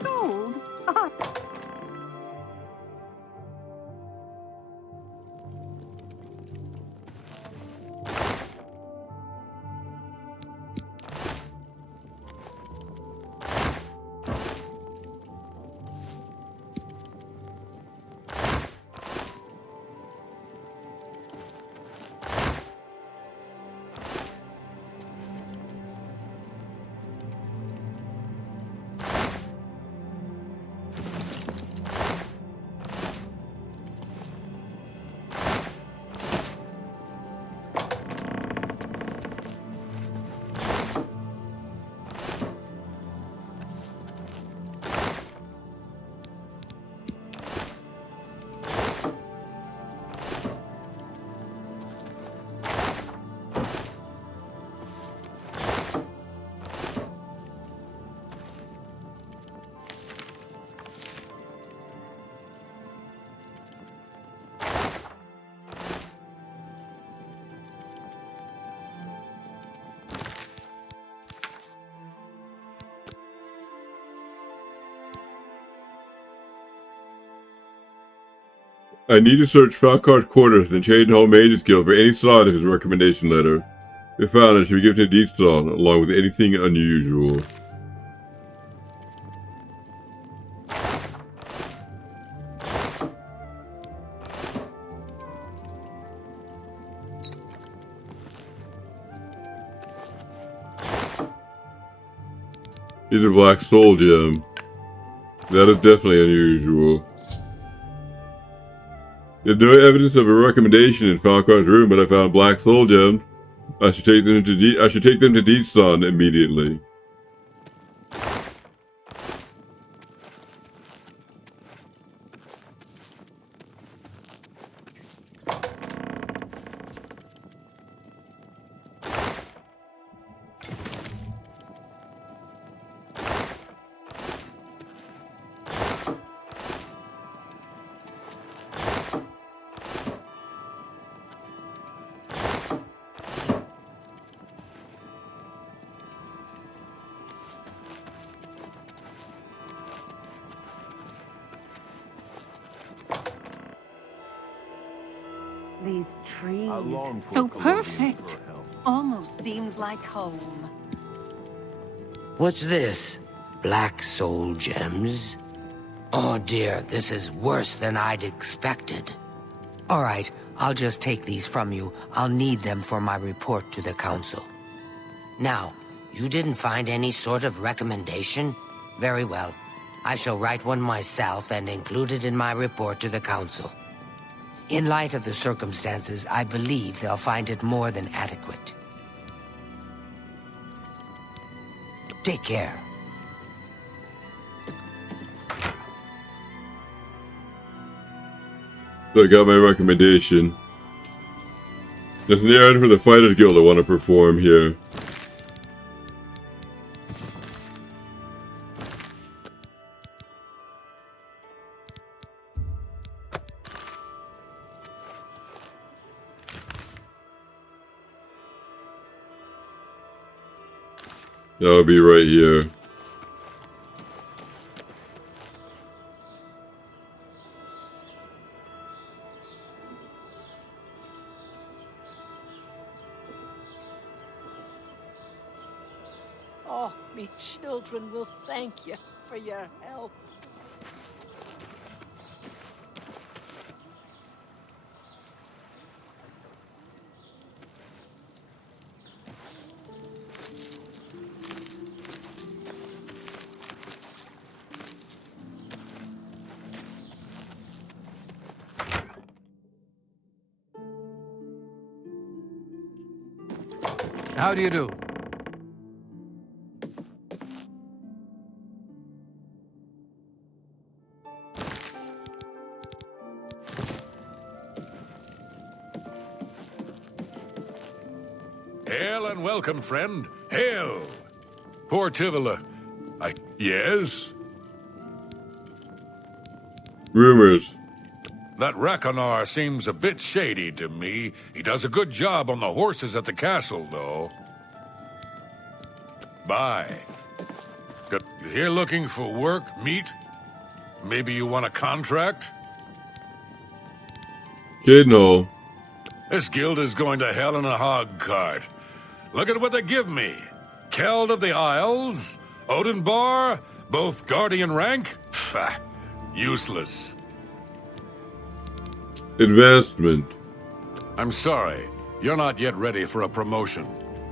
Gold. I need to search Falcar's quarters in the Cheydinhall Mages Guild for any sign of his recommendation letter. If found, it should be given to Deepstone, along with anything unusual. These are black soul gems. That is definitely unusual. There's no evidence of a recommendation in Falcon's room, but I found black soul gems. I should take them to Deepstone immediately. These trees, for so Colombian perfect. Almost seems like home. What's this? Black soul gems? Oh dear, this is worse than I'd expected. All right, I'll just take these from you. I'll need them for my report to the council. Now, you didn't find any sort of recommendation? Very well. I shall write one myself and include it in my report to the council. In light of the circumstances, I believe they'll find it more than adequate. Take care. So I got my recommendation. There's an errand for the Fighters Guild I want to perform here. That'll be right here. Oh, me children will thank you for your help. How do you do? Hail and welcome, friend. Hail! Poor Tivila. Yes? Rumors. That Rakonar seems a bit shady to me. He does a good job on the horses at the castle, though. Bye. Good. You here looking for work, meet? Maybe you want a contract? Kid, no. This guild is going to hell in a hog cart. Look at what they give me. Keld of the Isles, Odenbar, both guardian rank? Pfft, useless. Investment. I'm sorry, you're not yet ready for a promotion.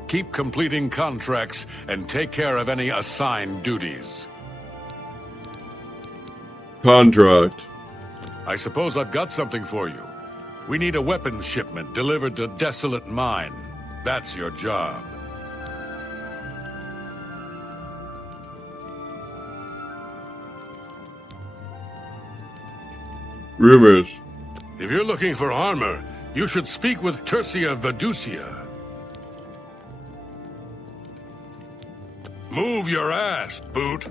Keep completing contracts and take care of any assigned duties. Contract. I suppose I've got something for you. We need a weapons shipment delivered to Desolate Mine. That's your job. Rumors. If you're looking for armor, you should speak with Tercia Vedusia. Move your ass, boot.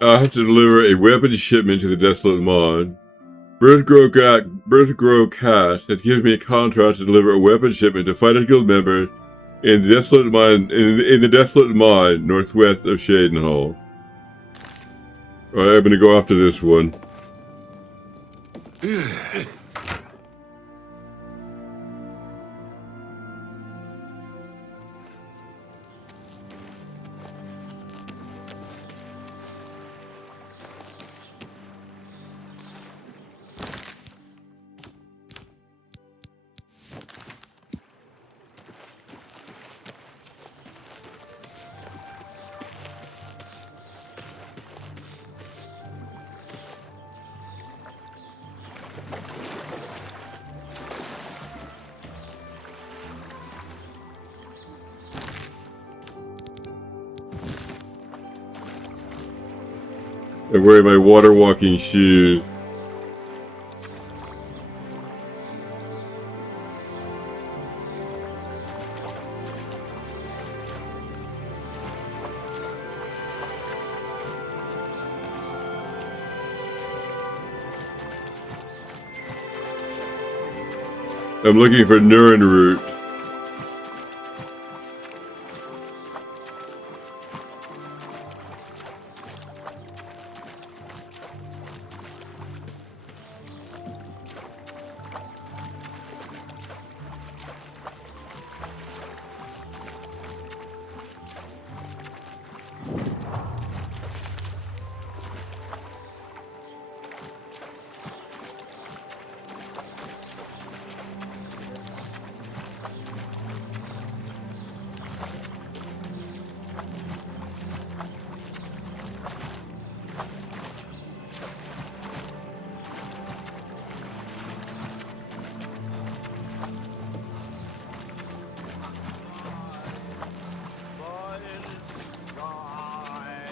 I have to deliver a weapons shipment to the Desolate Mine. First Birth Grow cash that gives me a contract to deliver a weapon shipment to Fighters Guild members in the desolate mine northwest of Shadenhall. Alright, I'm gonna go after this one. I'm wearing my water walking shoes. I'm looking for Nuren root.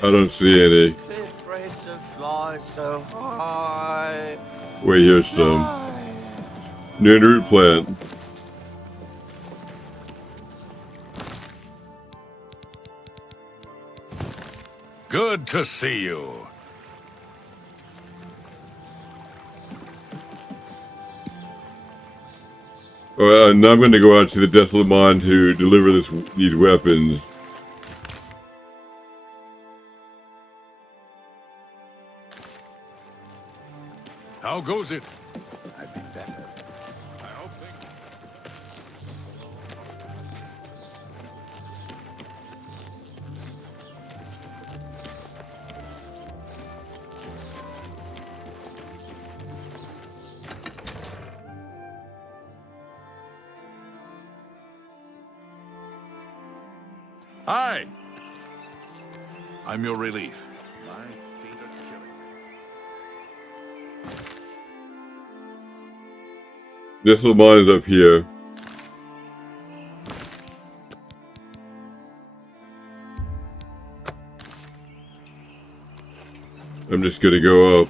I don't see any. Cliff racer flies so high. Wait, here's some. Nuren root plant. Good to see you. Alright, now I'm going to go out to the desolate mine to deliver these weapons. How goes it? I'd be better. I hope Hi! I'm your relief. My feet are killing me. Desolate mine is up here. I'm just gonna go up.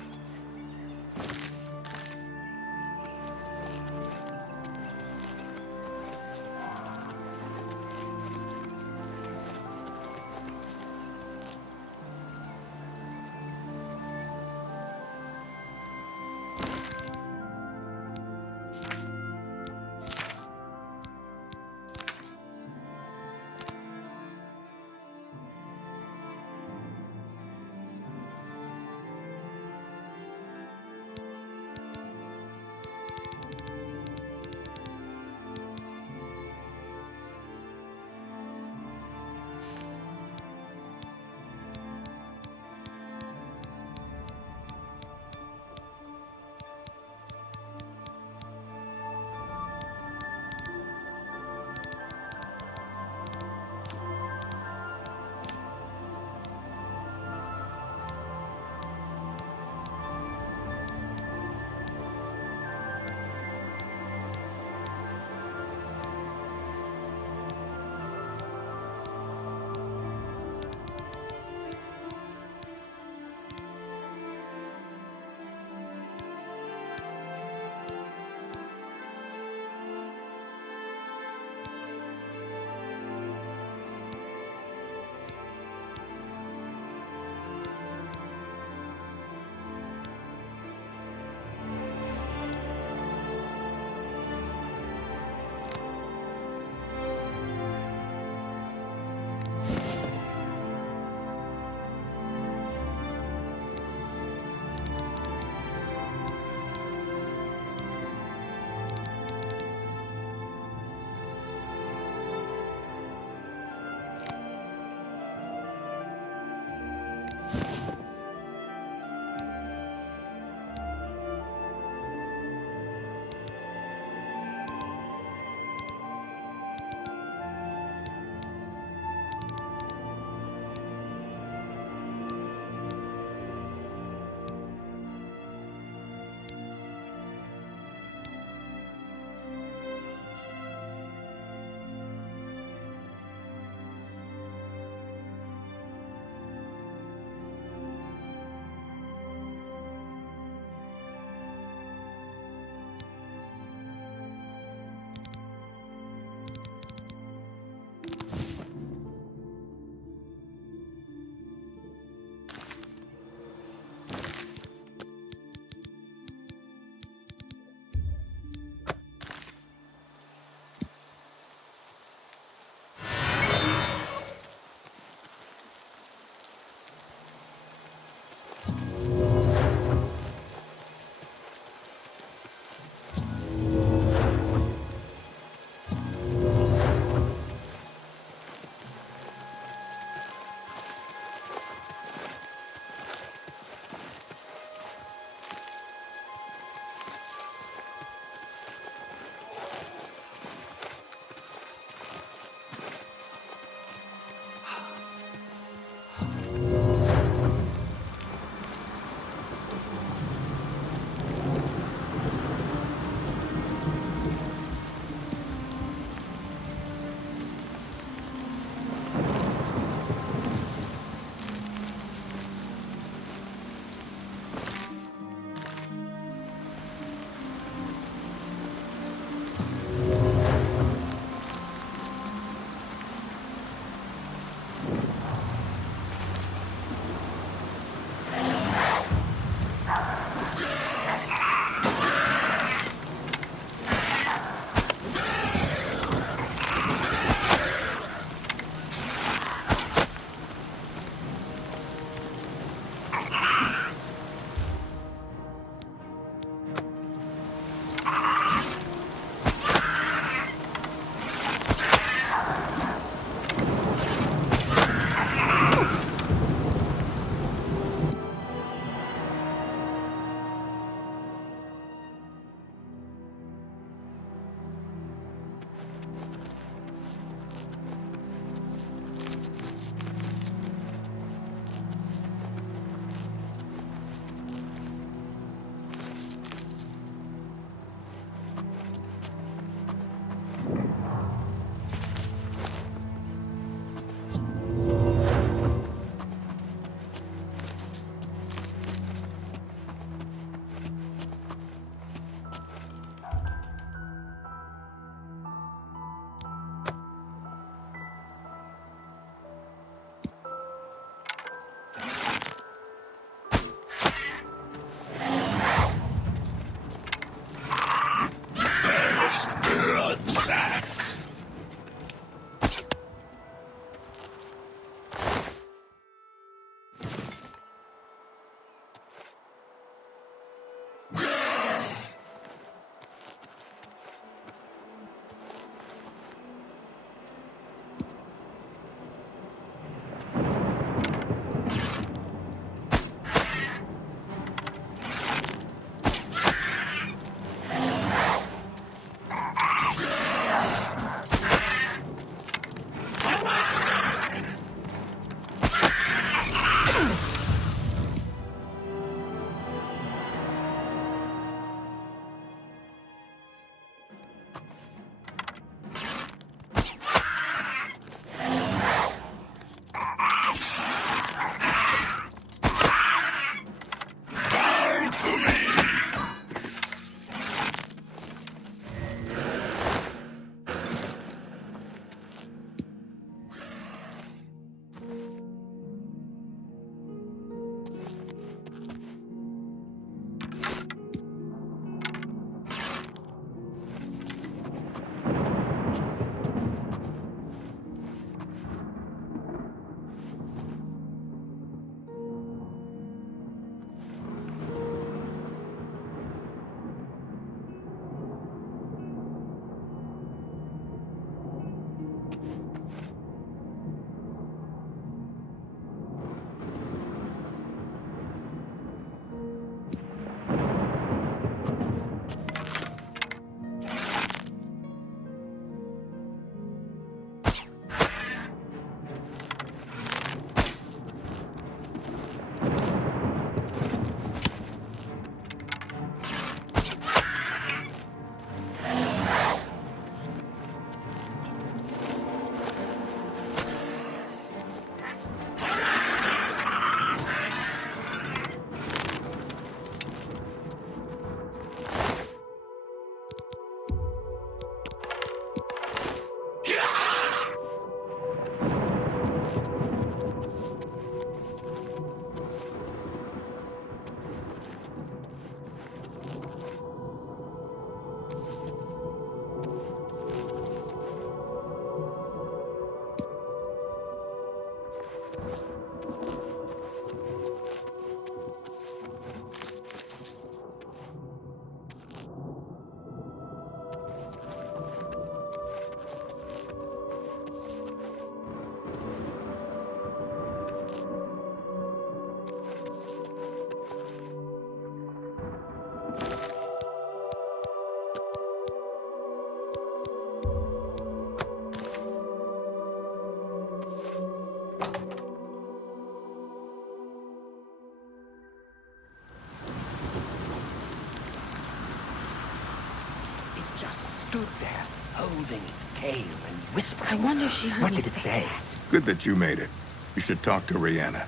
just stood there, holding its tail and whispering. I wonder if she heard What me did it say? Good that you made it. You should talk to Rihanna.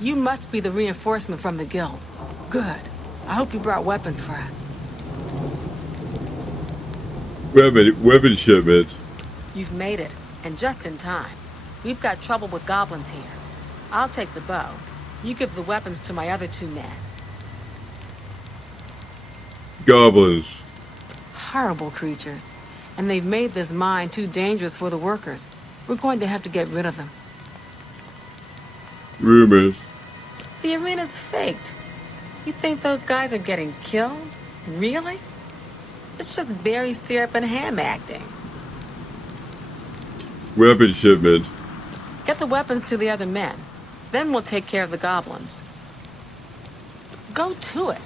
You must be the reinforcement from the guild. Good. I hope you brought weapons for us. Weapon shipment. You've made it, and just in time. We've got trouble with goblins here. I'll take the bow. You give the weapons to my other 2 men. Goblins. Horrible creatures. And they've made this mine too dangerous for the workers. We're going to have to get rid of them. Rumors. The arena's faked. You think those guys are getting killed? Really? It's just berry syrup and ham acting. Weapon shipment. Get the weapons to the other men. Then we'll take care of the goblins. Go to it.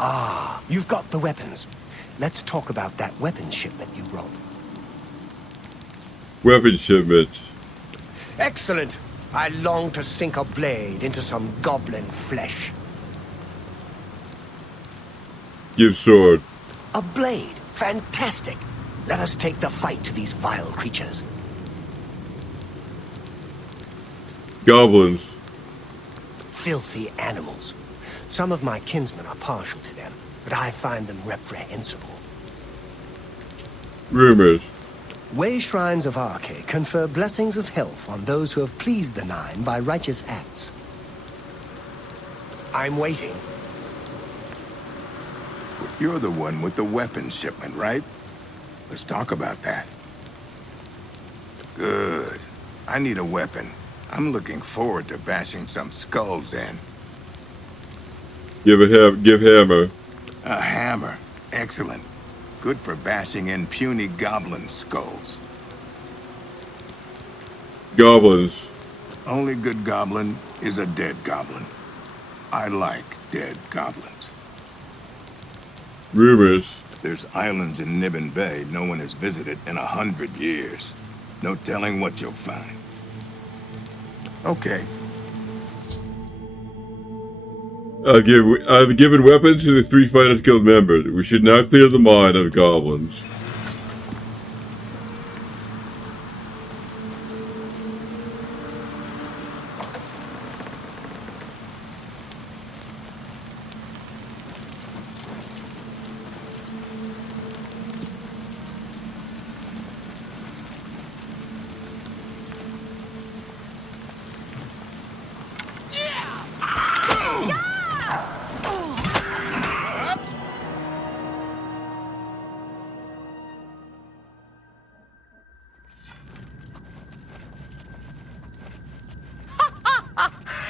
Ah, you've got the weapons. Let's talk about that weapons shipment you wrote. Weapon shipment. Excellent. I long to sink a blade into some goblin flesh. Give sword. A blade. Fantastic. Let us take the fight to these vile creatures. Goblins. Filthy animals. Some of my kinsmen are partial to them, but I find them reprehensible. Rumors. Way shrines of Arche confer blessings of health on those who have pleased the Nine by righteous acts. I'm waiting. You're the one with the weapons shipment, right? Let's talk about that. Good. I need a weapon. I'm looking forward to bashing some skulls in. Give hammer. A hammer. Excellent. Good for bashing in puny goblin skulls. Goblins. Only good goblin is a dead goblin. I like dead goblins. Rumors. There's islands in Nibbin Bay no one has visited in 100 years. No telling what you'll find. Okay. I've given weapons to the 3 Fighters Guild members. We should now clear the mine of goblins.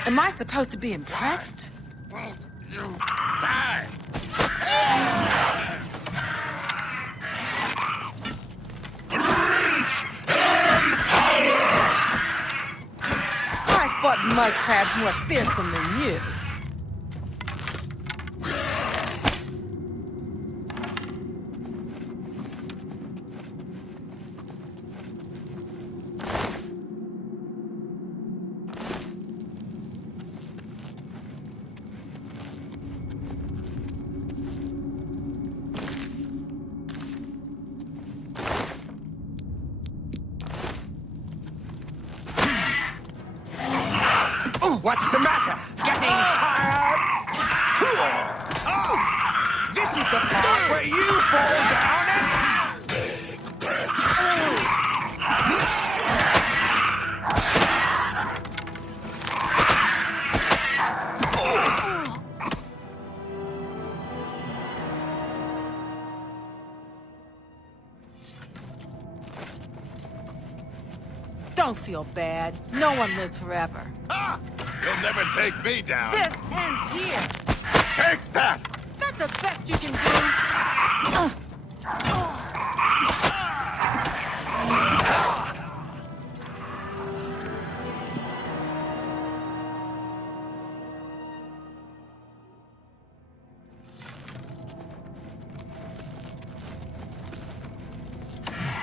Am I supposed to be impressed? Won't you die? I fought mud crabs more fearsome than you. What's the matter? Getting tired? This is the part where you fall down and... Big breath. Don't feel bad. No one lives forever. Ha! You'll never take me down. This ends here. Take that! That's the best you can do.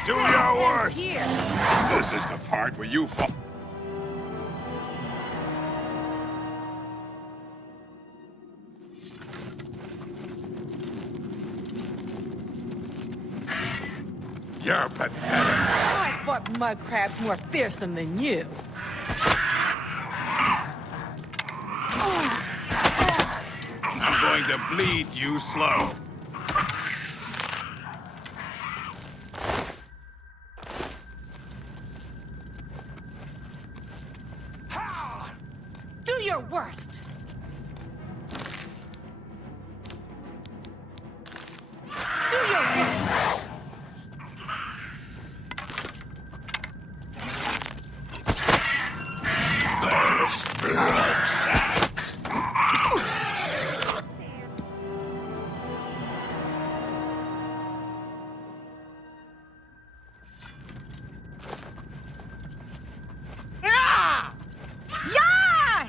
Do your worst! Here. This is the part where you fall. You're pathetic. I fought mud crabs more fearsome than you. I'm going to bleed you slow. Do your worst. Do your worst. First blood sack. Ah! Yeah!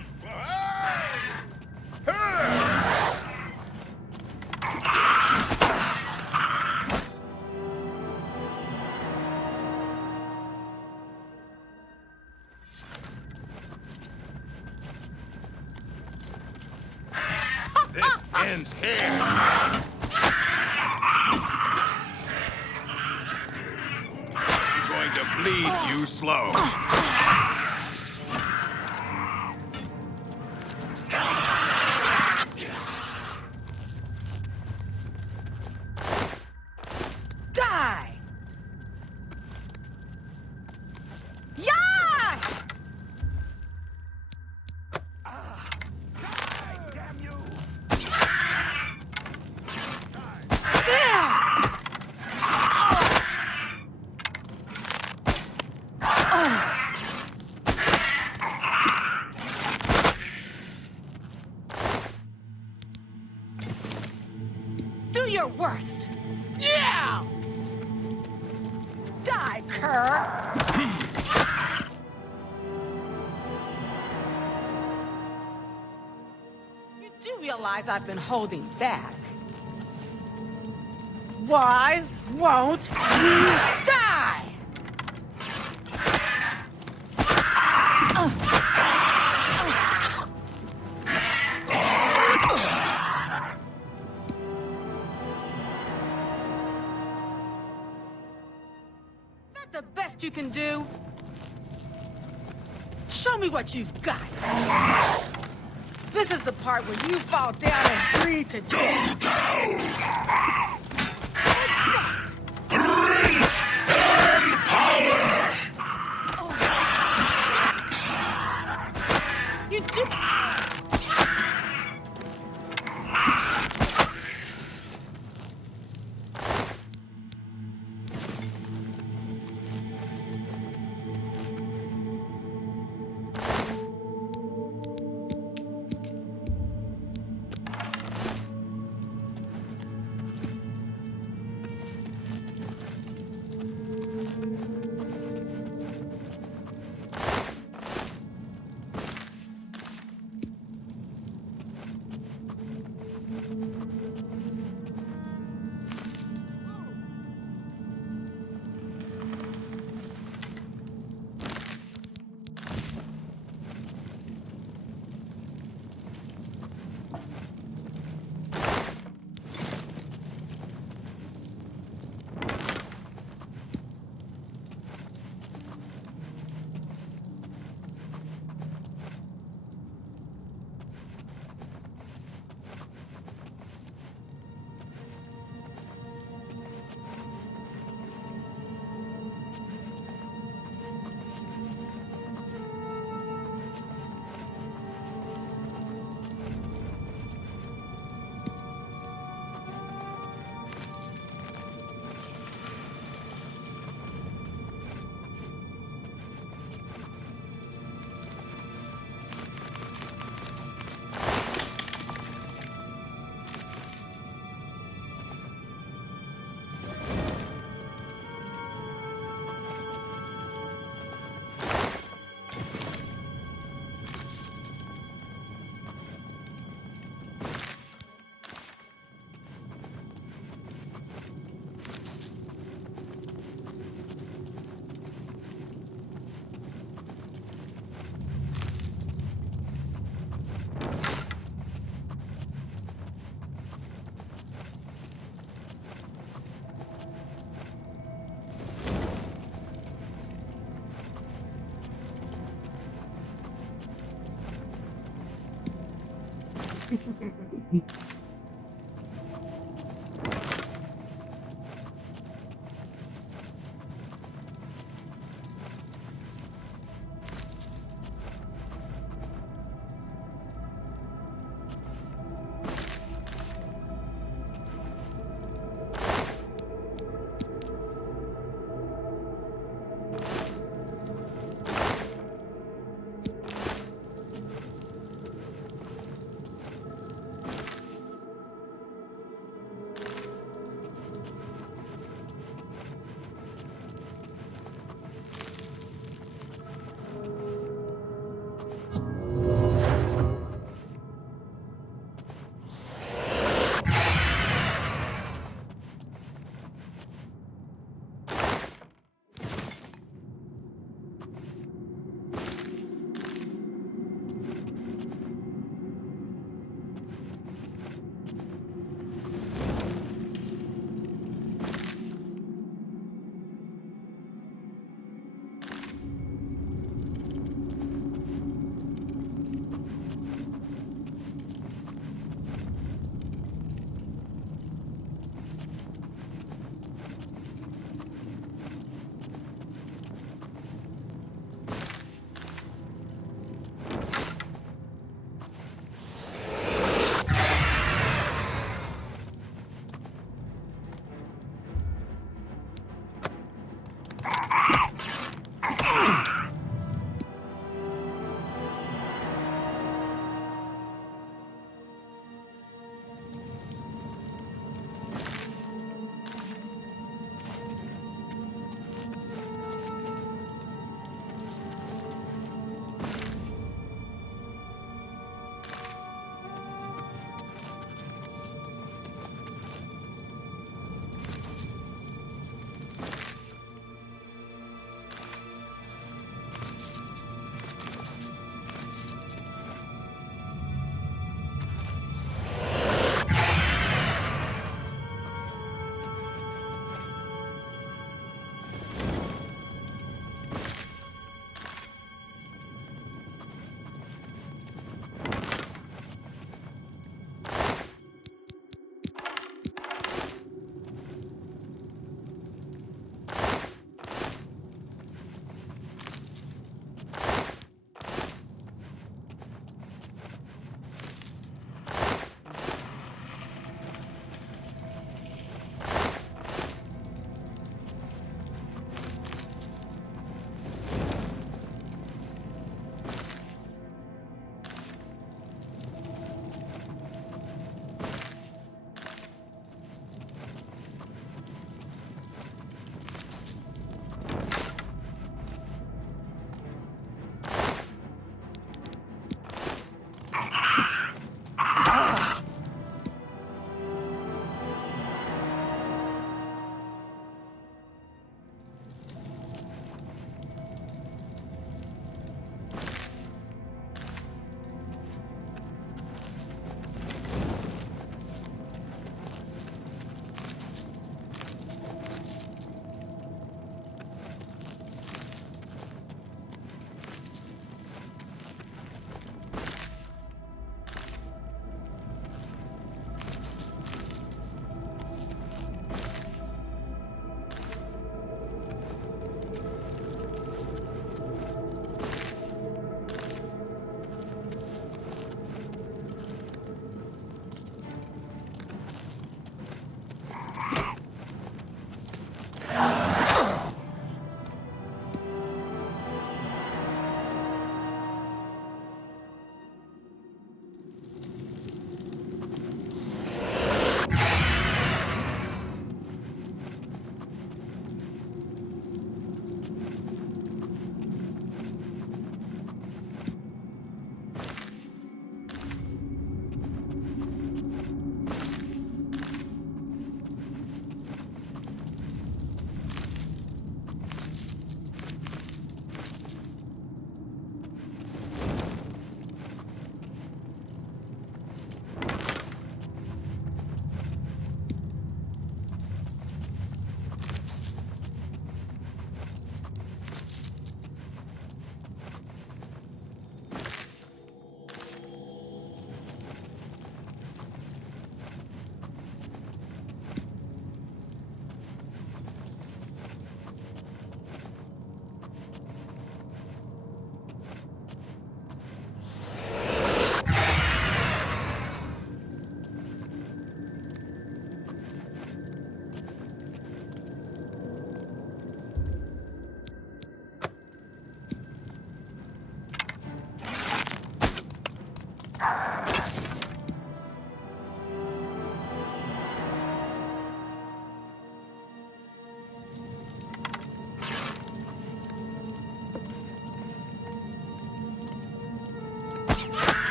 This ends here. I'm going to bleed you slow. Die! Yeah! Do your worst. Yeah! Die, cur! You do realize I've been holding back. Why won't you die? That the best you can do? Show me what you've got. This is the part where you fall down and bleed to death. Grace and power! You do.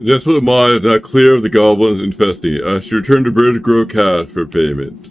The desolate mine is now clear of the goblins infesting it. I should return to Bridge Grove Cash for payment.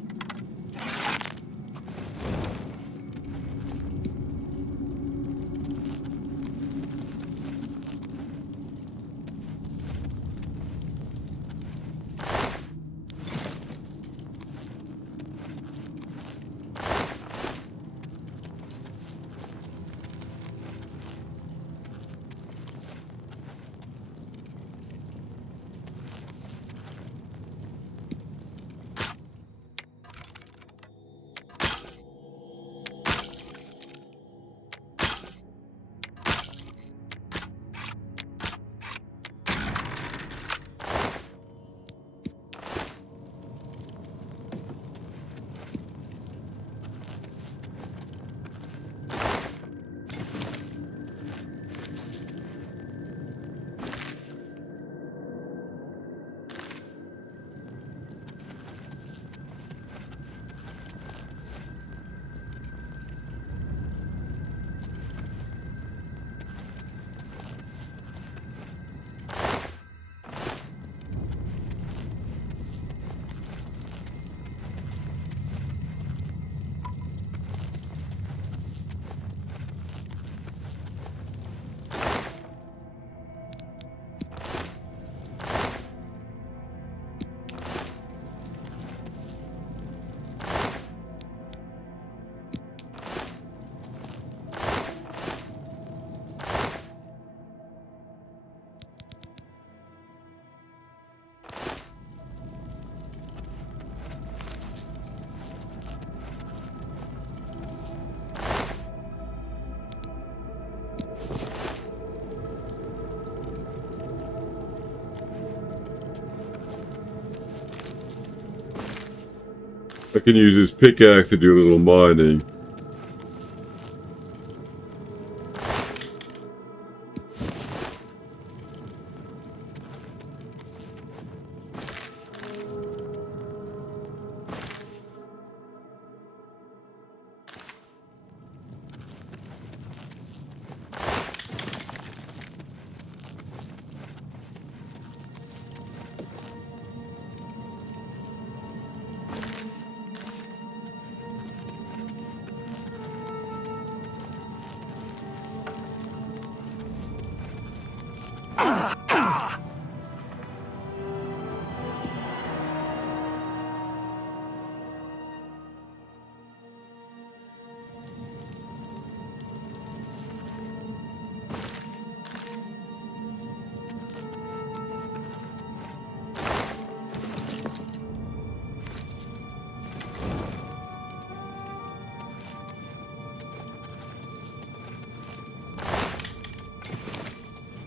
I can use this pickaxe to do a little mining.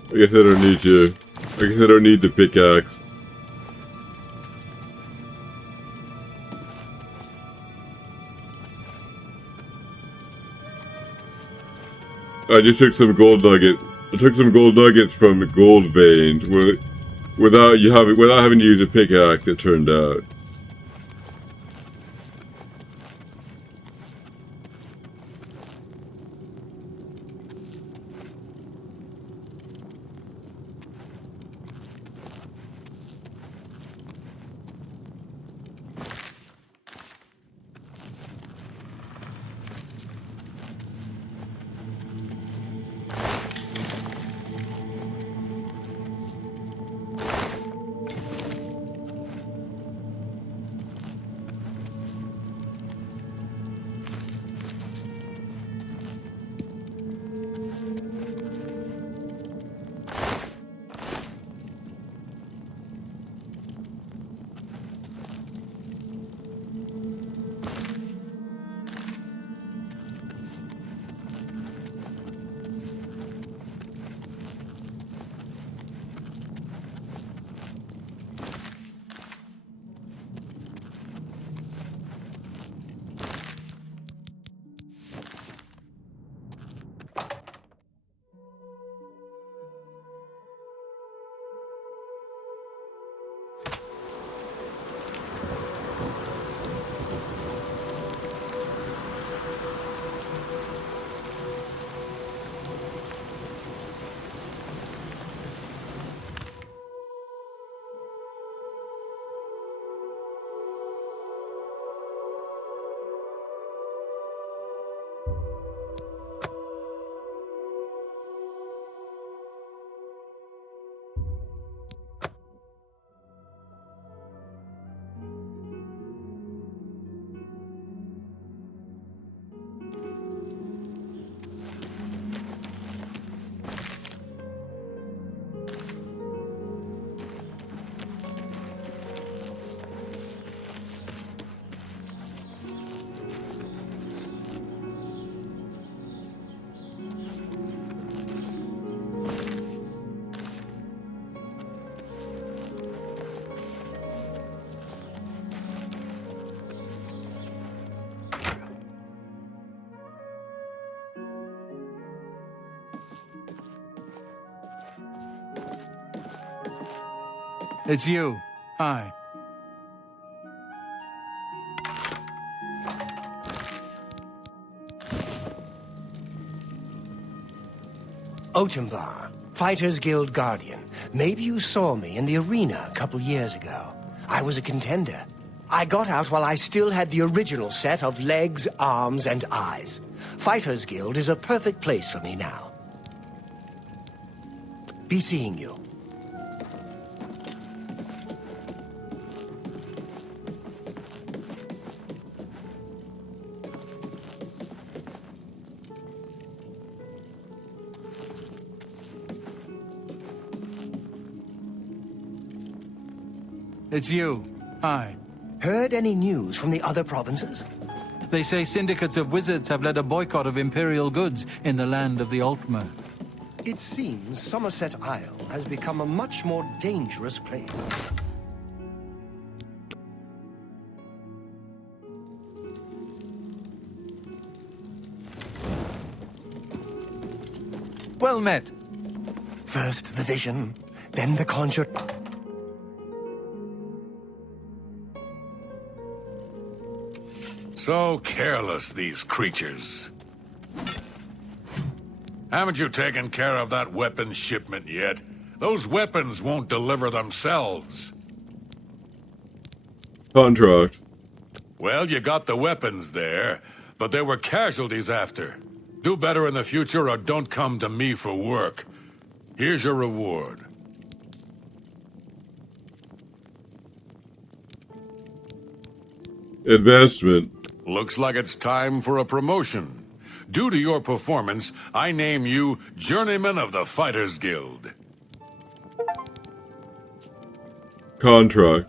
I guess I don't need you. I guess I don't need the pickaxe. I just took some gold nugget. I took some gold nuggets from the gold veins without having to use a pickaxe, it turned out. It's you. Hi. Otembar, Fighters Guild Guardian. Maybe you saw me in the arena a couple years ago. I was a contender. I got out while I still had the original set of legs, arms, and eyes. Fighters Guild is a perfect place for me now. Be seeing you. It's you. Hi. Heard any news from the other provinces? They say syndicates of wizards have led a boycott of Imperial goods in the land of the Altmer. It seems Somerset Isle has become a much more dangerous place. Well met. First the vision, then the conjure. So careless, these creatures. Haven't you taken care of that weapons shipment yet? Those weapons won't deliver themselves. Contract. Well, you got the weapons there, but there were casualties after. Do better in the future or don't come to me for work. Here's your reward. Advancement. Looks like it's time for a promotion. Due to your performance, I name you Journeyman of the Fighters Guild. Contract.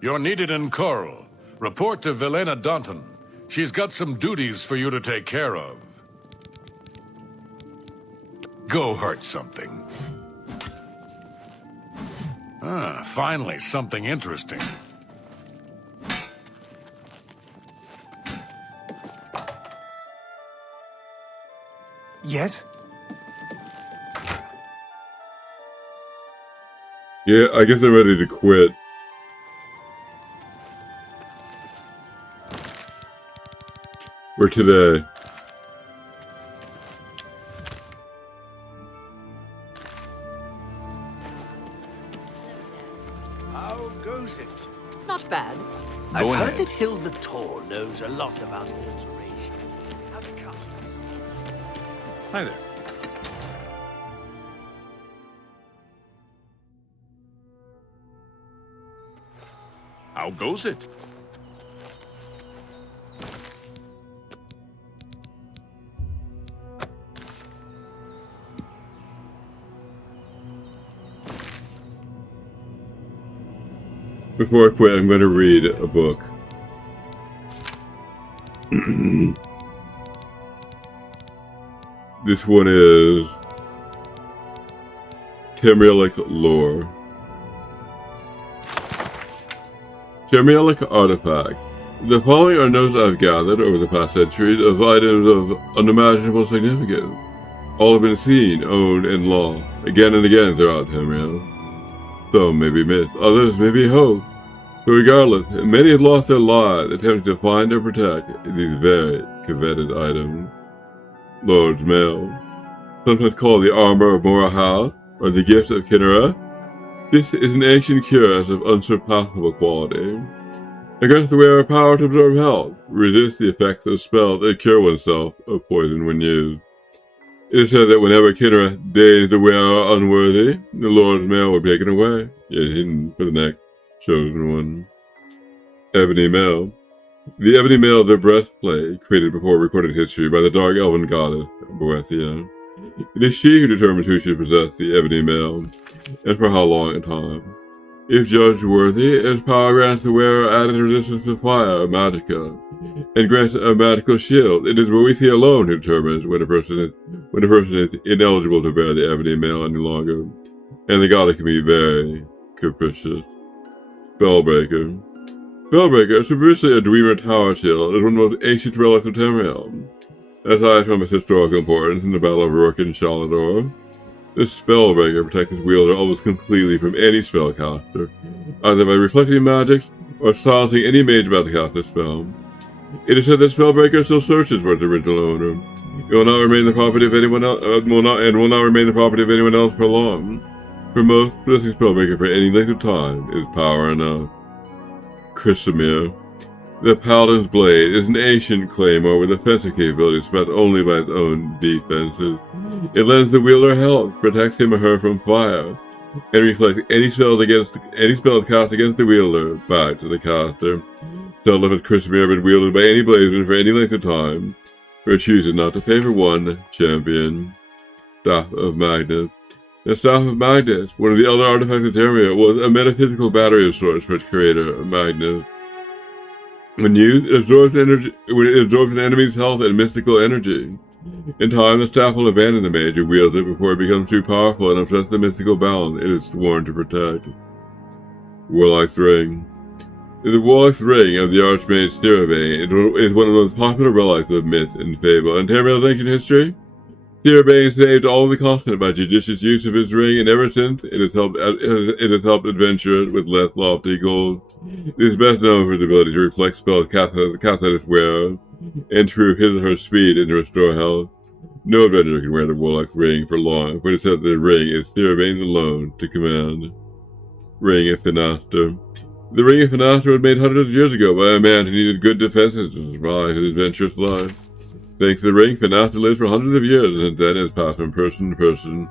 You're needed in Coral. Report to Velena Dunton. She's got some duties for you to take care of. Go hurt something. Ah, finally, something interesting. Yes? Yeah, I guess I'm ready to quit. For today. How goes it? Not bad. I've Go heard ahead. that Hilda Tor knows a lot about alteration. How to cut. Hi there. How goes it? Before I quit, I'm going to read a book. This one is Tamrielic Lore. Tamrielic Artifact. The following are notes I've gathered over the past centuries of items of unimaginable significance. All have been seen, owned, and lost, again and again throughout Tamriel. Some may be myths, others may be hope. But regardless, many have lost their lives attempting to find or protect these very coveted items. Lord's Mail, sometimes called the armor of Morahal, or the gifts of Kinnera. This is an ancient cuirass of unsurpassable quality. It grants the wearer power to absorb health, resist the effects of spells, and cure oneself of poison when used. It is said that whenever Kinnera deigns the wearer unworthy, the Lord's Mail will be taken away, yet hidden for the next chosen one. Ebony Mail. The ebony mail of their breastplate, created before recorded history by the dark elven goddess, Boethia. It is she who determines who should possess the ebony mail, and for how long a time. If judged worthy, its power grants the wearer added resistance to fire, magicka, and grants a magical shield. It is Boethia alone who determines when a person is ineligible to bear the ebony mail any longer, and the goddess can be very capricious. Spellbreaker. Spellbreaker is traditionally a Dwemer tower shield, is one of the most ancient relics of Tamriel. Aside from its historical importance in the Battle of Rourke and Shalador, This spellbreaker protects its wielder almost completely from any spellcaster, either by reflecting magic or silencing any mage about to cast a spell. It is said that Spellbreaker still searches for its original owner. It will not remain the property of anyone else, will not remain the property of anyone else for long. For most, possessing Spellbreaker for any length of time is power enough. Chrysamere. The Paladin's Blade is an ancient claymore with offensive capabilities matched only by its own defenses. It lends the wielder health, protects him or her from fire, and reflects any spell cast against the wielder back to the caster. Seldom has Chrysamere been wielded by any blazeman for any length of time, or chooses not to favor one champion. Staff of Magnus. The Staff of Magnus, one of the elder artifacts of Termia, was a metaphysical battery of sorts for its creator, Magnus. When used, it absorbs an enemy's health and mystical energy. In time, the staff will abandon the mage who wields it before it becomes too powerful and upsets the mystical balance it is sworn to protect. Warlock's Ring. The Warlock's Ring of the Archmage Thirabane is one of the most popular relics of myth and fable. In Termina's ancient history, Thirabane saved all of the continent by judicious use of his ring, and ever since, it has helped adventurers with less lofty goals. It is best known for its ability to reflect spells cast at its wearer, and improve his or her speed and to restore health. No adventurer can wear the Warlock's Ring for long, for it is said that the ring is Thirabane's alone to command. Ring of Finaster. The Ring of Finaster was made hundreds of years ago by a man who needed good defenses to survive his adventurous life. Thanks to the ring, Finaster lives for hundreds of years, and then has passed from person to person.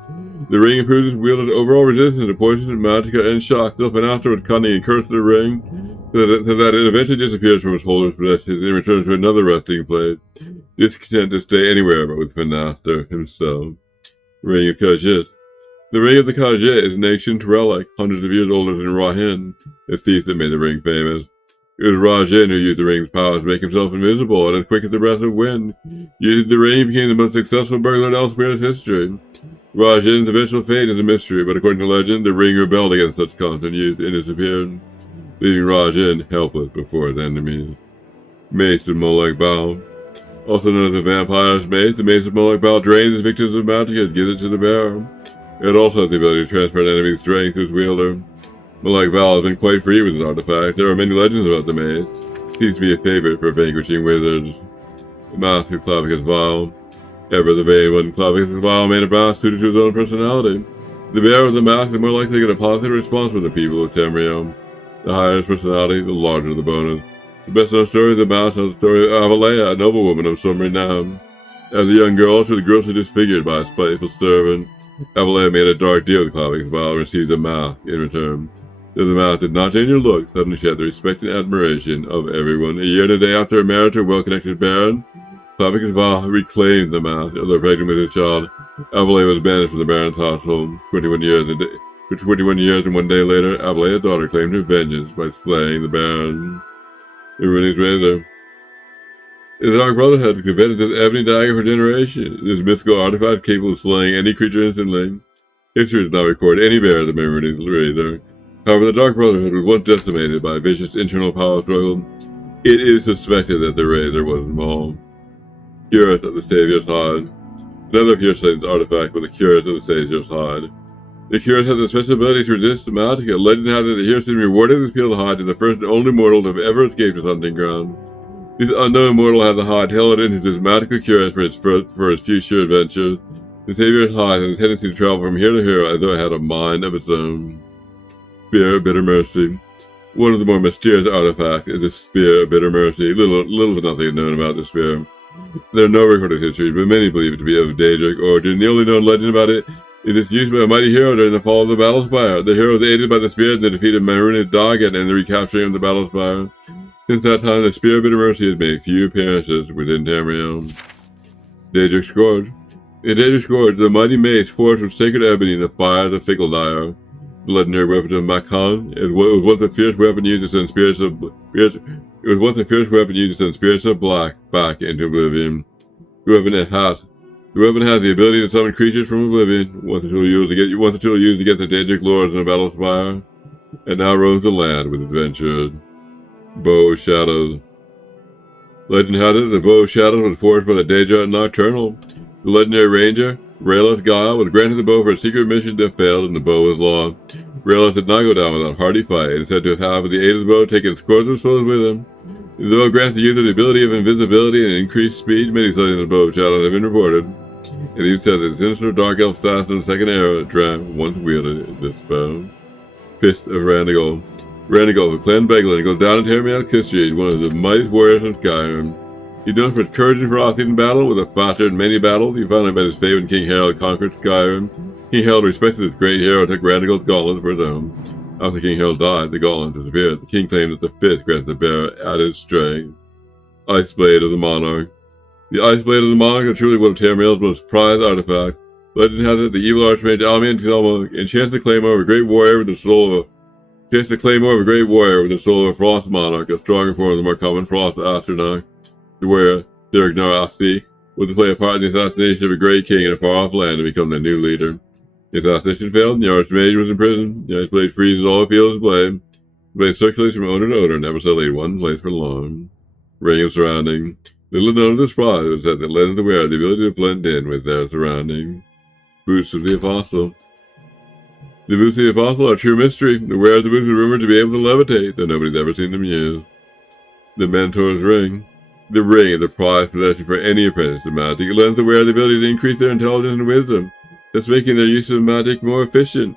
The ring improves its wielder's overall resistance to poison, magicka, and shock, till Finaster with cunning and curse the ring, so that it eventually disappears from its holder's possessions and returns to another resting place, discontent to stay anywhere but with Finaster himself. Ring of Khajiit. The Ring of the Khajiit is an ancient relic, hundreds of years older than Rahin, a thief that made the ring famous. It was Rajin who used the ring's power to make himself invisible and as quick as the breath of wind. Using the ring, he became the most successful burglar in Elsewhere's history. Rajin's eventual fate is a mystery, but according to legend, the ring rebelled against such constant use and disappeared, leaving Rajin helpless before his enemies. Mace of Molech Bao. Also known as the Vampire's Mace, the Mace of Molech Bao drains its victims of magicka and gives it to the bearer. It also has the ability to transfer an enemy's strength to its wielder. Molech Bao has been quite free with this artifact. There are many legends about the mace. It seems to be a favorite for vanquishing wizards. The Mask of Clavicus Vile. Ever the vain one, Clavicus Vile made a mask suited to his own personality. The bearer of the mask is more likely to get a positive response from the people of Tamriel. The higher his personality, the larger the bonus. The best-known story of the mask is the story of Avalea, a noblewoman of some renown. As a young girl, she was grossly disfigured by a spiteful servant. Avalea made a dark deal with Clavicus Vile and received a mask in return. Though the mask did not change her look, suddenly she had the respect and admiration of everyone. A year and a day after her marriage to a well-connected baron, Clavicus Vile reclaimed the mask. Although pregnant with his child, Avalea was banished from the baron's household. 21 years and 1 day later, Avalea's daughter claimed her vengeance by slaying the baron. Everybody's razor. The Dark Brotherhood invented this ebony dagger for generation. This mythical artifact capable of slaying any creature instantly. History does not record any bearer of the Memory's razor. However, the Dark Brotherhood was once decimated by a vicious internal power struggle. It is suspected that the razor was involved. Cuirass of the Savior's Hide. Another Pure Satan's artifact with the Cuirass of the Savior's Hide. The Cuirass has a special ability to resist magicka. Legend has it that Hero Satan rewarded this field hide to the first and only mortal to have ever escaped his hunting ground. This unknown mortal had the hide held in his magical cuirass for his future adventures. The Savior's Hide has a tendency to travel from here to here as though it had a mind of its own. Spear of Bitter Mercy. One of the more mysterious artifacts is the Spear of Bitter Mercy. Little to nothing is known about the spear. There are no recorded histories, but many believe it to be of Daedric origin. The only known legend about it is its use by a mighty hero during the fall of the battle spire. The hero was aided by the spear in the defeat of Marunid Dagon and the recapturing of the battle spire. Since that time, the Spear of Bitter Mercy has made few appearances within Tamriel. Daedric Scourge. In Daedric Scourge, the mighty mace forged with sacred ebony in the fire of the Fickle Dire. The legendary weapon of Makan. It was once a fierce weapon used to send spirits of black back into Oblivion. The weapon has the ability to summon creatures from Oblivion. Once the tool used against the Daedric lords in a battle spire, and now roams the land with adventure. Bow of Shadows. Legend has it that the Bow of Shadows was forged by the Daedra Nocturnal. The legendary ranger Raylos Guile was granted the bow for a secret mission that failed and the bow was lost. Raylos did not go down without a hearty fight and is said to have, with the aid of the bow, taken scores of souls with him. The bow grants the user the ability of invisibility and increased speed. Many studies of the bow shadows have been reported. And he said that the sinister dark elf assassin of the second era Dram once wielded this bow. Fist of Randigal. Randigal of Clan Beglin goes down in Terminal Kistri, one of the mightiest warriors of Skyrim. He's known for his courage and ferocity in battle, with a faster in many battles. He finally met his fate when King Harold conquered Skyrim. King Harold respected this great hero and took Randigal's gauntlets for his own. After King Harold died, the gauntlets disappeared. The king claimed that the fist granted the bearer added strength. Ice Blade of the Monarch. The Ice Blade of the Monarch is truly one of Tamriel's most prized artifacts. Legend has it the evil archmage Almian Kilmo enchanted the claymore of a great warrior with the soul of a frost monarch, a stronger form of the more common frost astronach. The warrior, Thirignar Asti, was to play a part in the assassination of a great king in a far-off land and become the new leader. The assassination failed, and the archmage was imprisoned. The Ice Blade freezes all who feel his blade. The blade circulates from owner to owner, never settling in one place for long. Ring of Surrounding. Little known of this prize was that it lends the wearer the ability to blend in with their surroundings. Boots of the Apostle. The boots of the Apostle are a true mystery. The wearer of the boots is rumored to be able to levitate, though nobody's ever seen them used. The Mentor's Ring. The ring is the prized possession for any apprentice of magic. It lends the wearer the ability to increase their intelligence and wisdom, thus making their use of magic more efficient.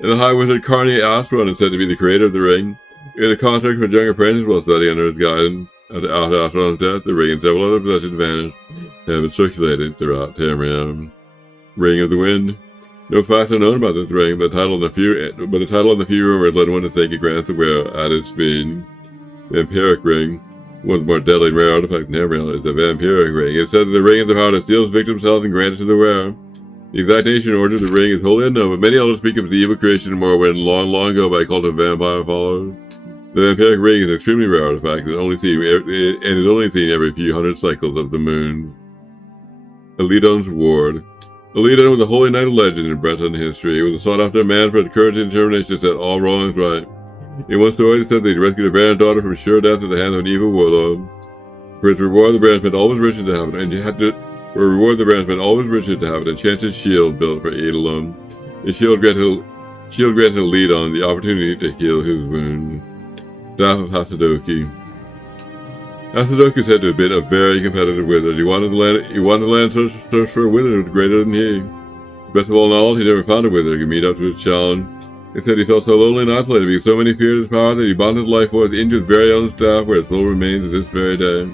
And the High Wizard Carney Astron is said to be the creator of the ring. In the contract for a young apprentice while studying under his guidance, after Astron's death, the ring and several other possessions vanished and have been circulated throughout Tamriel. Ring of the Wind. No facts are known about this ring, but the title of the few rumors led one to think it grants the wearer added speed. Vampiric Ring. One of the more deadly and rare artifacts in Tamriel is the Vampiric Ring. It says that the ring is the power to steal its victim's health and grant it to the wearer. The exact nature and origin of the ring is wholly unknown, but many elders speak of the evil creation of Morrowind long, long ago by a cult of vampire followers. The Vampiric Ring is an extremely rare artifact and is only seen every few hundred cycles of the moon. Elidon's Ward. Elidon was a holy knight of legend in Breton history. He was a sought-after man for his courage and determination to set all wrongs right. In one story, it said that he rescued a barren daughter from sure death at the hands of an evil warlord. For his reward, the Baron spent all his riches to have it, and an enchanted shield built for Eidolon. His shield granted Elidon the opportunity to heal his wound. Staff of Hasadoki. Hasadoki is said to have been a very competitive wizard. He wanted to land search for a wizard who was greater than he. Best of all knowledge, he never found a wizard who could meet up to his challenge. He said he felt so lonely and isolated because so many feared his power that he bonded his life force into his very own staff, where it still remains to this very day.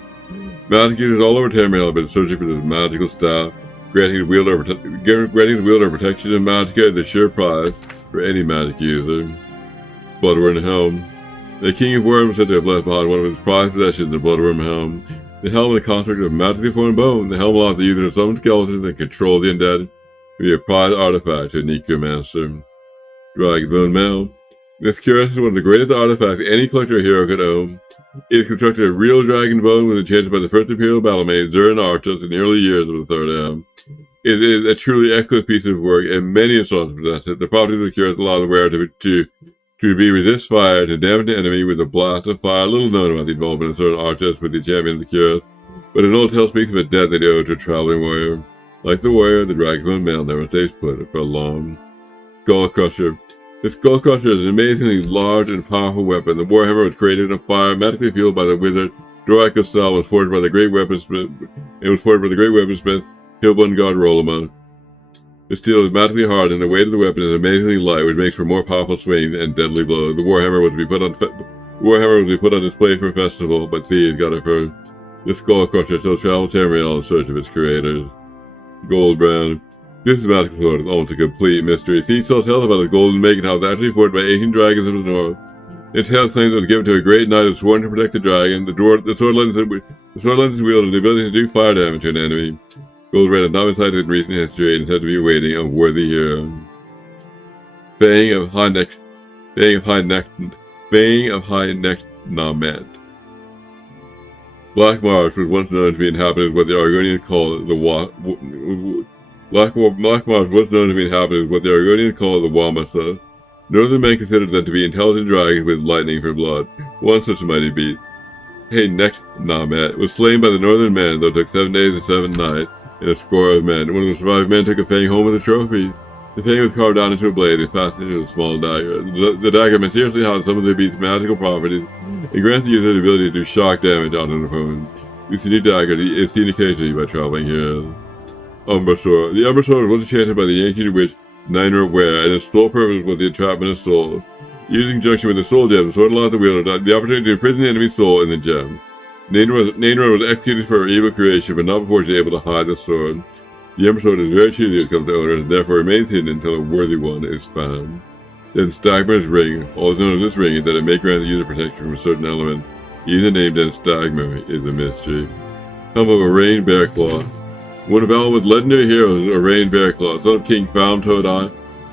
Magic users all over Tamriel have been searching for this magical staff, granting the wielder protection of Magicka is the sure prize for any magic user. Bloodworm Helm. The King of Worms said to have left behind one of his prized possessions, the Bloodworm Helm. The helm is a construct of magically formed bone. The helm allows the user to summon skeletons and control the undead to be a prized artifact to a necromancer. Dragonbone Mail. This cuirass is one of the greatest artifacts any collector or hero could own. It is constructed of real dragon bone, was enchanted by the first Imperial battlemate Zurin Archos in the early years of the Third Era. It is a truly excellent piece of work, and many assaults possess it. The properties of the cuirass allow the wearer to resist fire, to damage an enemy with a blast of fire. Little known about the involvement of Zurin Archos with the champion of the cuirass, but an old tale speaks of a death that he owed to a traveling warrior. Like the warrior, the Dragonbone Mail never stays put for long. Skull Crusher. The Skull Crusher is an amazingly large and powerful weapon. The Warhammer was created on fire, magically fueled by the wizard Droico Style, was forged by the great weaponsmith. Hilbungard Rollamont. The steel is magically hard, and the weight of the weapon is amazingly light, which makes for more powerful swings and deadly blows. The Warhammer was to be put on display for a festival, but thieves got it first. The Skull Crusher still travels Tamriel in search of its creators. Goldbrand. This magical sword is almost a complete mystery. Thieves tell tales about the golden make and how it was actually forged by ancient dragons of the north. Its tale claims it was given to a great knight who sworn to protect the dragon. The sword lends its wielder the ability to do fire damage to an enemy. Goldbrand has not been cited in recent history and is said to be awaiting a worthy hero. Fang of High Neck Namet. Black Marsh was once known to be inhabited what the Argonians call the Wamasa. Northern men considered them to be intelligent dragons with lightning for blood. One such mighty beast, Hey Neck Namet, was slain by the northern men, though it took 7 days and 7 nights. and a score of men. One of the surviving men took a fang home with a trophy. The fang was carved down into a blade and fastened into a small dagger. The dagger mysteriously had some of the beast's magical properties and granted the user the ability to do shock damage on an opponent. This new dagger is seen occasionally by traveling heroes. Umbra Sword. The Umbra Sword was enchanted by the ancient witch Niner Ware, and its sole purpose was the entrapment of souls. Using conjunction with the soul gem, the sword allowed the wielder the opportunity to imprison the enemy's soul in the gem. Nainra was executed for her evil creation, but not before she was able to hide the sword. The Umbra Sword is very choosy when it comes to owners, and therefore remains hidden until a worthy one is found. Then Stagmer's Ring. All known as this ring is that it may grant the user protection from a certain element. Even named as Stagmer is a mystery. Helm of Arain Bearclaw. One of Alwyn's legendary heroes, Arain Bearclaw, son of King Found Toad-Eye.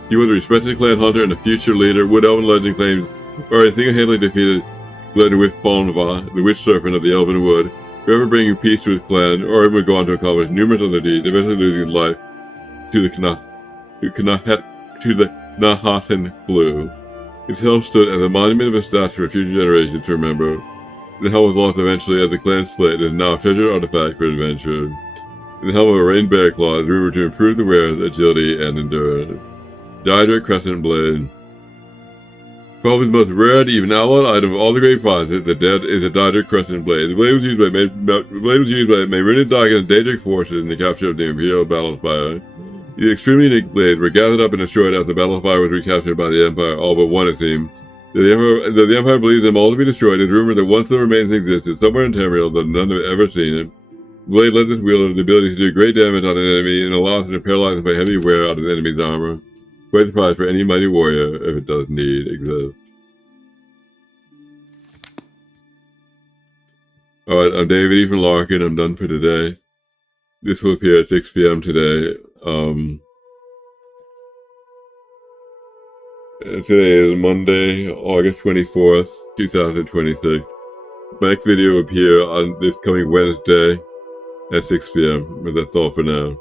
He was a respected clan hunter and a future leader. Wood Elven legend claims, or I single-handedly defeated Glenwith Falnva, the witch serpent of the Elven Wood, forever bringing peace to his clan, or he would go on to accomplish numerous other deeds, eventually losing his life to the Nahaten Blue. His helm stood as a monument of his stature for future generations to remember. The helm was lost eventually as the clan split and is now a treasured artifact for adventure. The helm of Arain Bearclaw is rumored to improve the wearer's agility and endurance. Daedric Crescent Blade. Probably the most rare and even outlawed item of all the great closets, the dead is a Daedric Crescent Blade. The blade was used by Meridian Dagon and Daedric forces in the capture of the Imperial Battle Spire. These extremely unique blades were gathered up and destroyed after the Battle Spire was recaptured by the Empire, all but one it seemed. Though the Empire believes them all to be destroyed, it is rumored that once the remains existed somewhere in Tamriel, though none have ever seen it. The blade lends its wielder the ability to do great damage on an enemy and allows him to paralyze him by heavy wear out of the enemy's armor. Quite the prize for any mighty warrior, if it does indeed exist. Alright, I'm David E. from Larkin. I'm done for today. This will appear at 6 p.m. today. Today is Monday, August 24th, 2026. My next video will appear on this coming Wednesday at 6 p.m. But that's all for now.